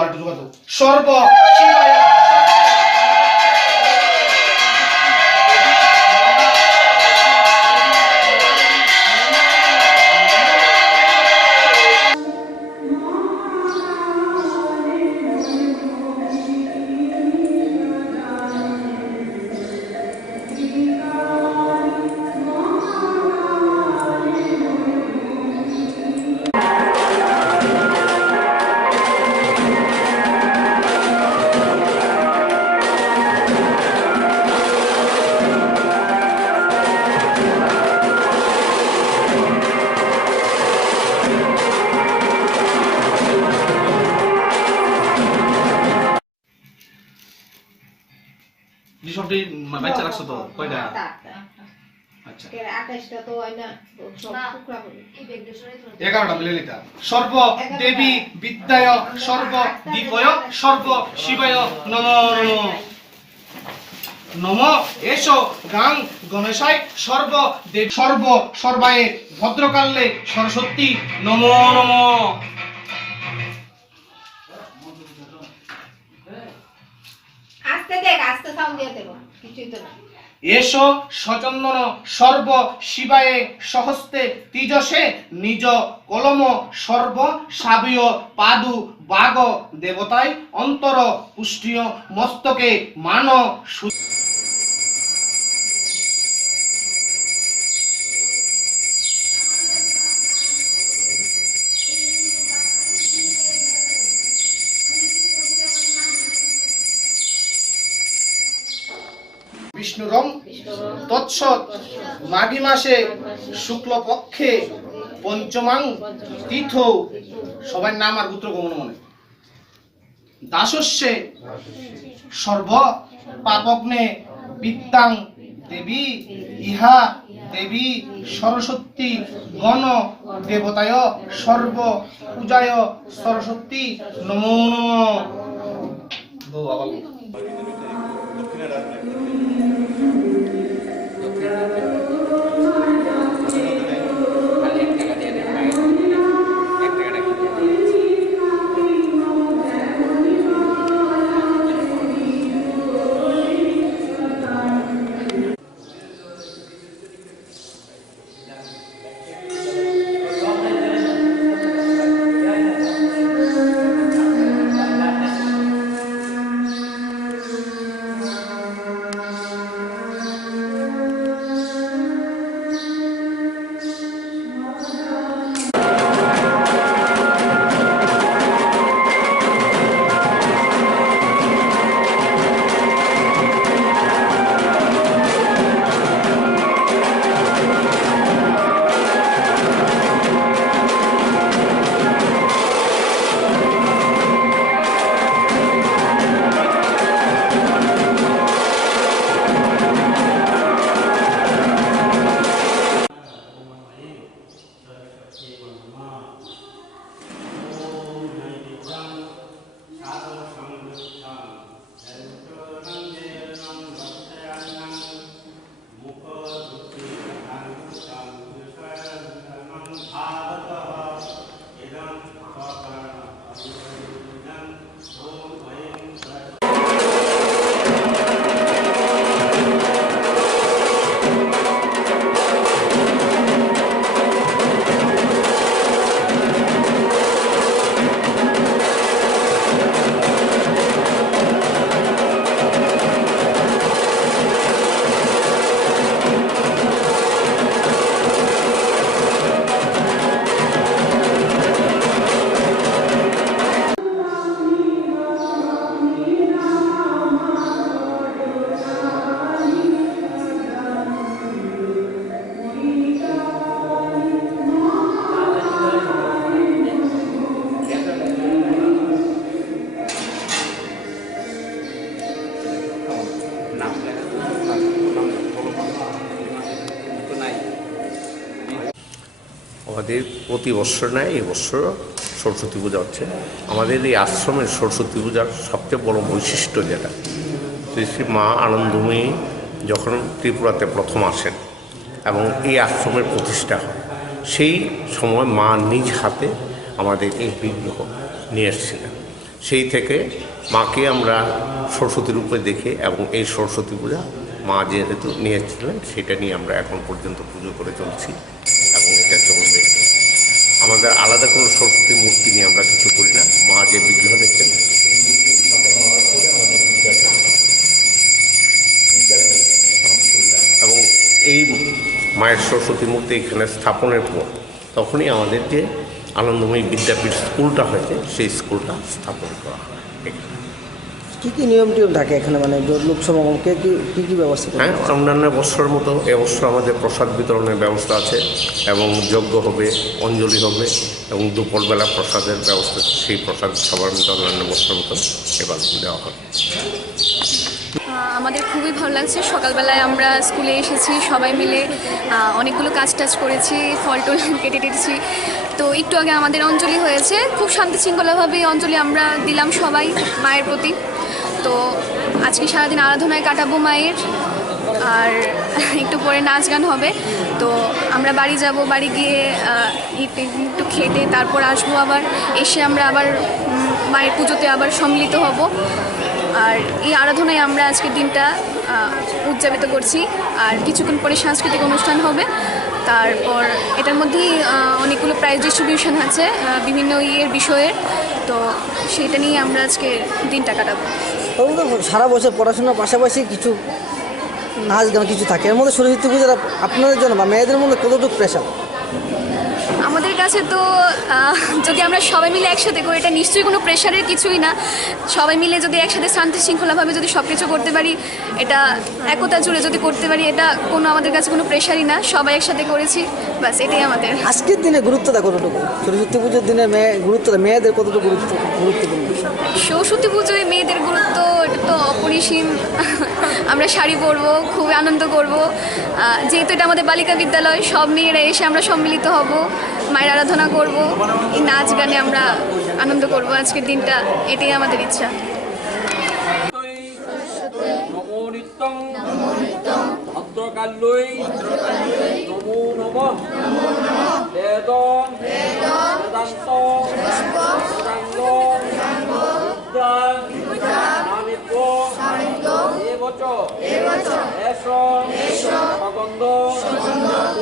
একটু যোগাযোগ সর্ব শিবায় সবটি বাচ্চা রাখছো তো কয়টা আচ্ছা 11টা মিলে নিতা সর্ব দেবী বিদ্যায় সর্ব দীপয় সর্ব শিবায় নমো নমো নমো এসো গাং গণেশায় সর্ব দেব সর্ব সর্বায়ে ভদ্রকালে সরস্বতী নমো নমো এসো সচন্দন সর্ব শিবায়ে সহস্তে তিজসে নিজ কলম সর্ব সাবীয় পাদু বাগ দেবতায় অন্তর পুষ্টিয় মস্তকে মান বিষ্ণুরম তৎসৎ মাঘী মাসে শুক্লপক্ষে পঞ্চমাং তীর্থ সবার নাম আর পুত্র গমন মনে দাসস্যে সর্ব পাপগ্নে বিদ্যাং দেবী ইহা দেবী সরস্বতী গণ দেবতায় সর্ব পূজায় সরস্বতী নমো নমঃ আমাদের প্রতি বছর নয় এই বছর সরস্বতী পূজা হচ্ছে। আমাদের এই আশ্রমের সরস্বতী পূজার সবচেয়ে বড় বৈশিষ্ট্য যেটা, শ্রী শ্রী মা আনন্দময়ী যখন ত্রিপুরাতে প্রথম আসেন এবং এই আশ্রমের প্রতিষ্ঠা হয়, সেই সময় মা নিজ হাতে আমাদের এই বিগ্রহ নিয়ে এসেছিলেন। সেই থেকে মাকে আমরা সরস্বতী রূপে দেখে এবং এই সরস্বতী পূজা মা যেহেতু নিয়েছিলেন সেটা নিয়ে আমরা এখন পর্যন্ত পুজো করে চলছি এবং এটা চলবে। আমাদের আলাদা কোনো সরস্বতী মূর্তি নিয়ে আমরা কিছু করি না। মা যে বিগ্রহ নিচ্ছেন এবং এই মায়ের সরস্বতী মূর্তি এখানে স্থাপনের পর তখনই আমাদের যে আনন্দময়ী বিদ্যাপীঠ স্কুলটা হয়েছে সেই স্কুলটা স্থাপন করা হয়। কী কী নিয়ম টিয়ম থাকে এখানে, মানে লোক সমাগমকে কী কী ব্যবস্থা? হ্যাঁ, অন্যান্য বৎসরের মতো এবছর আমাদের প্রসাদ বিতরণের ব্যবস্থা আছে এবং যজ্ঞ হবে, অঞ্জলি হবে এবং দুপুরবেলা প্রসাদের ব্যবস্থা আছে। সেই প্রসাদ সবার মতো অন্যান্য বৎসরের মতো এবার দেওয়া হবে। আমাদের খুবই ভালো লাগছে। সকালবেলায় আমরা স্কুলে এসেছি, সবাই মিলে অনেকগুলো কাজ টাজ করেছি, ফল টল কেটে টেটেছি। তো একটু আগে আমাদের অঞ্জলি হয়েছে, খুব শান্তি শৃঙ্খলাভাবে অঞ্জলি আমরা দিলাম সবাই মায়ের প্রতি। তো আজকে সারাদিন আরাধনায় কাটাবো মায়ের, আর একটু পরে নাচ গান হবে। তো আমরা বাড়ি যাব, বাড়ি গিয়ে একটু খেটে তারপর আসবো, আবার এসে আমরা আবার মায়ের পুজোতে আবার সম্মিলিত হব। আর এই আরাধনায় আমরা আজকের দিনটা উদযাপিত করছি। আর কিছুক্ষণ পরে সাংস্কৃতিক অনুষ্ঠান হবে। তারপর এটার মধ্যেই অনেকগুলো প্রাইজ ডিস্ট্রিবিউশন আছে বিভিন্ন বিষয়ের। তো সেটা নিয়ে আমরা আজকে দিনটা কাটাবো। সারা বছর পড়াশোনার পাশাপাশি কিছু নাচ গান কিছু থাকে, এর মধ্যে সরস্বতী পূজাটা আপনাদের জন্য বা মেয়েদের মধ্যে কতটুকু প্রেশার? আমাদের কাছে তো যদি আমরা সবাই মিলে একসাথে করি, এটা নিশ্চয়ই কোনো প্রেশারের কিছুই না। সবাই মিলে যদি একসাথে শান্তি শৃঙ্খলাভাবে যদি সব কিছু করতে পারি, এটা একতা জুড়ে যদি করতে পারি, এটা কোনো আমাদের কাছে কোনো প্রেশারই না। সবাই একসাথে করেছি, ব্যাস এটাই আমাদের। আজকের দিনে গুরুত্বটা কতটুকু? সরস্বতী পুজোর দিনে গুরুত্বটা মেয়েদের কতটুকু গুরুত্বপূর্ণ? সরস্বতী পুজোয় মেয়েদের গুরুত্ব এটা তো অপরিসীম। আমরা শাড়ি পরবো, খুব আনন্দ করব। যেহেতু এটা আমাদের বালিকা বিদ্যালয়, সব মেয়েরা এসে আমরা সম্মিলিত হব, মায়ের আরাধনা করব, এই নাচ গানে আমরা আনন্দ করব আজকের দিনটা, এটাই আমাদের ইচ্ছা।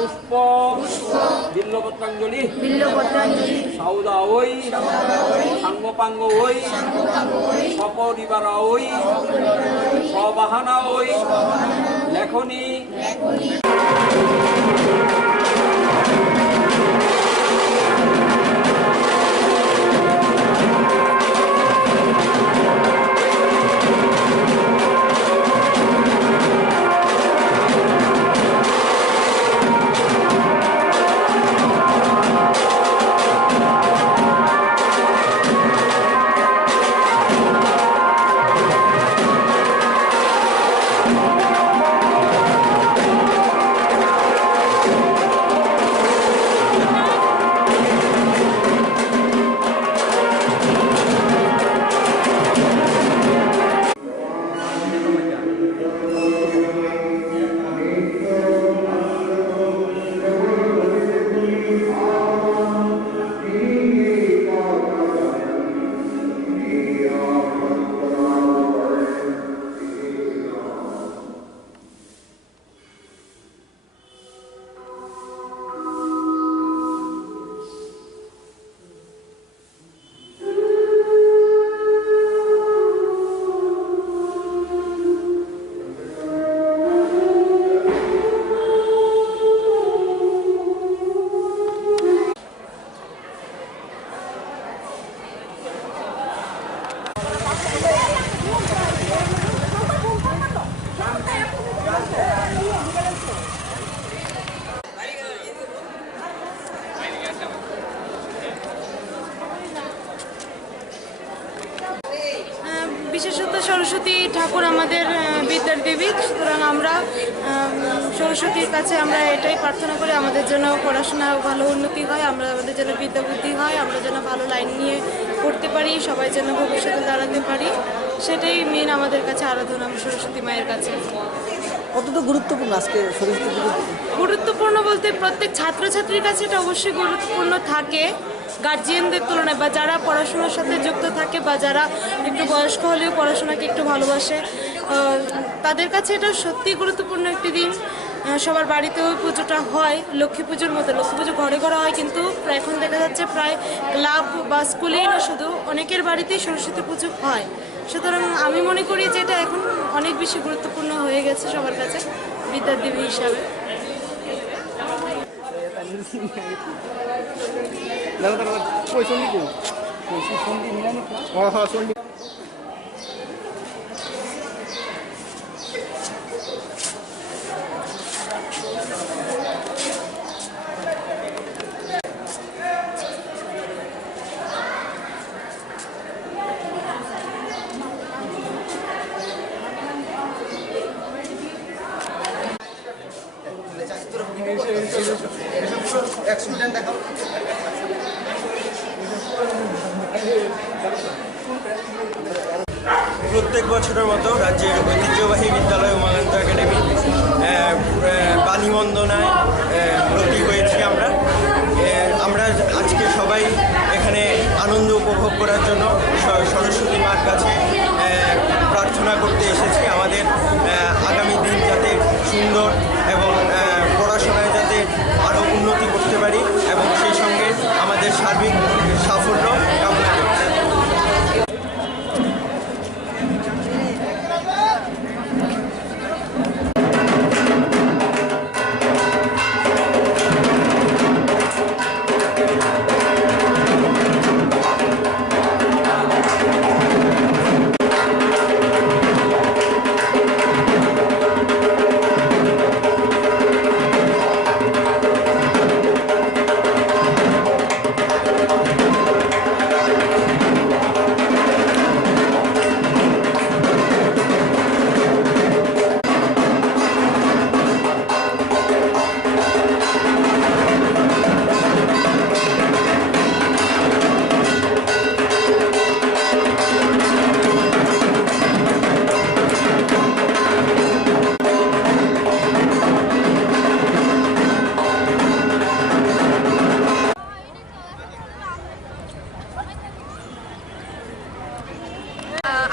পুষ্প বিল্লপত্রাঞ্জলি সাউদা ওই সাঙ্গপাঙ্গ ওই সপরিবারা ওই সবাহানা ওই লেখনী। বিশেষত সরস্বতী ঠাকুর আমাদের বিদ্যার দেবী, সুতরাং আমরা সরস্বতীর কাছে আমরা এটাই প্রার্থনা করি আমাদের জন্য পড়াশোনা ভালো উন্নতি হয়, আমাদের যেন বিদ্যা বুদ্ধি হয়, আমরা যেন ভালো লাইন নিয়ে পড়তে পারি, সবাই যেন ভবিষ্যতে দাঁড়াতে পারি, সেটাই মেন আমাদের কাছে আরাধনা সরস্বতী মায়ের কাছে। কতটা গুরুত্বপূর্ণ আজকে সরস্বতী পুজো? গুরুত্বপূর্ণ বলতে প্রত্যেক ছাত্রছাত্রীর কাছে এটা অবশ্যই গুরুত্বপূর্ণ থাকে, গার্জিয়ানদের তুলনায় বা যারা পড়াশোনার সাথে যুক্ত থাকে বা যারা একটু বয়স্ক হলেও পড়াশোনাকে একটু ভালোবাসে তাদের কাছে এটা সত্যিই গুরুত্বপূর্ণ একটি দিন। সবার বাড়িতেও পুজোটা হয় লক্ষ্মী পুজোর মতো, লক্ষ্মী পুজো ঘরে ঘরে হয়, কিন্তু এখন দেখা যাচ্ছে প্রায় ক্লাব বা স্কুলেই না শুধু অনেকের বাড়িতেই সরস্বতী পুজো হয়। সুতরাং আমি মনে করি যে এটা এখন অনেক বেশি গুরুত্বপূর্ণ হয়ে গেছে সবার কাছে বিদ্যার দেবী হিসাবে। প্রত্যেক বছরের মতো রাজ্যের ঐতিহ্যবাহী বিদ্যালয় উমাকান্ত একাডেমি বাণী বন্দনায় ব্রতী হয়েছি আমরা। আমরা আজকে সবাই এখানে আনন্দ উপভোগ করার জন্য সরস্বতী মার কাছে প্রার্থনা করতে এসেছি। আমাদের আগামী দিন যাতে সুন্দর এবং পড়াশোনায় যাতে আরও উন্নতি করতে পারি এবং সেই সঙ্গে আমাদের সার্বিক সাফল্য কামনা করছি।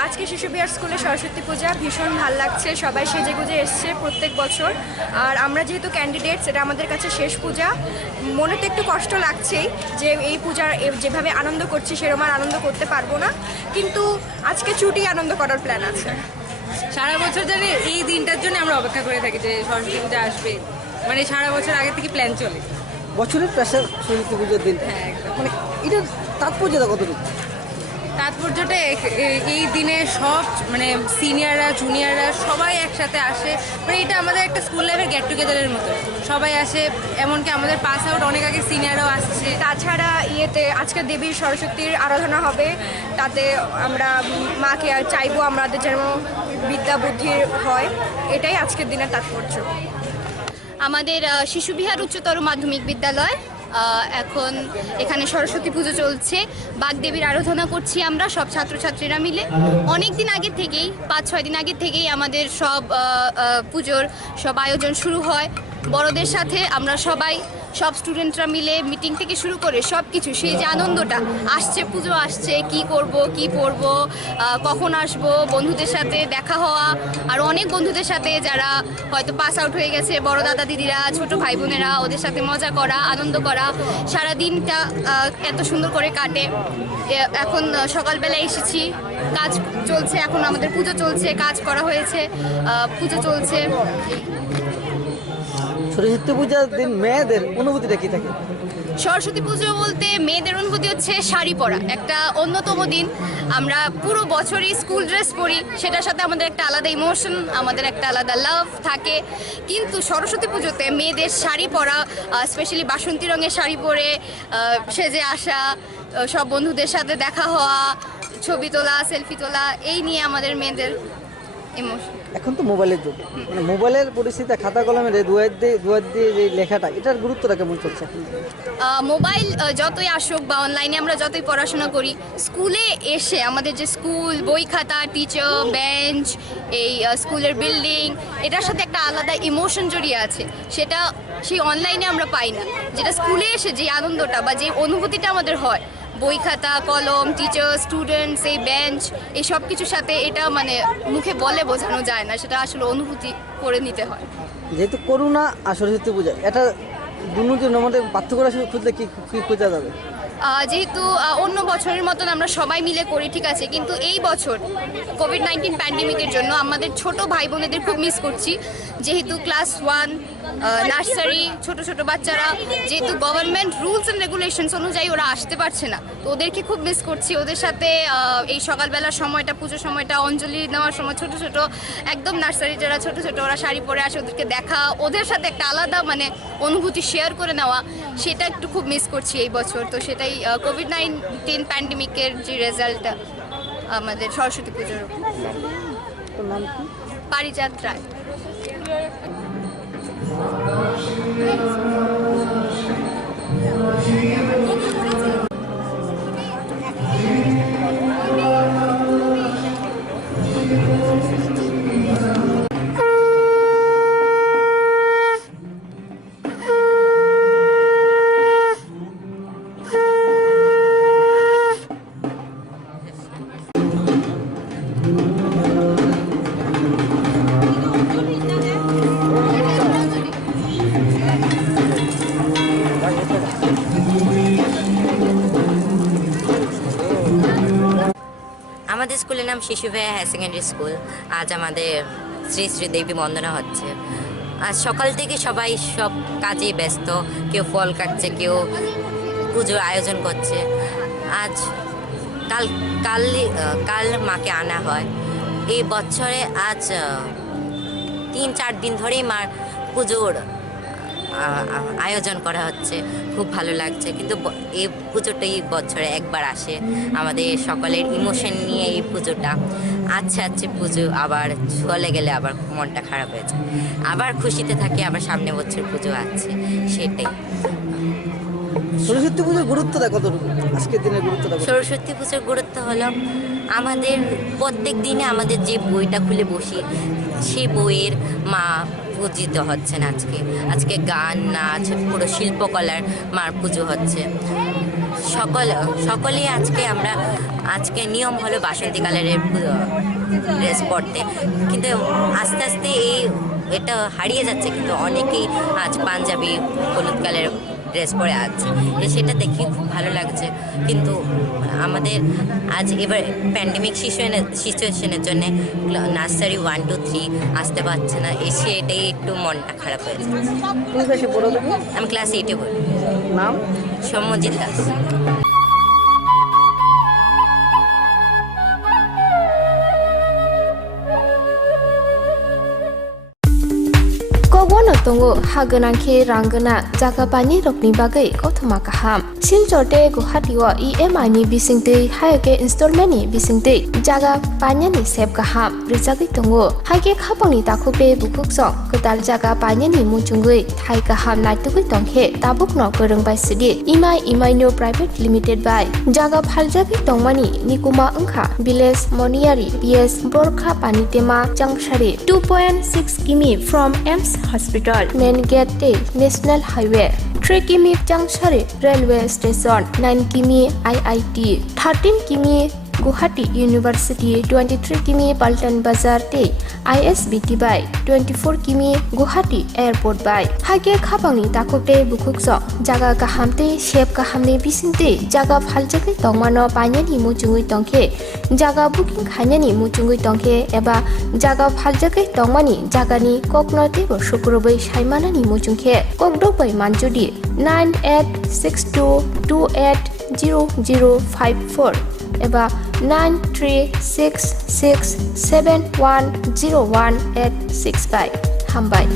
আজকে শিশু বিহার স্কুলে সরস্বতী পূজা ভীষণ ভালো লাগছে, সবাই সেজেগুজে এসছে প্রত্যেক বছর। আর আমরা যেহেতু ক্যান্ডিডেটস, এটা আমাদের কাছে শেষ পূজা, মনে তো একটু কষ্ট লাগছেই যে এই পূজার যেভাবে আনন্দ করছি সেরকম আর আনন্দ করতে পারবো না, কিন্তু আজকে ছুটি আনন্দ করার প্ল্যান আছে। সারা বছর জানি এই দিনটার জন্য আমরা অপেক্ষা করে থাকি যে সরস্বতী পূজা আসবে, মানে সারা বছর আগে থেকে প্ল্যান চলে। বছরের প্রেশার সরস্বতী পুজোর দিন, হ্যাঁ একদম। মানে এটার তাৎপর্যটা কতটুকু? তাৎপর্যটা এই দিনে সব মানে সিনিয়ররা জুনিয়ররা সবাই একসাথে আসে, মানে এটা আমাদের একটা স্কুল লাইফের গেট টুগেদারের মতো, সবাই আসে। এমনকি আমাদের পাস আউট অনেক আগে সিনিয়ররাও আসছে। তাছাড়া আজকে দেবীর সরস্বতীর আরাধনা হবে, তাতে আমরা মাকে চাইবো আমাদের যেন বিদ্যা বুদ্ধির হয়, এটাই আজকের দিনের তাৎপর্য। আমাদের শিশু বিহার উচ্চতর মাধ্যমিক বিদ্যালয় এখন এখানে সরস্বতী পুজো চলছে, বাগদেবীর আরাধনা করছি আমরা সব ছাত্রছাত্রীরা মিলে। অনেক দিন আগে থেকেই 5-6 দিন আগে থেকেই আমাদের সব পুজোর সব আয়োজন শুরু হয় বড়দের সাথে। আমরা সব স্টুডেন্টরা মিলে মিটিং থেকে শুরু করে সব কিছু, সেই যে আনন্দটা আসছে, পুজো আসছে, কি করব কি পরব, কখন আসব, বন্ধুদের সাথে দেখা হওয়া, আর অনেক বন্ধুদের সাথে যারা হয়তো পাস আউট হয়ে গেছে, বড় দাদা দিদিরা, ছোট ভাই বোনেরা, ওদের সাথে মজা করা, আনন্দ করা, সারা দিনটা এত সুন্দর করে কাটে। এখন সকালবেলা এসেছি, কাজ চলছে, এখন আমাদের পুজো চলছে, কাজ করা হয়েছে, পুজো চলছে। সরস্বতী পূজার দিন মেয়েদের অনুভূতিটা কি থাকে? সরস্বতী পুজো বলতে মেয়েদের অনুভূতি হচ্ছে শাড়ি পরা, একটা অন্যতম দিন। আমরা পুরো বছরই স্কুল ড্রেস পরি, সেটার সাথে আমাদের একটা আলাদা ইমোশন, আমাদের একটা আলাদা লাভ থাকে। কিন্তু সরস্বতী পুজোতে মেয়েদের শাড়ি পরা, স্পেশালি বাসন্তী রঙের শাড়ি পরে সেজে আসা, সব বন্ধুদের সাথে দেখা হওয়া, ছবি তোলা, সেলফি তোলা, এই নিয়ে আমাদের মেয়েদের ইমোশন। এখন তো মোবাইলের যুগ, মানে মোবাইলের পরিস্থিতিতে খাতা কলমের দুয়ার দিয়ে যে লেখাটা, এটার গুরুত্বটা কেমন চলছে? মোবাইল যতই আসুক বা অনলাইনে আমরা যতই পড়াশোনা করি, স্কুলে এসে আমাদের যে স্কুল, বই খাতা, টিচার, বেঞ্চ, এই স্কুলের বিল্ডিং, এটার সাথে একটা আলাদা ইমোশন জড়িয়ে আছে। সেটা সেই অনলাইনে আমরা পাই না, যেটা স্কুলে এসে যে আনন্দটা বা যে অনুভূতিটা আমাদের হয়, বই খাতা কলম টিচার স্টুডেন্টস এই বেঞ্চ এই সব কিছুর সাথে, এটা মানে মুখে বলে বোঝানো যায় না, সেটা আসলে অনুভূতি করে নিতে হয়। যেহেতু করোনা আর সরস্বতী পূজা, এটা দুটোর মধ্যে পার্থক্য খুঁজলে কি খোঁজা যাবে? যেহেতু অন্য বছরের মতন আমরা সবাই মিলে করি ঠিক আছে, কিন্তু এই বছর কোভিড-19 প্যান্ডেমিকের জন্য আমাদের ছোট ভাই বোনেদের খুব মিস করছি। যেহেতু ক্লাস 1 নার্সারি ছোট ছোট বাচ্চারা, যেহেতু গভর্নমেন্ট রুলস অ্যান্ড রেগুলেশনস অনুযায়ী ওরা আসতে পারছে না, তো ওদেরকে খুব মিস করছি। ওদের সাথে এই সকালবেলার সময়টা, পুজোর সময়টা, অঞ্জলি নেওয়ার সময় ছোট ছোট একদম নার্সারি যারা ছোট ছোট ওরা শাড়ি পরে আসে, ওদেরকে দেখা, ওদের সাথে একটা আলাদা মানে অনুভূতি শেয়ার করে নেওয়া, সেটা একটু খুব মিস করছি এই বছর। তো সেটাই কোভিড-19 প্যান্ডেমিকের যে রেজাল্টটা আমাদের সরস্বতী পুজোর। নাম কি? পারিজাত রায়। আমাদের স্কুলের নাম শিশু ভাইয়া হায়ার সেকেন্ডারি স্কুল। আজ আমাদের শ্রী শ্রী দেবী বন্দনা হচ্ছে। আজ সকাল থেকে সবাই সব কাজে ব্যস্ত, কেউ ফল কাটছে, কেউ পুজোর আয়োজন করছে। আজ কাল মাকে আনা হয়। এই বছরে আজ 3-4 দিন ধরেই মার পুজোর আয়োজন করা হচ্ছে, খুব ভালো লাগছে। কিন্তু এই পুজোটা এই বছরে একবার আসে, আমাদের সকলের ইমোশন নিয়ে এই পুজোটা। আচ্ছা পুজো আবার চলে গেলে আবার মনটা খারাপ হয়ে যায়, আবার খুশিতে থাকি, আবার সামনে বছর পুজো আছে, সেটাই। সরস্বতী পুজোর গুরুত্বটা কতটুকু? আজকের দিনের গুরুত্বটা? সরস্বতী পুজোর গুরুত্ব হলো আমাদের প্রত্যেক দিনে আমাদের যে বইটা খুলে বসি, সেই বইয়ের মা পূজিত হচ্ছেন। আজকে গান নাচ পুরো শিল্পকলার মার পুজো হচ্ছে। সকলেই আজকে নিয়ম হলো বাসন্তী কালারের ড্রেস পরতে, কিন্তু আস্তে আস্তে এটা হারিয়ে যাচ্ছে। কিন্তু অনেকেই আজ পাঞ্জাবি হলুদ কালারের ড্রেস পরে আছে, সেটা দেখে খুব ভালো লাগছে। কিন্তু আমাদের আজ এবার প্যান্ডেমিক সিচুয়েশনের জন্য নার্সারি 1, 2, 3 আসতে পারছে না, এটাই একটু মনটা খারাপ হয়ে যাচ্ছে। আমি ক্লাস 8-এ পড়ি। নাম? Soumyajit Das. Kogono tongo haganangke ranggana jaga pani rokni bagai kothoma kaham. Silchorte Guwahati o EMI ni bisingte haike installment ni bisingte jaga panya ni sep kaham. Rijagi tongo haike khapangni takhupe bukuksong kedal jaga panya ni muchungui thai kaham naitugui tongkhe tabukno korongbai sidi EMI no private limited by jaga phaljagi tongmani nikuma angkha village moniari PS Borkha Panitema Jangshari 2.6 km from EMS Hospital main gate National Highway 3 km Jangshari Railway Station 9 km IIT 13 km Guwahati University 23 km Paltan Bazar te ISBT by 24 km Guwahati Airport by hage khapangni takopte bukukso jaga kahamte shep kahamni bisinte jaga phaljagi tongmano panyani muchungui tongke jaga booking khainani muchungui tongke eba jaga phaljagi tongmani jagani koknote bo shukroboi saimanani muchungke kokdobai manjudi 9862280054 eba 9366710185 hambai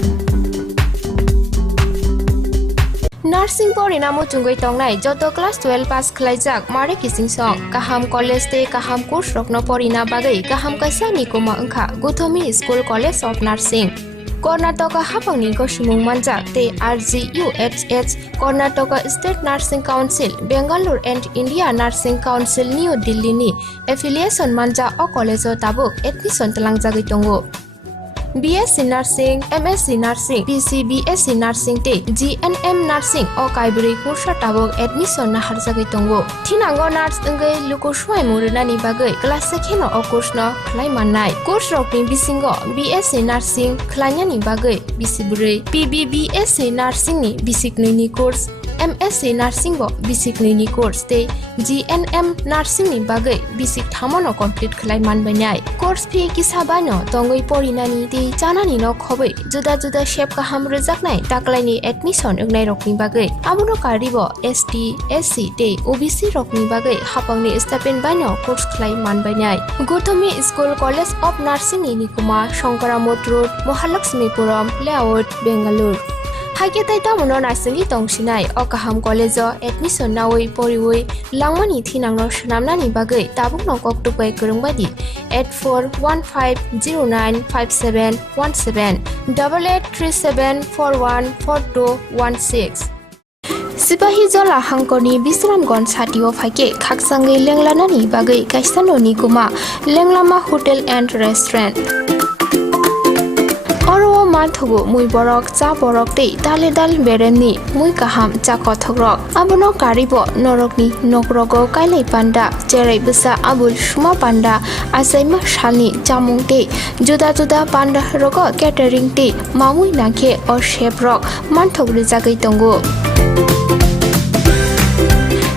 Nursing porina muchungoi tongnai joto class 12 pass khlaijak mare kising song kaham college te kaham course rokno porina bagai kaham kaisa nikoma angkha Guthomi School College of Nursing Karnataka hapangni gosimung manjak te RGUHH Karnataka State Nursing Council Bangalore and India Nursing Council New Delhi ni affiliation manja o college o tabuk admission talangjagoi tongo BSc Nursing, MSc Nursing, BSc Nursing te GNM Nursing o kaibri kursa tabok admission na harjagai tongo. Thinango nurse engai luko suai murunani bagai class 2 no o course no khlai mannai. Course rokni bisingo BSc Nursing khlainani bagai bisiburi, BSc Nursing ni bisikni ni course, MSc Nursing bo basic ni course te GNM Nursing ni bagai basic thamono complete khlai manbainai. Course fee kisabano tongoi porinani te chanani no khobai juda shape ka hamre jaknai taklaini admission ugnai rokni bagai abuno karibo ST SC te OBC rokni bagai hapangni stipend baino course khlai manbainai. Gotami School College of Nursing ni Nikuma Shankaramot Road Mahalakshmipuram Layout Bangalore. Haiketai tamuno nursing tongsinai o kaham college admission nawai poriwai langmani thinangno shnamnani bagai tabukno koktupai kurungbadi 8415095717 8837414216 Sipahi Jola Hangkoni Bisramgons Hatio Fake Kaksangai Lenglanani Bagai Kaisano Nikuma Lenglama Hotel and Restaurant Oro Mathogo Mui Borok Cha Borok Te Dale Dal Bereni Mui Kaham Cha Kothogrok Abono Karibo Norokni Nokrogo Kailai Panda Jerai Busa Abul Shuma Panda Asaima Shani Jamung Te Juda Panda Rogo Catering Te Mamui Nake or Shape Rock Manthogri Jagai Tongo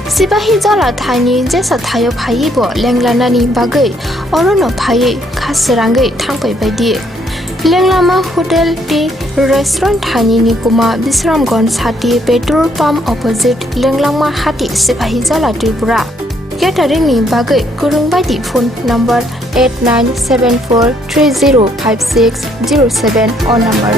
Sipahi Jola Thani Jesa Thayo Phaibo Lenglanani Bagai Orono Phai Khasirangai Thangpai Baidi Lenglama Hotel Tea Restaurant Thani Nikuma Bisramgons Hati Petrol Pump Opposite Lenglama Hati Sipahi Jola Tripura Catering ni bagai kurungbaidi phone number 8974305607 or number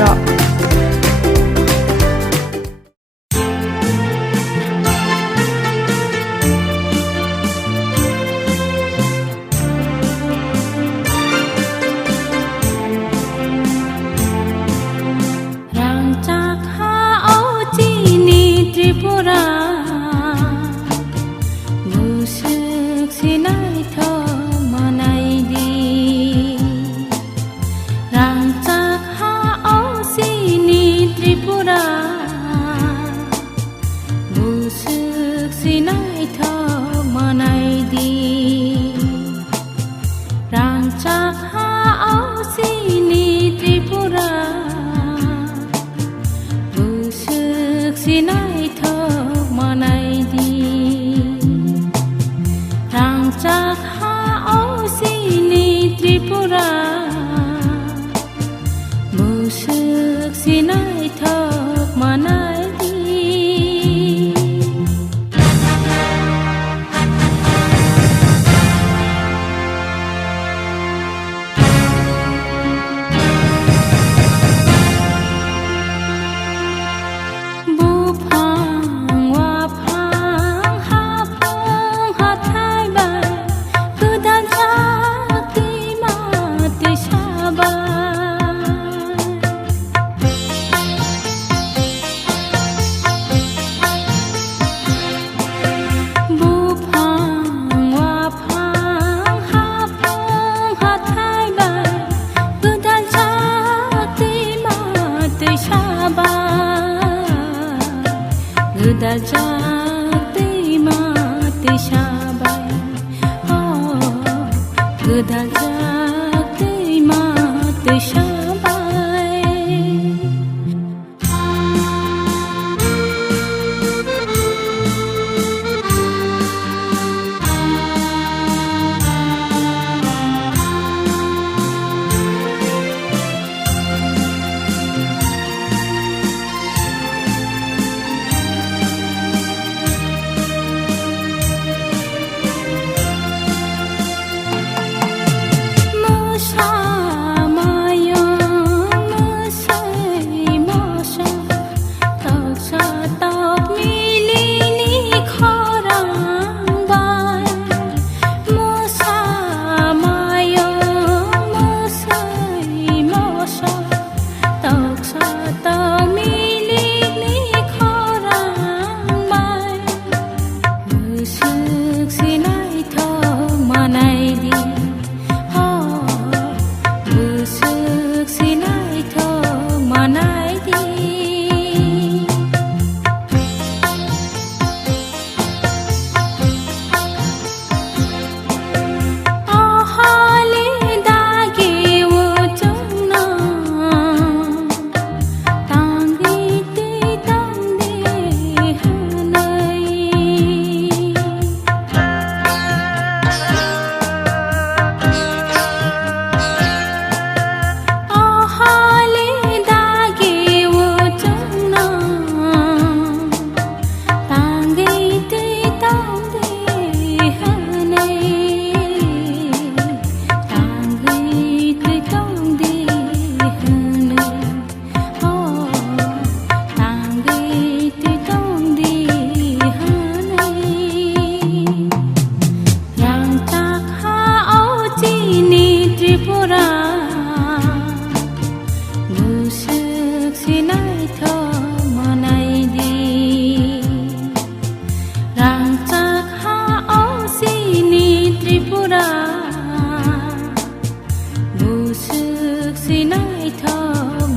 सिनायथ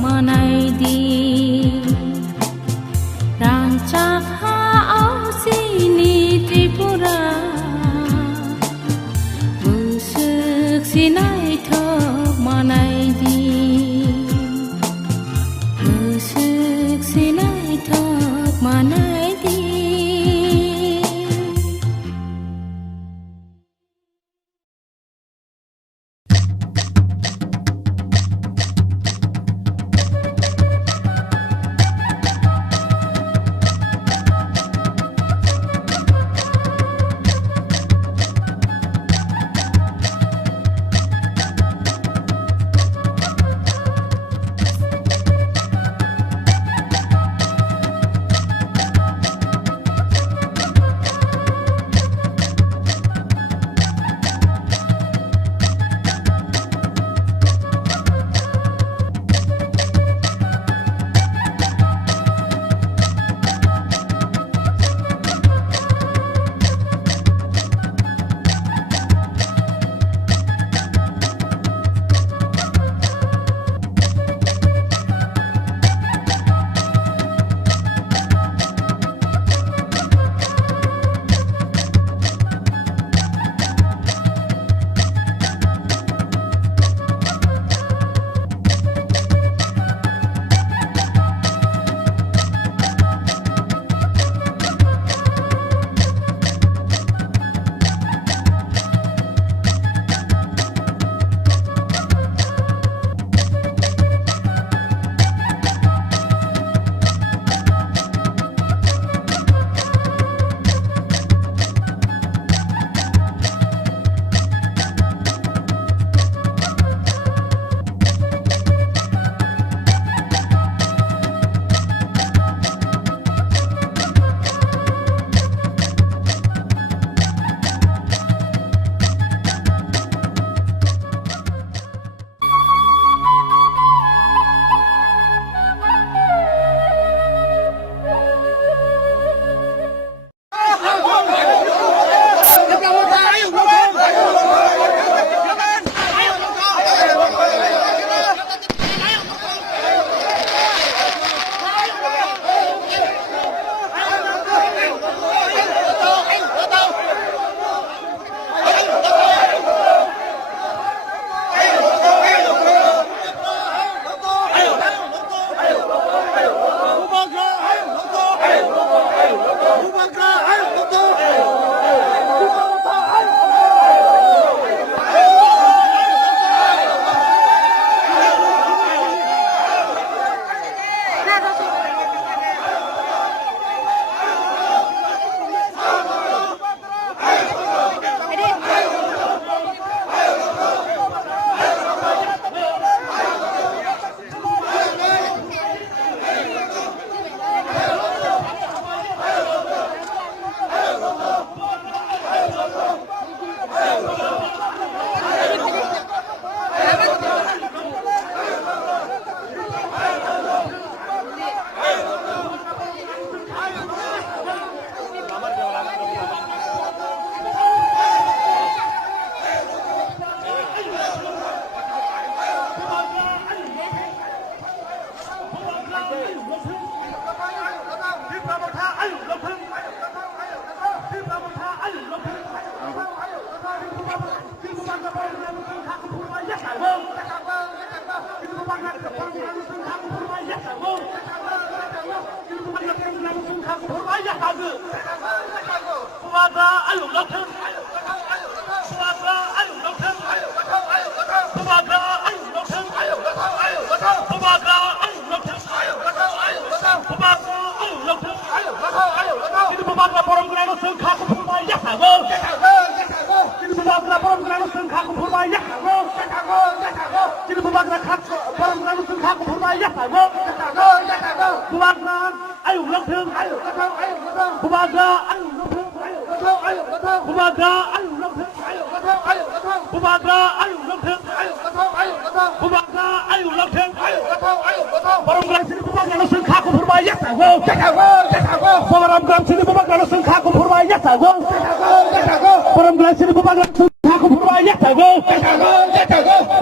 मनायदि रांचाखा आवसिनि Tripura मुसुक सिनायथ मनायदि मुसुक सिनायथ मनायदि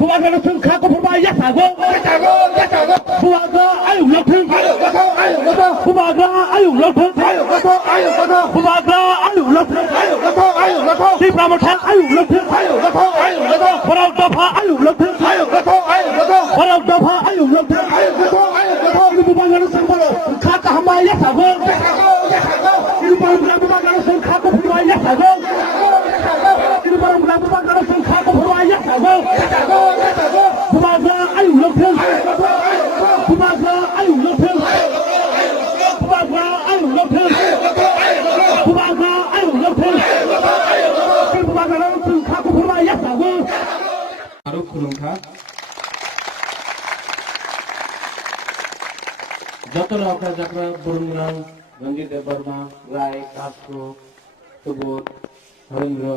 Pembangunan bubaga sun ka ko ba ya sago bubaga ayu lokun bubaga ayu lokun bubaga ayu lokun tipra motha ayu lokun parau dafa ayu lokun parau dafa ayu lokun bubaga sun ka ka hamba ya sago bubaga sun ka ko ba ya sago bubaga sun ka ko ba ya sago bubaga ayu lokun bubaga ayu lokun bubaga ayu lokun bubaga ayu lokun bubaga sun ka ko ba ya sago Aruk Kurungka Jatara Oka Jakra Burungrang Ganji Debarma Rai Kasko Subodh Harendra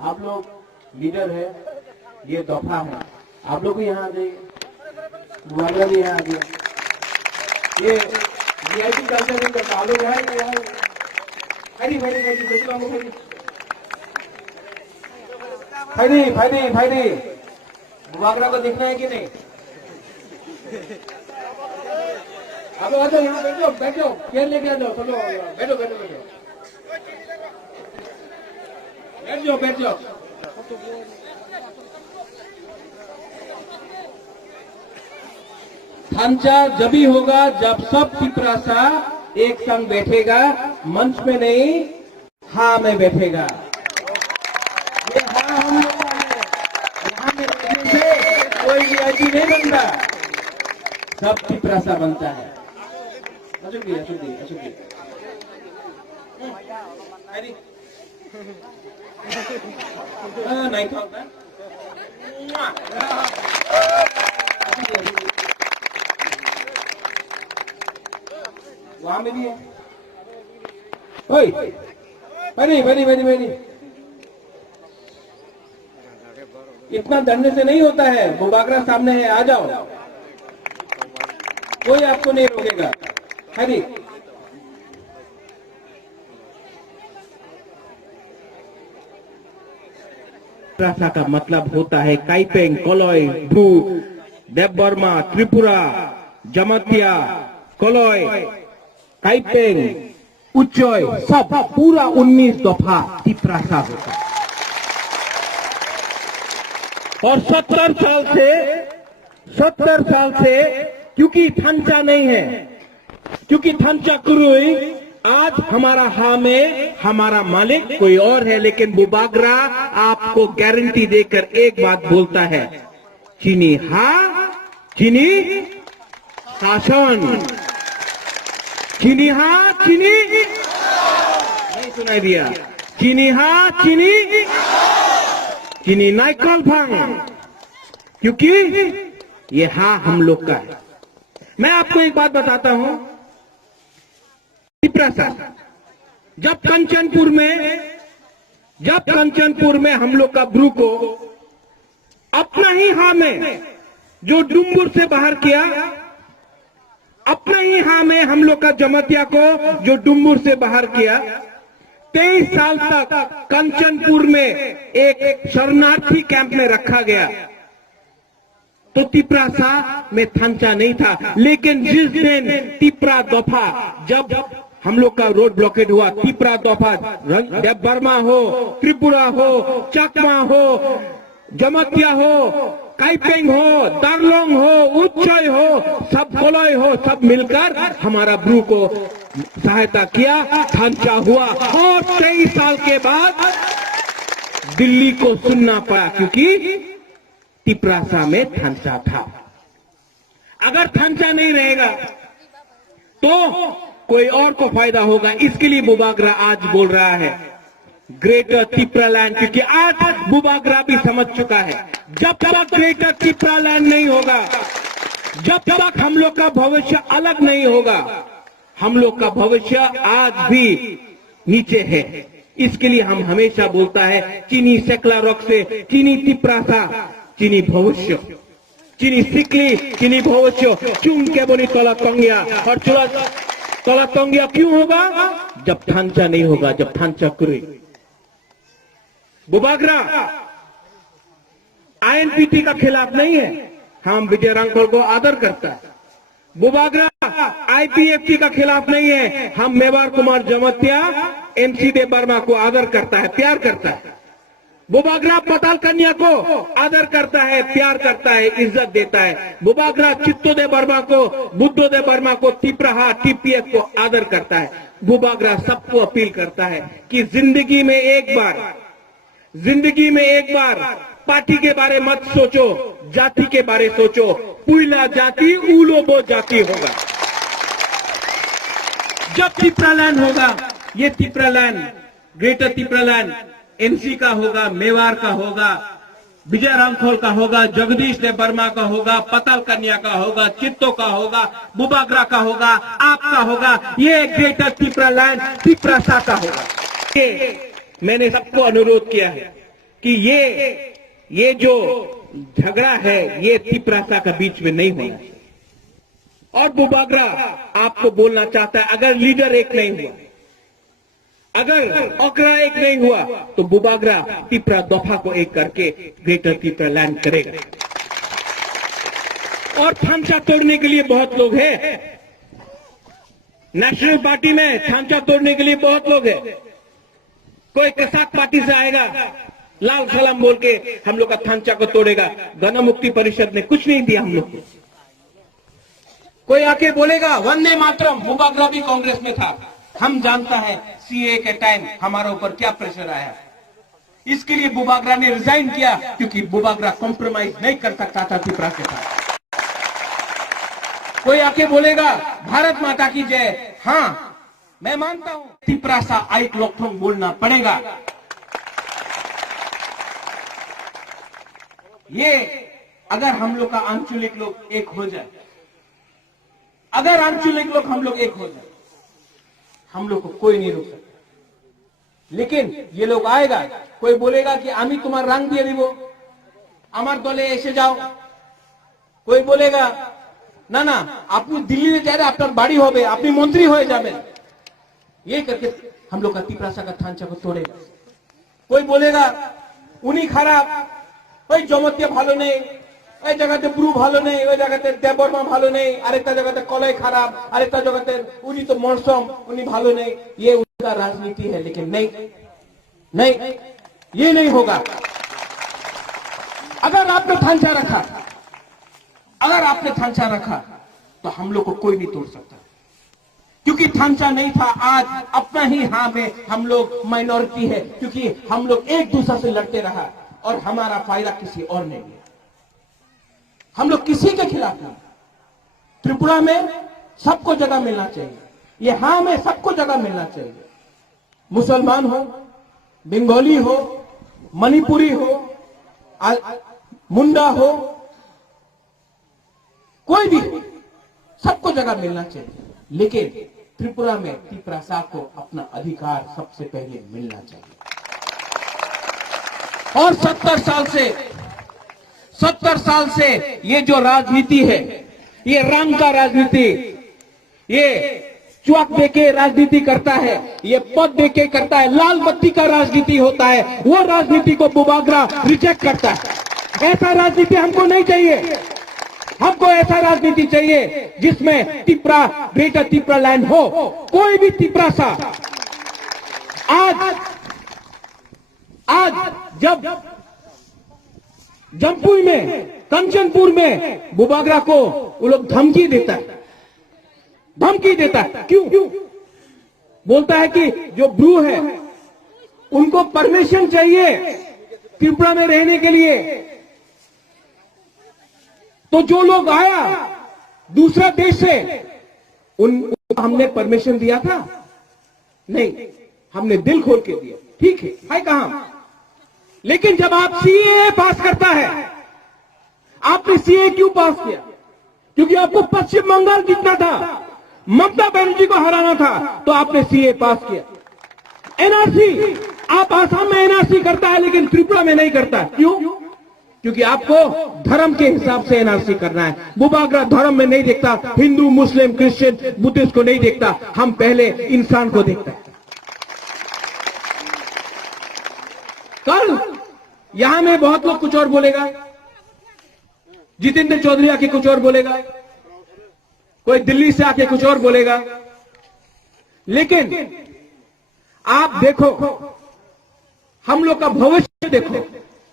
आप लोग leader है ये दफा है आप लोग भी यहाँ आ जाइए बुबागरा भी यहाँ आ गया ये वीआईपी कल्चर नहीं करता आप लोग यहाँ फायदी बुबागरा को देखना है कि नहीं आप लोग आ जाओ यहाँ बैठो चेयर लेके आ जाओ चलो बैठो बैठ जाओ थांचा जब ही होगा जब सब तिपरासा एक संग बैठेगा मंच में नहीं हाँ में बैठेगा ये हाँ हम लोग का है यहाँ में बैठने से कोई वीआईपी नहीं बनता सब तिपरासा बनता है अशोक जी नहीं था वहां में भी है ओए बनी इतना डरने से नहीं होता है बुबागरा सामने है आ जाओ कोई आपको नहीं रोकेगा हरी तिपरासा का मतलब होता है काइपेंग कोलोई भू देवबर्मा त्रिपुरा जमतिया कोलोई काइपेंग उच्चोय सब पूरा 19 दफा तिपरासा होता है और 70 साल से क्योंकि थांचा नहीं है क्योंकि थांचा कुरुई आज हमारा हाँ में हमारा मालिक कोई और है लेकिन बुबागरा आपको गारंटी देकर एक बात बोलता है चीनी हाँ चीनी शासन चीनी हाँ चीनी नहीं सुनाई दिया चीनी हाँ चीनी नाइकल भांग क्योंकि ये हाँ हम लोग का है मैं आपको एक बात बताता हूं तिपरासा जब कंचनपुर में हम लोग का ब्रू को अपना ही हाँ में जो डुम्बुर से बाहर किया अपना ही हाँ में हम लोग का जमतिया को जो डुम्बुर से बाहर किया 23 साल तक कंचनपुर में एक शरणार्थी कैंप में रखा गया तो तिपरासा में थांचा नहीं था लेकिन जिस दिन तिपरा दफा जब हम लोग का रोड ब्लॉकेड हुआ तिपरा दफा देवबर्मा हो त्रिपुरा हो चकमा हो जमतिया हो काइपेंग हो दार्लोंग हो उच्चय हो सब कोलोय हो सब मिलकर हमारा ब्रू को सहायता किया थांचा हुआ और 23 साल के बाद दिल्ली को सुनना पड़ा क्योंकि तिपरासा में थांचा था अगर थांचा नहीं रहेगा तो कोई और को फायदा होगा इसके लिए बुबागरा आज बोल रहा है ग्रेटर तिपरा लैंड क्योंकि आज बुबागरा भी समझ चुका है जब तक ग्रेटर तिपरा लैंड नहीं होगा जब तक हम लोग का भविष्य अलग नहीं होगा हम लोग का भविष्य आज भी नीचे है इसके लिए हम हमेशा बोलता है चीनी सेकला रॉक से चीनी तिपरासा चीनी भविष्य चीनी सिकली चीनी भविष्य चुन के बोनी तला तंगिया और तला तंगिया क्यों होगा जब थांचा नहीं होगा जब थांचा करे बुबागरा आईएनपीटी का खिलाफ नहीं है, हम विजय रामखोल को आदर करता है। बुबागरा आईपीएफटी का खिलाफ नहीं है, हम मेवाड़ कुमार जमतिया एमसी देव वर्मा को आदर करता है, प्यार करता है। बुबागरा पताल कन्या को आदर करता है, प्यार करता है, इज्जत देता है। बुबागरा चित्तोदेव वर्मा को, बुद्धोदेव वर्मा को, तिपराहा टीपीएफ को आदर करता है। बुबागरा सबको अपील करता है कि जिंदगी में एक बार पार्टी के बारे मत सोचो, जाति के बारे सोचो। पुइला जाति उलोबो जाति होगा। जब तिपरालैंड होगा, ये तिपरालैंड, ग्रेटर तिपरालैंड एमसी का होगा, मेवाड़ का होगा, विजय रामखोल का होगा, जगदीश देव वर्मा का होगा, पताल कन्या का होगा, चित्तो का होगा, बुबागरा का होगा, आपका होगा। ये ग्रेटर तिपरालैंड तिपरासा का होगा। ये मैंने सबको अनुरोध किया है कि ये जो झगड़ा है ये तिपरासा का बीच में नहीं होना चाहिए। और बुबागरा आपको बोलना चाहता है, अगर लीडर एक नहीं हुआ, अगर ओकरा एक नहीं हुआ, तो बुबागरा तिपरा दफा को एक करके ग्रेटर तिपरालैंड करेगा। और थांचा तोड़ने के लिए बहुत लोग हैं, नेशनल पार्टी में थांचा तोड़ने के लिए बहुत लोग हैं। कोई कसाक पार्टी से आएगा, लाल सलाम बोल के हम लोग का थांचा को तोड़ेगा। गण मुक्ति परिषद ने कुछ नहीं दिया हम लोग को। कोई आके बोलेगा वंदे मातरम, बुबागरा भी कांग्रेस में था। हम जानता है सीए के टाइम हमारे ऊपर क्या प्रेशर आया, इसके लिए बुबागरा ने रिजाइन किया, क्योंकि बुबागरा कॉम्प्रोमाइज नहीं कर सकता था तिपरा के साथ। कोई आके बोलेगा भारत माता की जय, हाँ मैं मानता हूं, तिपरासा आइक लोकथोंग बोलना पड़ेगा। ये अगर हम लोग का आंचलिक लोग एक हो जाए, अगर आंचलिक लोग हम लोग एक हो जाए, हम लोग को कोई नहीं रोक सकता। लेकिन ये लोग आएगा, कोई बोलेगा कि आमी तुम्हार रंग दिए दिबो, আমার দলে এসে যাও। कोई बोलेगा ना ना আপনি दिल्ली में जाए, আপনার বাড়ি হবে, আপনি মন্ত্রী হয়ে যাবেন। ये करके हम लोग का तिपरासा का थांचा को तोड़ेगा। कोई बोलेगा उन्हीं खराब, ওই জমতিয়া ভালো নেই, ওই জায়গাতে ব্রু ভালো নেই, ওই জায়গাতে দেববর্মা ভালো নেই, আরেকটা জায়গাতে কলাই খারাপ, আরেকটা জায়গাতে উনি তো মরসম, উনি ভালো নেই। ये उनका राजनीति है, लेकिन नहीं, ये नहीं होगा। अगर आपने थांचा रखा, तो हम लोग को कोई नहीं तोड़ सकता, क्योंकि थांचा नहीं था। आज अपना ही हाँ में हम लोग माइनॉरिटी है, क्योंकि हम लोग एक दूसरे से लड़ते रहा और हमारा फायदा किसी और ने लिया। हम लोग किसी के खिलाफ नहीं। त्रिपुरा में सबको जगह मिलना चाहिए, ये हाँ में सबको जगह मिलना चाहिए। मुसलमान हो, बंगाली हो, मणिपुरी हो, मुंडा हो, कोई भी, सबको जगह मिलना चाहिए। लेकिन त्रिपुरा में तिपरासा को अपना अधिकार सबसे पहले मिलना चाहिए। और 70 साल से ये जो राजनीति है, ये रंग का राजनीति, ये चौक देके राजनीति करता है, ये पद देके करता है, लाल बत्ती का राजनीति होता है, वो राजनीति को बुबागरा रिजेक्ट करता है। ऐसा राजनीति हमको नहीं चाहिए। हमको ऐसा राजनीति चाहिए जिसमें तिपरा, ग्रेटर तिपरालैंड हो। कोई भी तिपरासा आज जब जमपुई में, कंचनपुर में बुबागरा को वो लोग धमकी देता है। क्यों? बोलता है कि जो ब्रू है उनको परमिशन चाहिए त्रिपुरा में रहने के लिए। तो जो लोग आया दूसरा देश से, उनको हमने परमिशन दिया था? नहीं, हमने दिल खोल के दिया। ठीक है कहां? लेकिन जब आप सीए पास करता है, आपने सीए क्यों पास किया? क्योंकि आपको पश्चिम बंगाल जीतना था, ममता बनर्जी को हराना था, तो आपने सीए पास किया। एनआरसी, आप आसाम में एनआरसी करता है, लेकिन त्रिपुरा में नहीं करता। क्यों? क्योंकि आपको धर्म के हिसाब से एनआरसी करना है। बुबागरा धर्म में नहीं देखता, हिंदू, मुस्लिम, क्रिश्चियन, बुद्धिस्ट को नहीं देखता, हम पहले इंसान को देखता है। कल यहां में बहुत लोग कुछ और बोलेगा, जितेंद्र चौधरी आके कुछ और बोलेगा, कोई दिल्ली से आके कुछ और बोलेगा। लेकिन आप देखो, हम लोग का भविष्य देखो,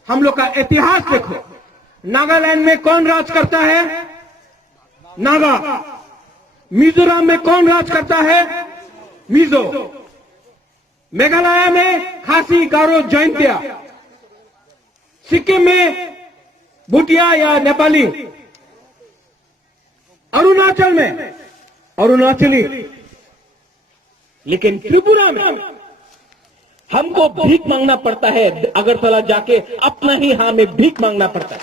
हम लोग का इतिहास देखो। नागालैंड में कौन राज करता है? नागा। मिजोरम में कौन राज करता है? मिजो। मेघालय में खासी, गारो, जैंतिया। सिक्किम में भूटिया या नेपाली। अरुणाचल में अरुणाचली। लेकिन त्रिपुरा में हमको भीख मांगना पड़ता है। अगरतला जाके अपना ही हां में भीख मांगना पड़ता है।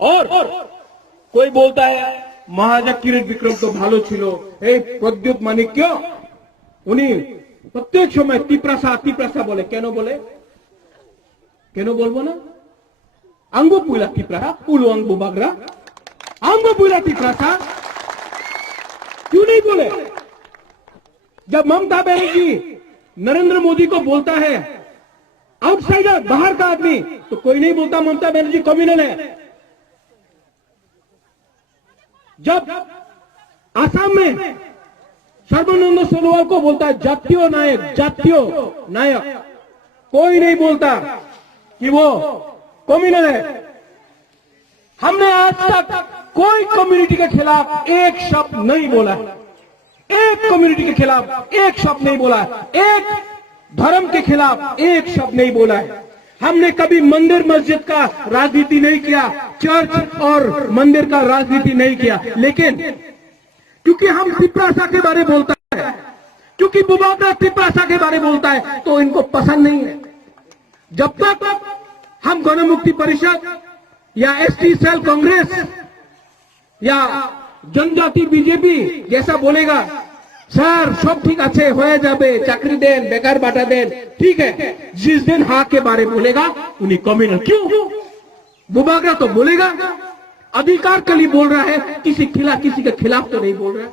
और कोई बोलता है महाराजा किरीट विक्रम तो भालो छिलो, प्रद्युत माणिक्य उन्हीं प्रत्येक समय तीप्रासा बोले। केनो बोले? केनो बोलबो ना? अंगो पुला तीप्रासा, पुलो अंगो बागरा, अंगो पुला तीप्रासा क्यों नहीं बोले? जब ममता बनर्जी नरेंद्र मोदी को बोलता है आउटसाइडर, बाहर का आदमी, तो कोई नहीं बोलता ममता बनर्जी कम्युनल है। जब आसाम में सर्बानंद सोनोवाल को बोलता है जातीय नायक, कोई नहीं बोलता कि वो कम्युनल है। हमने आज तक कोई कम्युनिटी के खिलाफ एक शब्द नहीं बोला है, एक कम्युनिटी के खिलाफ एक शब्द नहीं बोला है, एक धर्म के खिलाफ एक शब्द नहीं बोला है। हमने कभी मंदिर मस्जिद का राजनीति नहीं किया, चर्च और मंदिर का राजनीति नहीं किया। लेकिन क्योंकि हम तिप्रासा के बारे में बोलता है, क्योंकि बुबागरा तिप्रासा के बारे में बोलता है, तो इनको पसंद नहीं है। जब तक हम गणमुक्ति परिषद या एसटी सेल कांग्रेस या जनजाति बीजेपी जैसा बोलेगा, सर सब ठीक अच्छे हो जाबे, चाकरी देन, बेकार बांटा देन, ठीक है। जिस दिन हाँ के बारे बोलेगा उन्हीं कम्युनल। क्यों? बुबागरा तो बोलेगा, अधिकार के लिए बोल रहा है, किसी के खिलाफ तो नहीं बोल रहा।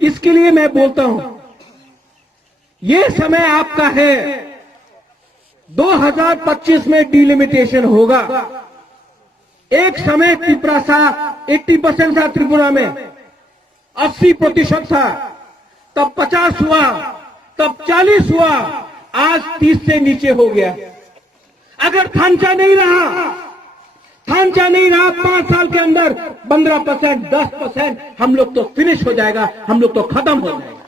इसके लिए मैं बोलता हूं, ये समय आपका है। 2025 में डिलिमिटेशन होगा। एक समय तिप्रासा 80% था, त्रिपुरा में 80% था, तब 50 हुआ, तब 40 हुआ, आज 30 से नीचे हो गया। अगर थांचा नहीं रहा 5 साल के अंदर 15%, 10%, हम लोग तो फिनिश हो जाएगा, हम लोग तो खत्म हो जाएगा।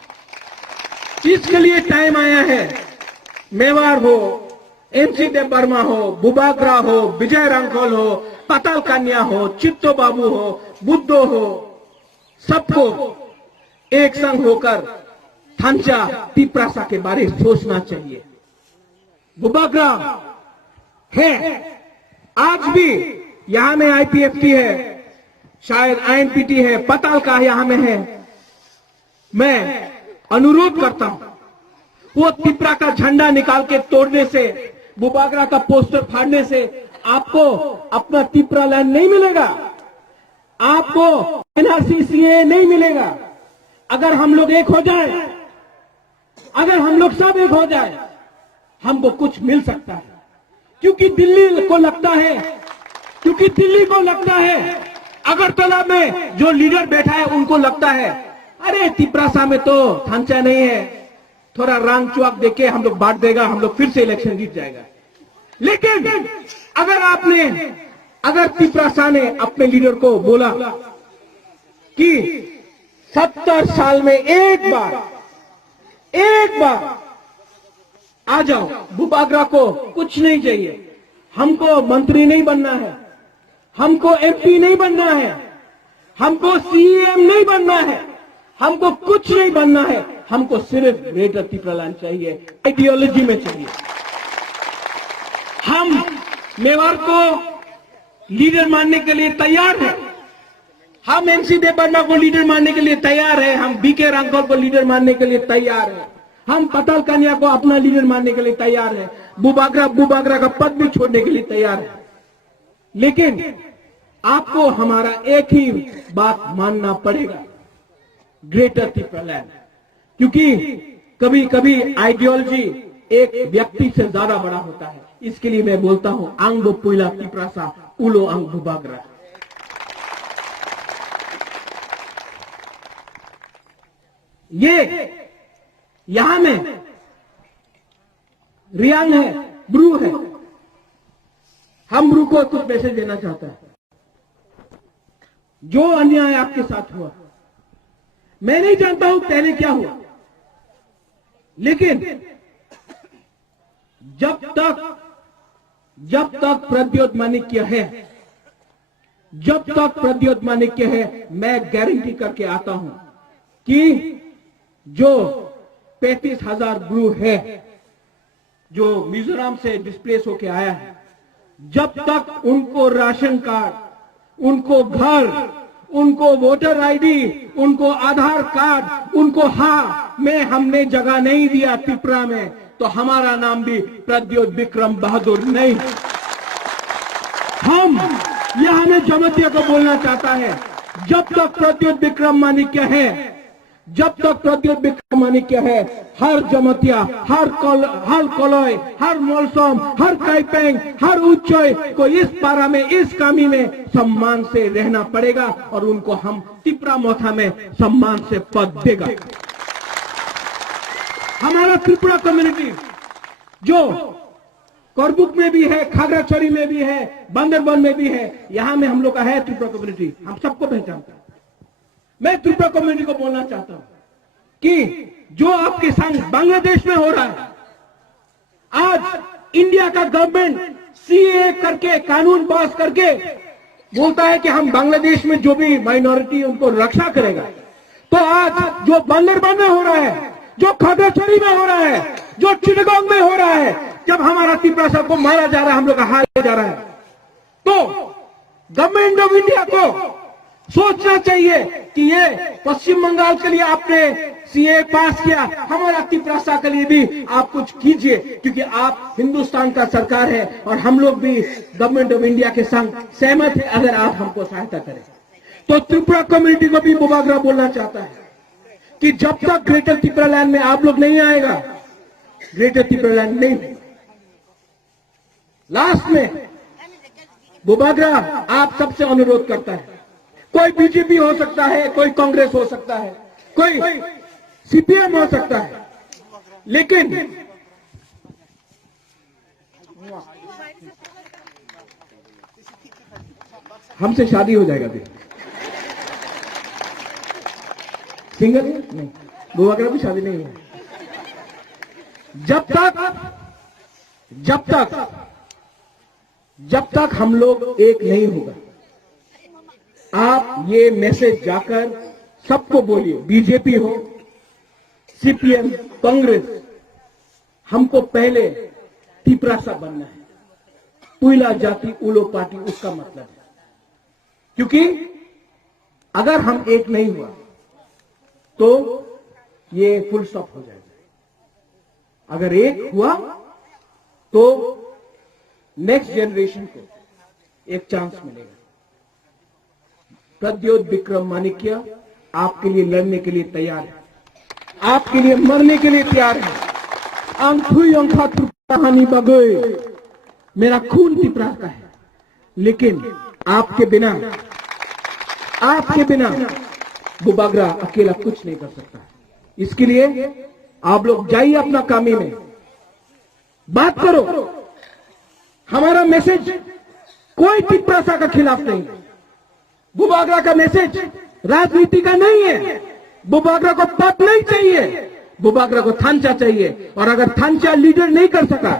इसके लिए टाइम आया है। मेवाड़ हो, एमसी देव वर्मा हो, बुबागरा हो, विजय रांखल हो, पाताल कन्या हो, चित्तो बाबू हो, बुद्धो हो, सबको एक संग होकर थांचा तिप्रासा के बारे में सोचना चाहिए। बुबागरा है, आज भी यहां में आईपीएफटी है, शायद आईएनपीटी है, पाताल का यहां में है। मैं अनुरोध करता हूं, वो तिप्रा का झंडा निकाल के तोड़ने से, बुबागरा का पोस्टर फाड़ने से आपको अपना तिप्रा लैंड नहीं मिलेगा, आपको एनआरसी नहीं मिलेगा। अगर हम लोग एक हो जाए, अगर हम लोग सब एक हो जाए, हमको कुछ मिल सकता है। क्योंकि दिल्ली को लगता है, अगरतला में जो लीडर बैठा है उनको लगता है अरे तिप्रासा में तो थांचा नहीं है, थोड़ा रंग चुआक देके हम लोग बांट देगा, हम लोग फिर से इलेक्शन जीत जाएगा। लेकिन अगर तिप्रासा ने अपने लीडर को बोला कि 70 साल में एक बार आ जाओ, बुबागरा को कुछ नहीं चाहिए, हमको मंत्री नहीं बनना है, हमको एमपी नहीं बनना है, हमको सीएम नहीं बनना है, हमको कुछ नहीं बनना है, हमको सिर्फ ग्रेटर तिप्रालैंड चाहिए, आइडियोलॉजी में चाहिए। हम मेवाड़ को लीडर मानने के लिए तैयार हैं, हम एमसी देव वर्मा को लीडर मानने के लिए तैयार हैं, हम बीके रांखल को लीडर मानने के लिए तैयार हैं, हम पाताल कन्या को अपना लीडर मानने के लिए तैयार हैं, बुबागरा का पद भी छोड़ने के लिए तैयार है। लेकिन आपको हमारा एक ही बात मानना पड़ेगा, ग्रेटर तिप्रालैंड। क्योंकि कभी कभी आइडियोलॉजी एक व्यक्ति से ज्यादा बड़ा होता है। इसके लिए मैं बोलता हूं आंग बो पुइला तिप्रासा उलो आंग बुबागरा। ये यहां में रियांग है, ब्रू है। हम ब्रू को कुछ मैसेज देना चाहता है। जो अन्याय आपके साथ हुआ, मैं नहीं जानता हूं पहले क्या हुआ, लेकिन जब तक प्रद्योत माणिक्य है, जब तक प्रद्योत माणिक्य है, मैं गारंटी करके आता हूं कि जो 35,000 ब्रू है जो मिजोरम से डिस्प्लेस होके आया है, जब तक उनको राशन कार्ड, उनको घर, उनको वोटर आईडी, उनको आधार कार्ड, उनको हाँ में हमने जगह नहीं दिया त्रिपुरा में, तो हमारा नाम भी प्रद्योत विक्रम बहादुर नहीं। हम यह हमें जमतिया को बोलना चाहता है, जब तक प्रद्योत विक्रम माणिक्य है, जब तक प्रद्योत विक्रम माणिक्य है, हर जमतिया, हर कलय, हर मोलसम, हर काइपेंग, हर उच्चय को इस पारा में, इस कामी में सम्मान से रहना पड़ेगा और उनको हम त्रिपुरा मोथा में सम्मान से पद देगा। हमारा त्रिपुरा कम्युनिटी जो करबुक में भी है, खागड़ाछड़ी में भी है, बांदरबन में भी है, यहां में हम लोग का है त्रिपुरा कम्युनिटी, हम सबको पहचानता है। मैं त्रिपुरा कम्युनिटी को बोलना चाहता हूं कि जो आपके संग बांग्लादेश में हो रहा है, आज इंडिया का गवर्नमेंट सीए करके, कानून पास करके बोलता है कि हम बांग्लादेश में जो भी माइनॉरिटी उनको रक्षा करेगा, तो आज जो बांदरबन में हो रहा है, जो खागड़ाछड़ी में हो रहा है, जो चिटगांव में हो रहा है, जब हमारा त्रिपुरा साहब को मारा जा रहा है, हम लोग का हार जा रहा है, तो गवर्नमेंट ऑफ इंडिया को सोचना चाहिए कि ये पश्चिम बंगाल के लिए आपने सीए पास किया, हमारा त्रिपुरा के लिए भी आप कुछ कीजिए, क्योंकि आप हिंदुस्तान का सरकार है और हम लोग भी गवर्नमेंट ऑफ इंडिया के संग सहमत है अगर आप हमको सहायता करें। तो त्रिपुरा कम्युनिटी को भी बुबागरा बोलना चाहता है कि जब तक ग्रेटर त्रिपुरा लैंड में आप लोग नहीं आएगा, ग्रेटर त्रिपुरा लैंड नहीं। लास्ट में बुबागरा आप सबसे अनुरोध करता है, कोई बीजेपी हो सकता है, कोई कांग्रेस हो सकता है, कोई सीपीएम हो सकता है, लेकिन हमसे शादी हो जाएगा भी। सिंगल नहीं, बुबागरा भी शादी नहीं हुआ। जब तक हम लोग एक नहीं होगा, आप ये मैसेज जाकर सबको बोलिए, बीजेपी हो, सीपीएम, कांग्रेस, हमको पहले त्रिपुरा सा बनना है। पुइला जाति उलो पार्टी उसका मतलब है, क्योंकि अगर हम एक नहीं हुआ तो ये फुल स्टॉप हो जाएगा। अगर एक हुआ तो नेक्स्ट जनरेशन को एक चांस मिलेगा। प्रद्योत विक्रम माणिक्य आपके लिए लड़ने के लिए तैयार है, आपके लिए मरने के लिए तैयार है। मेरा खून त्रिपुरा का है, लेकिन आपके बिना बुबागरा अकेला कुछ नहीं कर सकता। इसके लिए आप लोग जाइए अपना कामी में, बात करो। हमारा मैसेज कोई त्रिपुरा का खिलाफ नहीं, बुबागरा का मैसेज राजनीति का नहीं है। बुबागरा को पद नहीं चाहिए, बुबागरा को थांचा चाहिए, और अगर थांचा लीडर नहीं कर सका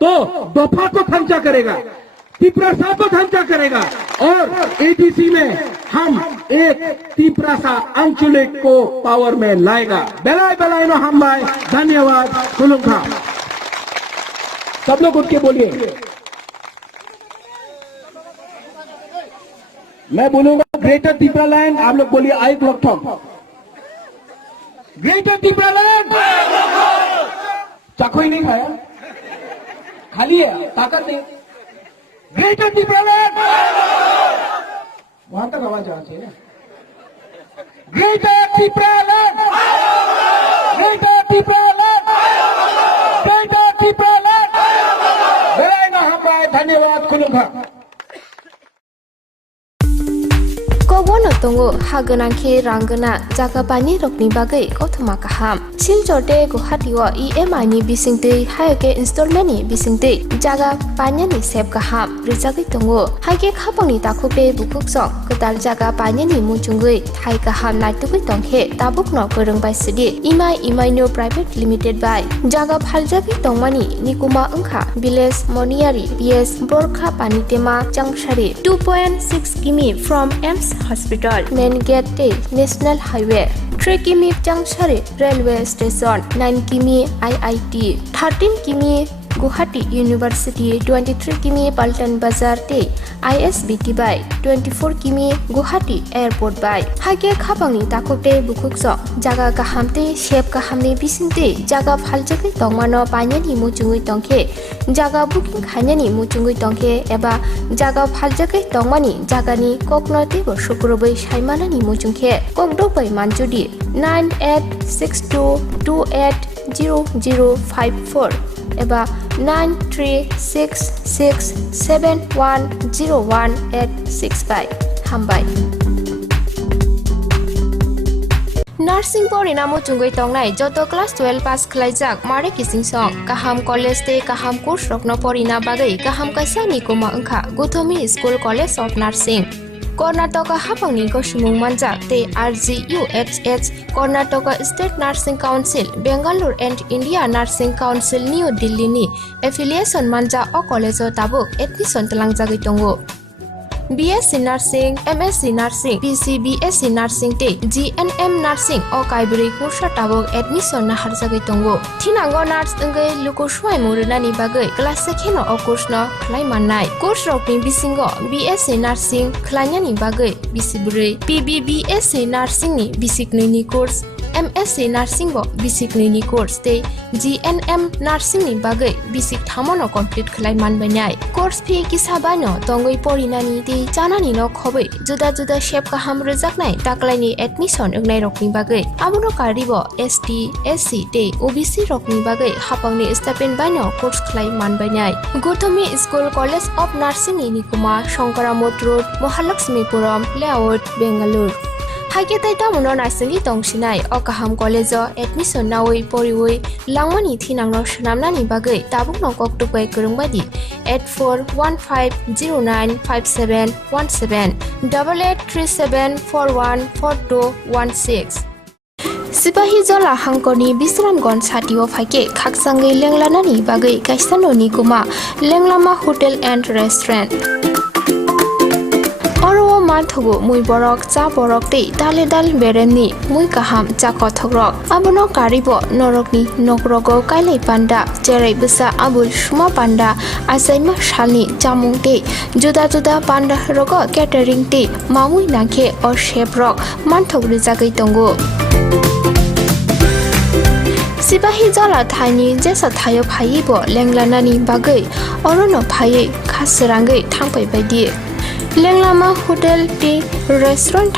तो दोफा को थांचा करेगा, त्रिपुरा साहब को थांचा करेगा, और एडीसी में हम एक त्रिपुरा सा आंचलिक को पावर में लाएगा। बेलाय बेलाय नो हम भाई, धन्यवाद। खुलुंखा सब लोग उठ के बोलिए। मैं बोलूंगा ग्रेटर त्रिपुरा लैंड, आप लोग बोलिए I block. Greater Tripura land चाको ही नहीं खाया, खाली है, ताकत नहीं। ग्रेटर त्रिपुरा लैंड, वहां तक आवाज आना चाहिए। Greater Tripura land, greater Tripura land, greater Tripura land. धन्यवाद खुलुमहा Kogono tongo haganangke rangana jaga bani rokni bagai kothoma kaham Silchorte Guwahatiwa EMI ni bisingtei hayake installment ni bisingtei jaga bani ni sep kaham rijagi tongo haike khapangni takhope bukuksong kedal jaga bani ni muchungui thai kaham naitugui tongkhe tabukno porongbai sidi EMI no private limited by jaga phaljagi tongmani nikuma ongkha village moniari PS Borkha Panitema Changshari 2.6 km from EMS Hospital main gate te National Highway 3 km Changshari Railway Station 9 km IIT 13 km Guwahati University 23 km Paltan Bazar te ISBT by 24 km Guwahati Airport by hage khapangni takopte bukukso jaga kahamte shep kahamni bisinte jaga phaljagi tongmano painani muchungui tongkhe jaga booking khainani muchungui tongkhe eba jaga phaljagi tongmani jagani koknote bo sukrobai saimanani muchungkhe kokdobai manjudi 9862280054 eba 9366710185 hambai Nursing porina muchungui tongnai joto class 12 pass khlaijak mare kising song kaham college te kaham course rokno porina bagai kaham kaisa ni koma angkha Gothomi School College of Nursing Karnataka hapangni gosimung manjak te RGUHH Karnataka State Nursing Council Bangalore and India Nursing Council New Delhi ni affiliation manja o college o tabuk admission talangjagui tongo BSc Nursing, MSc Nursing, PC BSc Nursing te GNM Nursing o kaibri course tabuk admission na harjagai tongo thinango nurse engai luko swai muruna ni bagai class sekheno o course no khlai mannai course rokni bisingo BSc Nursing khlainani bagai bisibure PBBSc Nursing ni bisiknoi ni course MSc Nursing bo bisiknoi ni course te GNM Nursing ni bagai bisik thamono complete khlai manbainai course fee kisabano tongoi porinani te chanani no khobai juda juda shape kaham rejaknai taklaini admission ongnai rokni bagai amono karibo ST SC te OBC rokni bagai hapangni stipend baino course khlai manbainai Gothomi School College of Nursing ni nikuma Shankaramot Road Mahalakshmipuram Layout Bangalore Haike tai tamuno narsingni tongsinai o kaham college o admission nawai poriwai langmani thinangno shanamnani bagai tabukno koktubai korungbadi 8415095717 8837414216 Sipahi Jola Hangkoni Bisramgon Satio Fake Khaksangai Lenglanani bagai kaisano nikuma Lenglama Hotel and Restaurant Oro Mathogo Mui Borok Cha Borok Te Dale Dal Beremni Mui Kaham Cha Kothogrok Abono Karibo Norokni Nokrogo Kailai Panda Jerai Busa Abul Shuma Panda Asaima Shalni Chamung Te Juda Juda Panda Rogo Catering Te Mamui Nangke or Chef Rock Manthog Rizagai Tongo Sipahi Jola Thani Jesa Thayo Phaibo Lenglanani Bagai Orono Phai Khasrangai Thangpai Baidi Lenglama Hotel Te Restaurant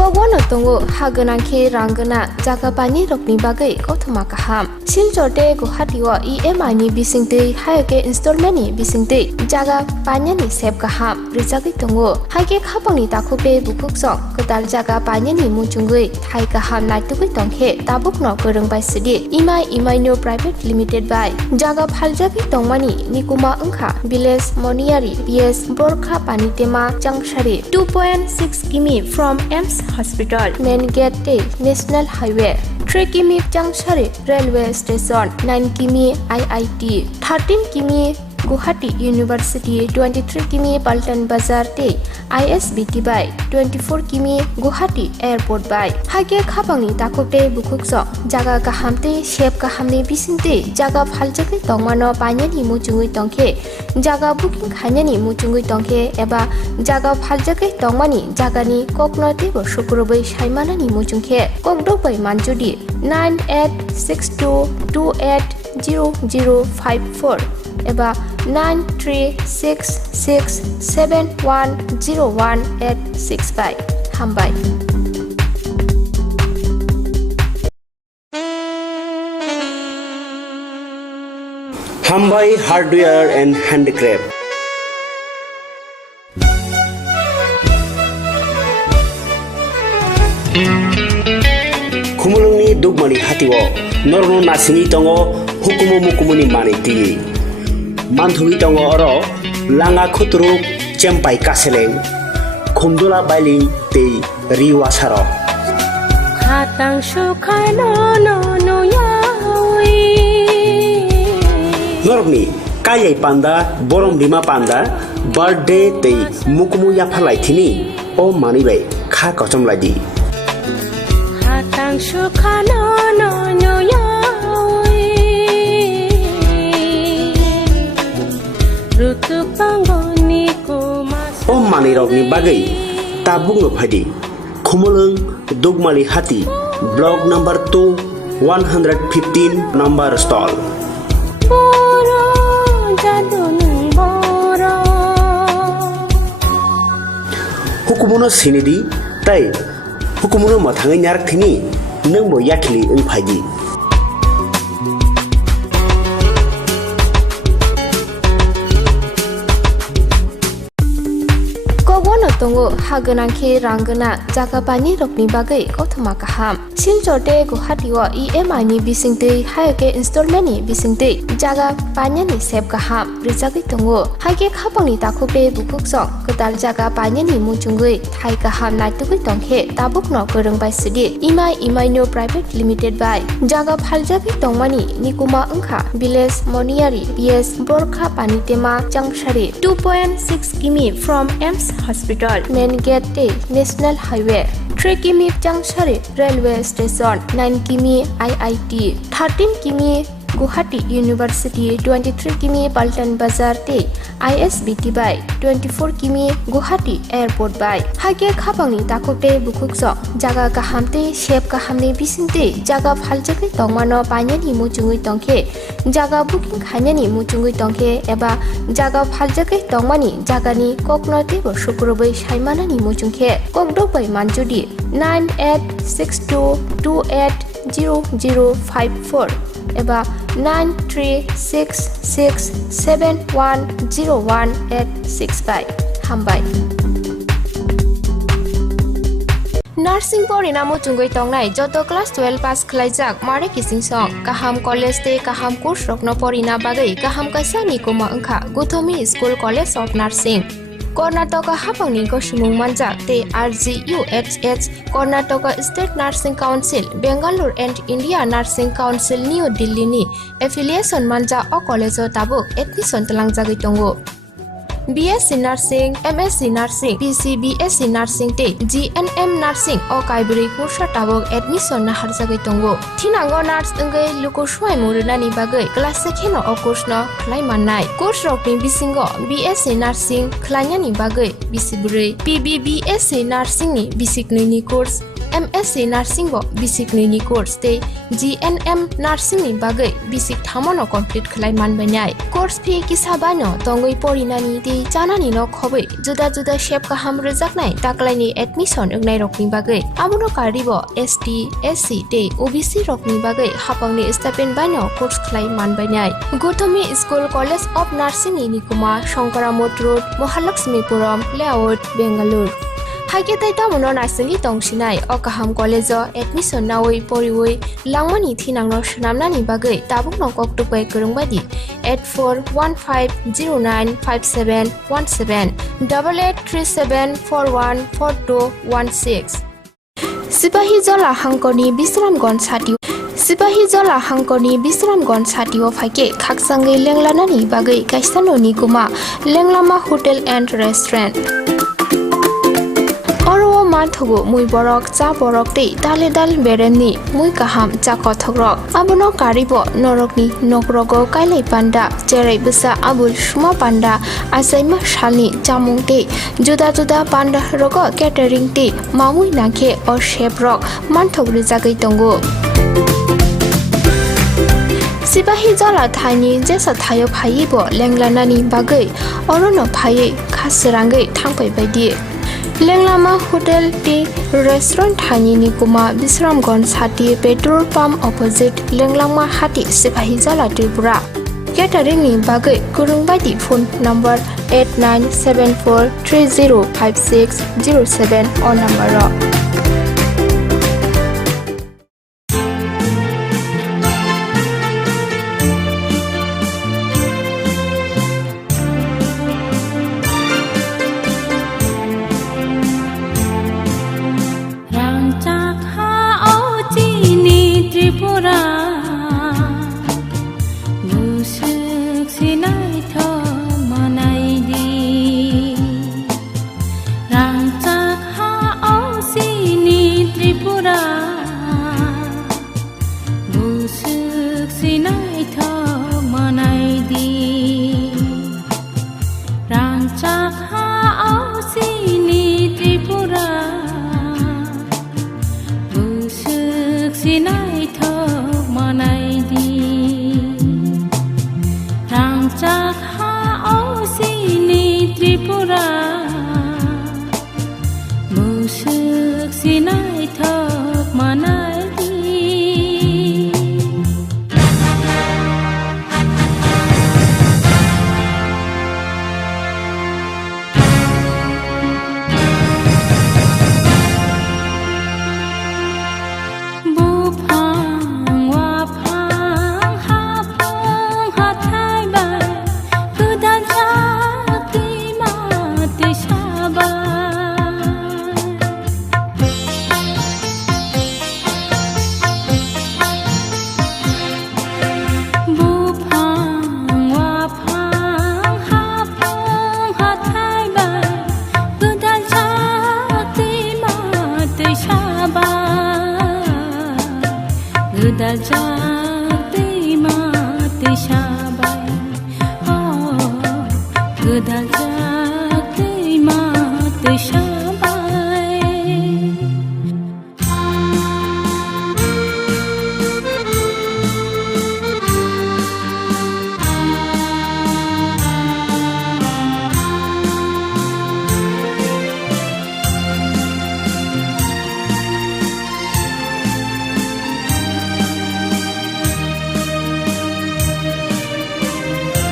Kogono tongo haganangke rangana jaga bani rokni bagai kothoma kaham Silchorte Guwahatiwa EMI ni bisingtei hayake installment ni bisingtei jaga bani ni sep kaham rijagi tongo haike khapangni takhope bukuksong kedal jaga bani ni muchungui thai kaham naitugui tongkhe tabukno porongbai sidi EMI no private limited by jaga phaljagi tongmani nikuma ongkha village moniari PS Borkha Panitema Changshari 2.6 km from EMS Hospital main gate te National Highway 3 km Changshari Railway Station 9 km IIT 13 km Guwahati University 23 km Paltan Bazar te ISBT by 24 km Guwahati Airport by hage khapangni takopte bukukso jaga kahamte shep kahamni bisinte jaga phaljagi tongmano painani muchungui tongkhe jaga booking khainani muchungui tongkhe eba jaga phaljagi tongmani jagani koknote bo sukrobai saimanani muchungkhe kokdobai manjudi 9862280054 eba 9366710185 hambai हामबाय hardware and handcraft खुमलुंगनि दुगमानि हातिओ नरनो नासिनि दंगो हुकुमो मुकुमुनि मानिति मानथुगि दंगो अरो लांगा खुतरु चेम्पाइ कासेलें खुमदुला बाइलि ते रिवासारो हातां सुखानो no no यावे नरकनि कायै पान्दा बरम बिमा पान्दा birthday ते मुकुमु याफालाइथिनि ओ मानिबाय खा कसमलादि हातां सुखानो no no यावे ऋतु पांगनि कुमास ओ मानिरकनि बागै ता बुंनो फायदि खुमलुंग दुगमाली हाती ब्लॉक नंबर 2 115 नंबर स्टॉल बरो जादु नों बरो हुकुमुनो सिनिदि तै हुकुमुनो मथाङै नारखिनि नों बो याखिलि ओंफायदि tongo haganangke ranggana jaga pani rokni bagai kothoma kaham silchote guhatiwa EMI ni bisingtei hayake installment ni bisingtei jaga panya ni sep kaham rijagi tongo haike khapangni takhupe bukuksong kedal jaga panya ni muchungui thai kaham naitugui tongkhe tabukno korongbai sidi EMI no private limited by jaga phaljagi tongmani nikuma ongkha village moniari PS borkha panitema changshari 2.6 km from AIMS hospital main gate national highway 3 km Changshari railway station 9 km IIT 13 km Guwahati University 23 km Paltan Bazar te ISBT by 24 km Guwahati airport by hage khapangni takokte bukuksok jaga kahamte shep kahamni bisingte jaga phaljake tongmano panyani muchungui tongkhe jaga booking khainani muchungui tongkhe eba jaga phaljake tongmani jagani koknote bo sukrobai saimanani muchungkhe kokdobai manjudi 9862280054 eba 9366710185 hambai Nursing porina muchungoi tongnai joto class 12 pass khlaijak mare kising song kaham college te kaham course rokno porina bagai kaham kaisa nikoma angkha Guthomi School College of Nursing Karnataka hapangni gosimung manjak te RGUHH Karnataka State Nursing Council Bangalore and India Nursing Council New Delhi ni affiliation manja o college tabuk admission talangjagoi tongo BSc Nursing, MSc Nursing, PCBSc Nursing te GNM Nursing o kaibri kursa tabok admission na harjagai tongo thinango nurse engai luko swai murunani bagai class sekheno o course no khlai mannai course rokni bisingo BSc Nursing khlainani bagai bisibure PBBSc Nursing ni bisiknoi ni course MSc Nursing bo bisiknoi ni course te GNM Nursing ni bagai bisik thamono complete khlai manbainai course fee kisabano tongoi porinani te janani no khobai juda juda shape kaham rejaknai taklaini admission ognai rokni bagai amono karibo ST SC te OBC rokni bagai hapangni stipend baino course khlai manbainai Guthomi School College of Nursing ni nikuma Shankaramot Road Mahalakshmipuram Layout Bangalore Hage tai tamono nasingi tongsinai o kaham college admission nawoi poriwoi langmani thinangno shnamnani bagai tabukno koktupai korongbaidi 8415095717 8837414216 Sipahi Jola Hangkoni Bisramganj Hati Sipahi Jola Hangkoni Bisramganj Hati o phaike khaksangai lenglanani bagai kaisano ni kuma lenglama hotel and restaurant Oro mathugo mui borok cha borok te dale dal bereni mui kaham cha kothogrok abono karibo norokni nokrogo kailai panda cherai busa abul shuma panda asaima shalni chamung te juda juda panda rogo catering te mamui nakhe o chef rok manthogri jagai tongo Sipahi Jola Thaini jesa thayo phaibo lenglanani bagai orono phai khasirangai thangpai baidi Lenglama Hotel te restaurant Thani ni kuma Bisramganj Hati petrol pump opposite Lenglama Hati Sipahi Jola Tripura केटारिंनि बागै गुरुं बायदि fun number 8974305607 अ नम्बराव Gudal jak दैमा दैसा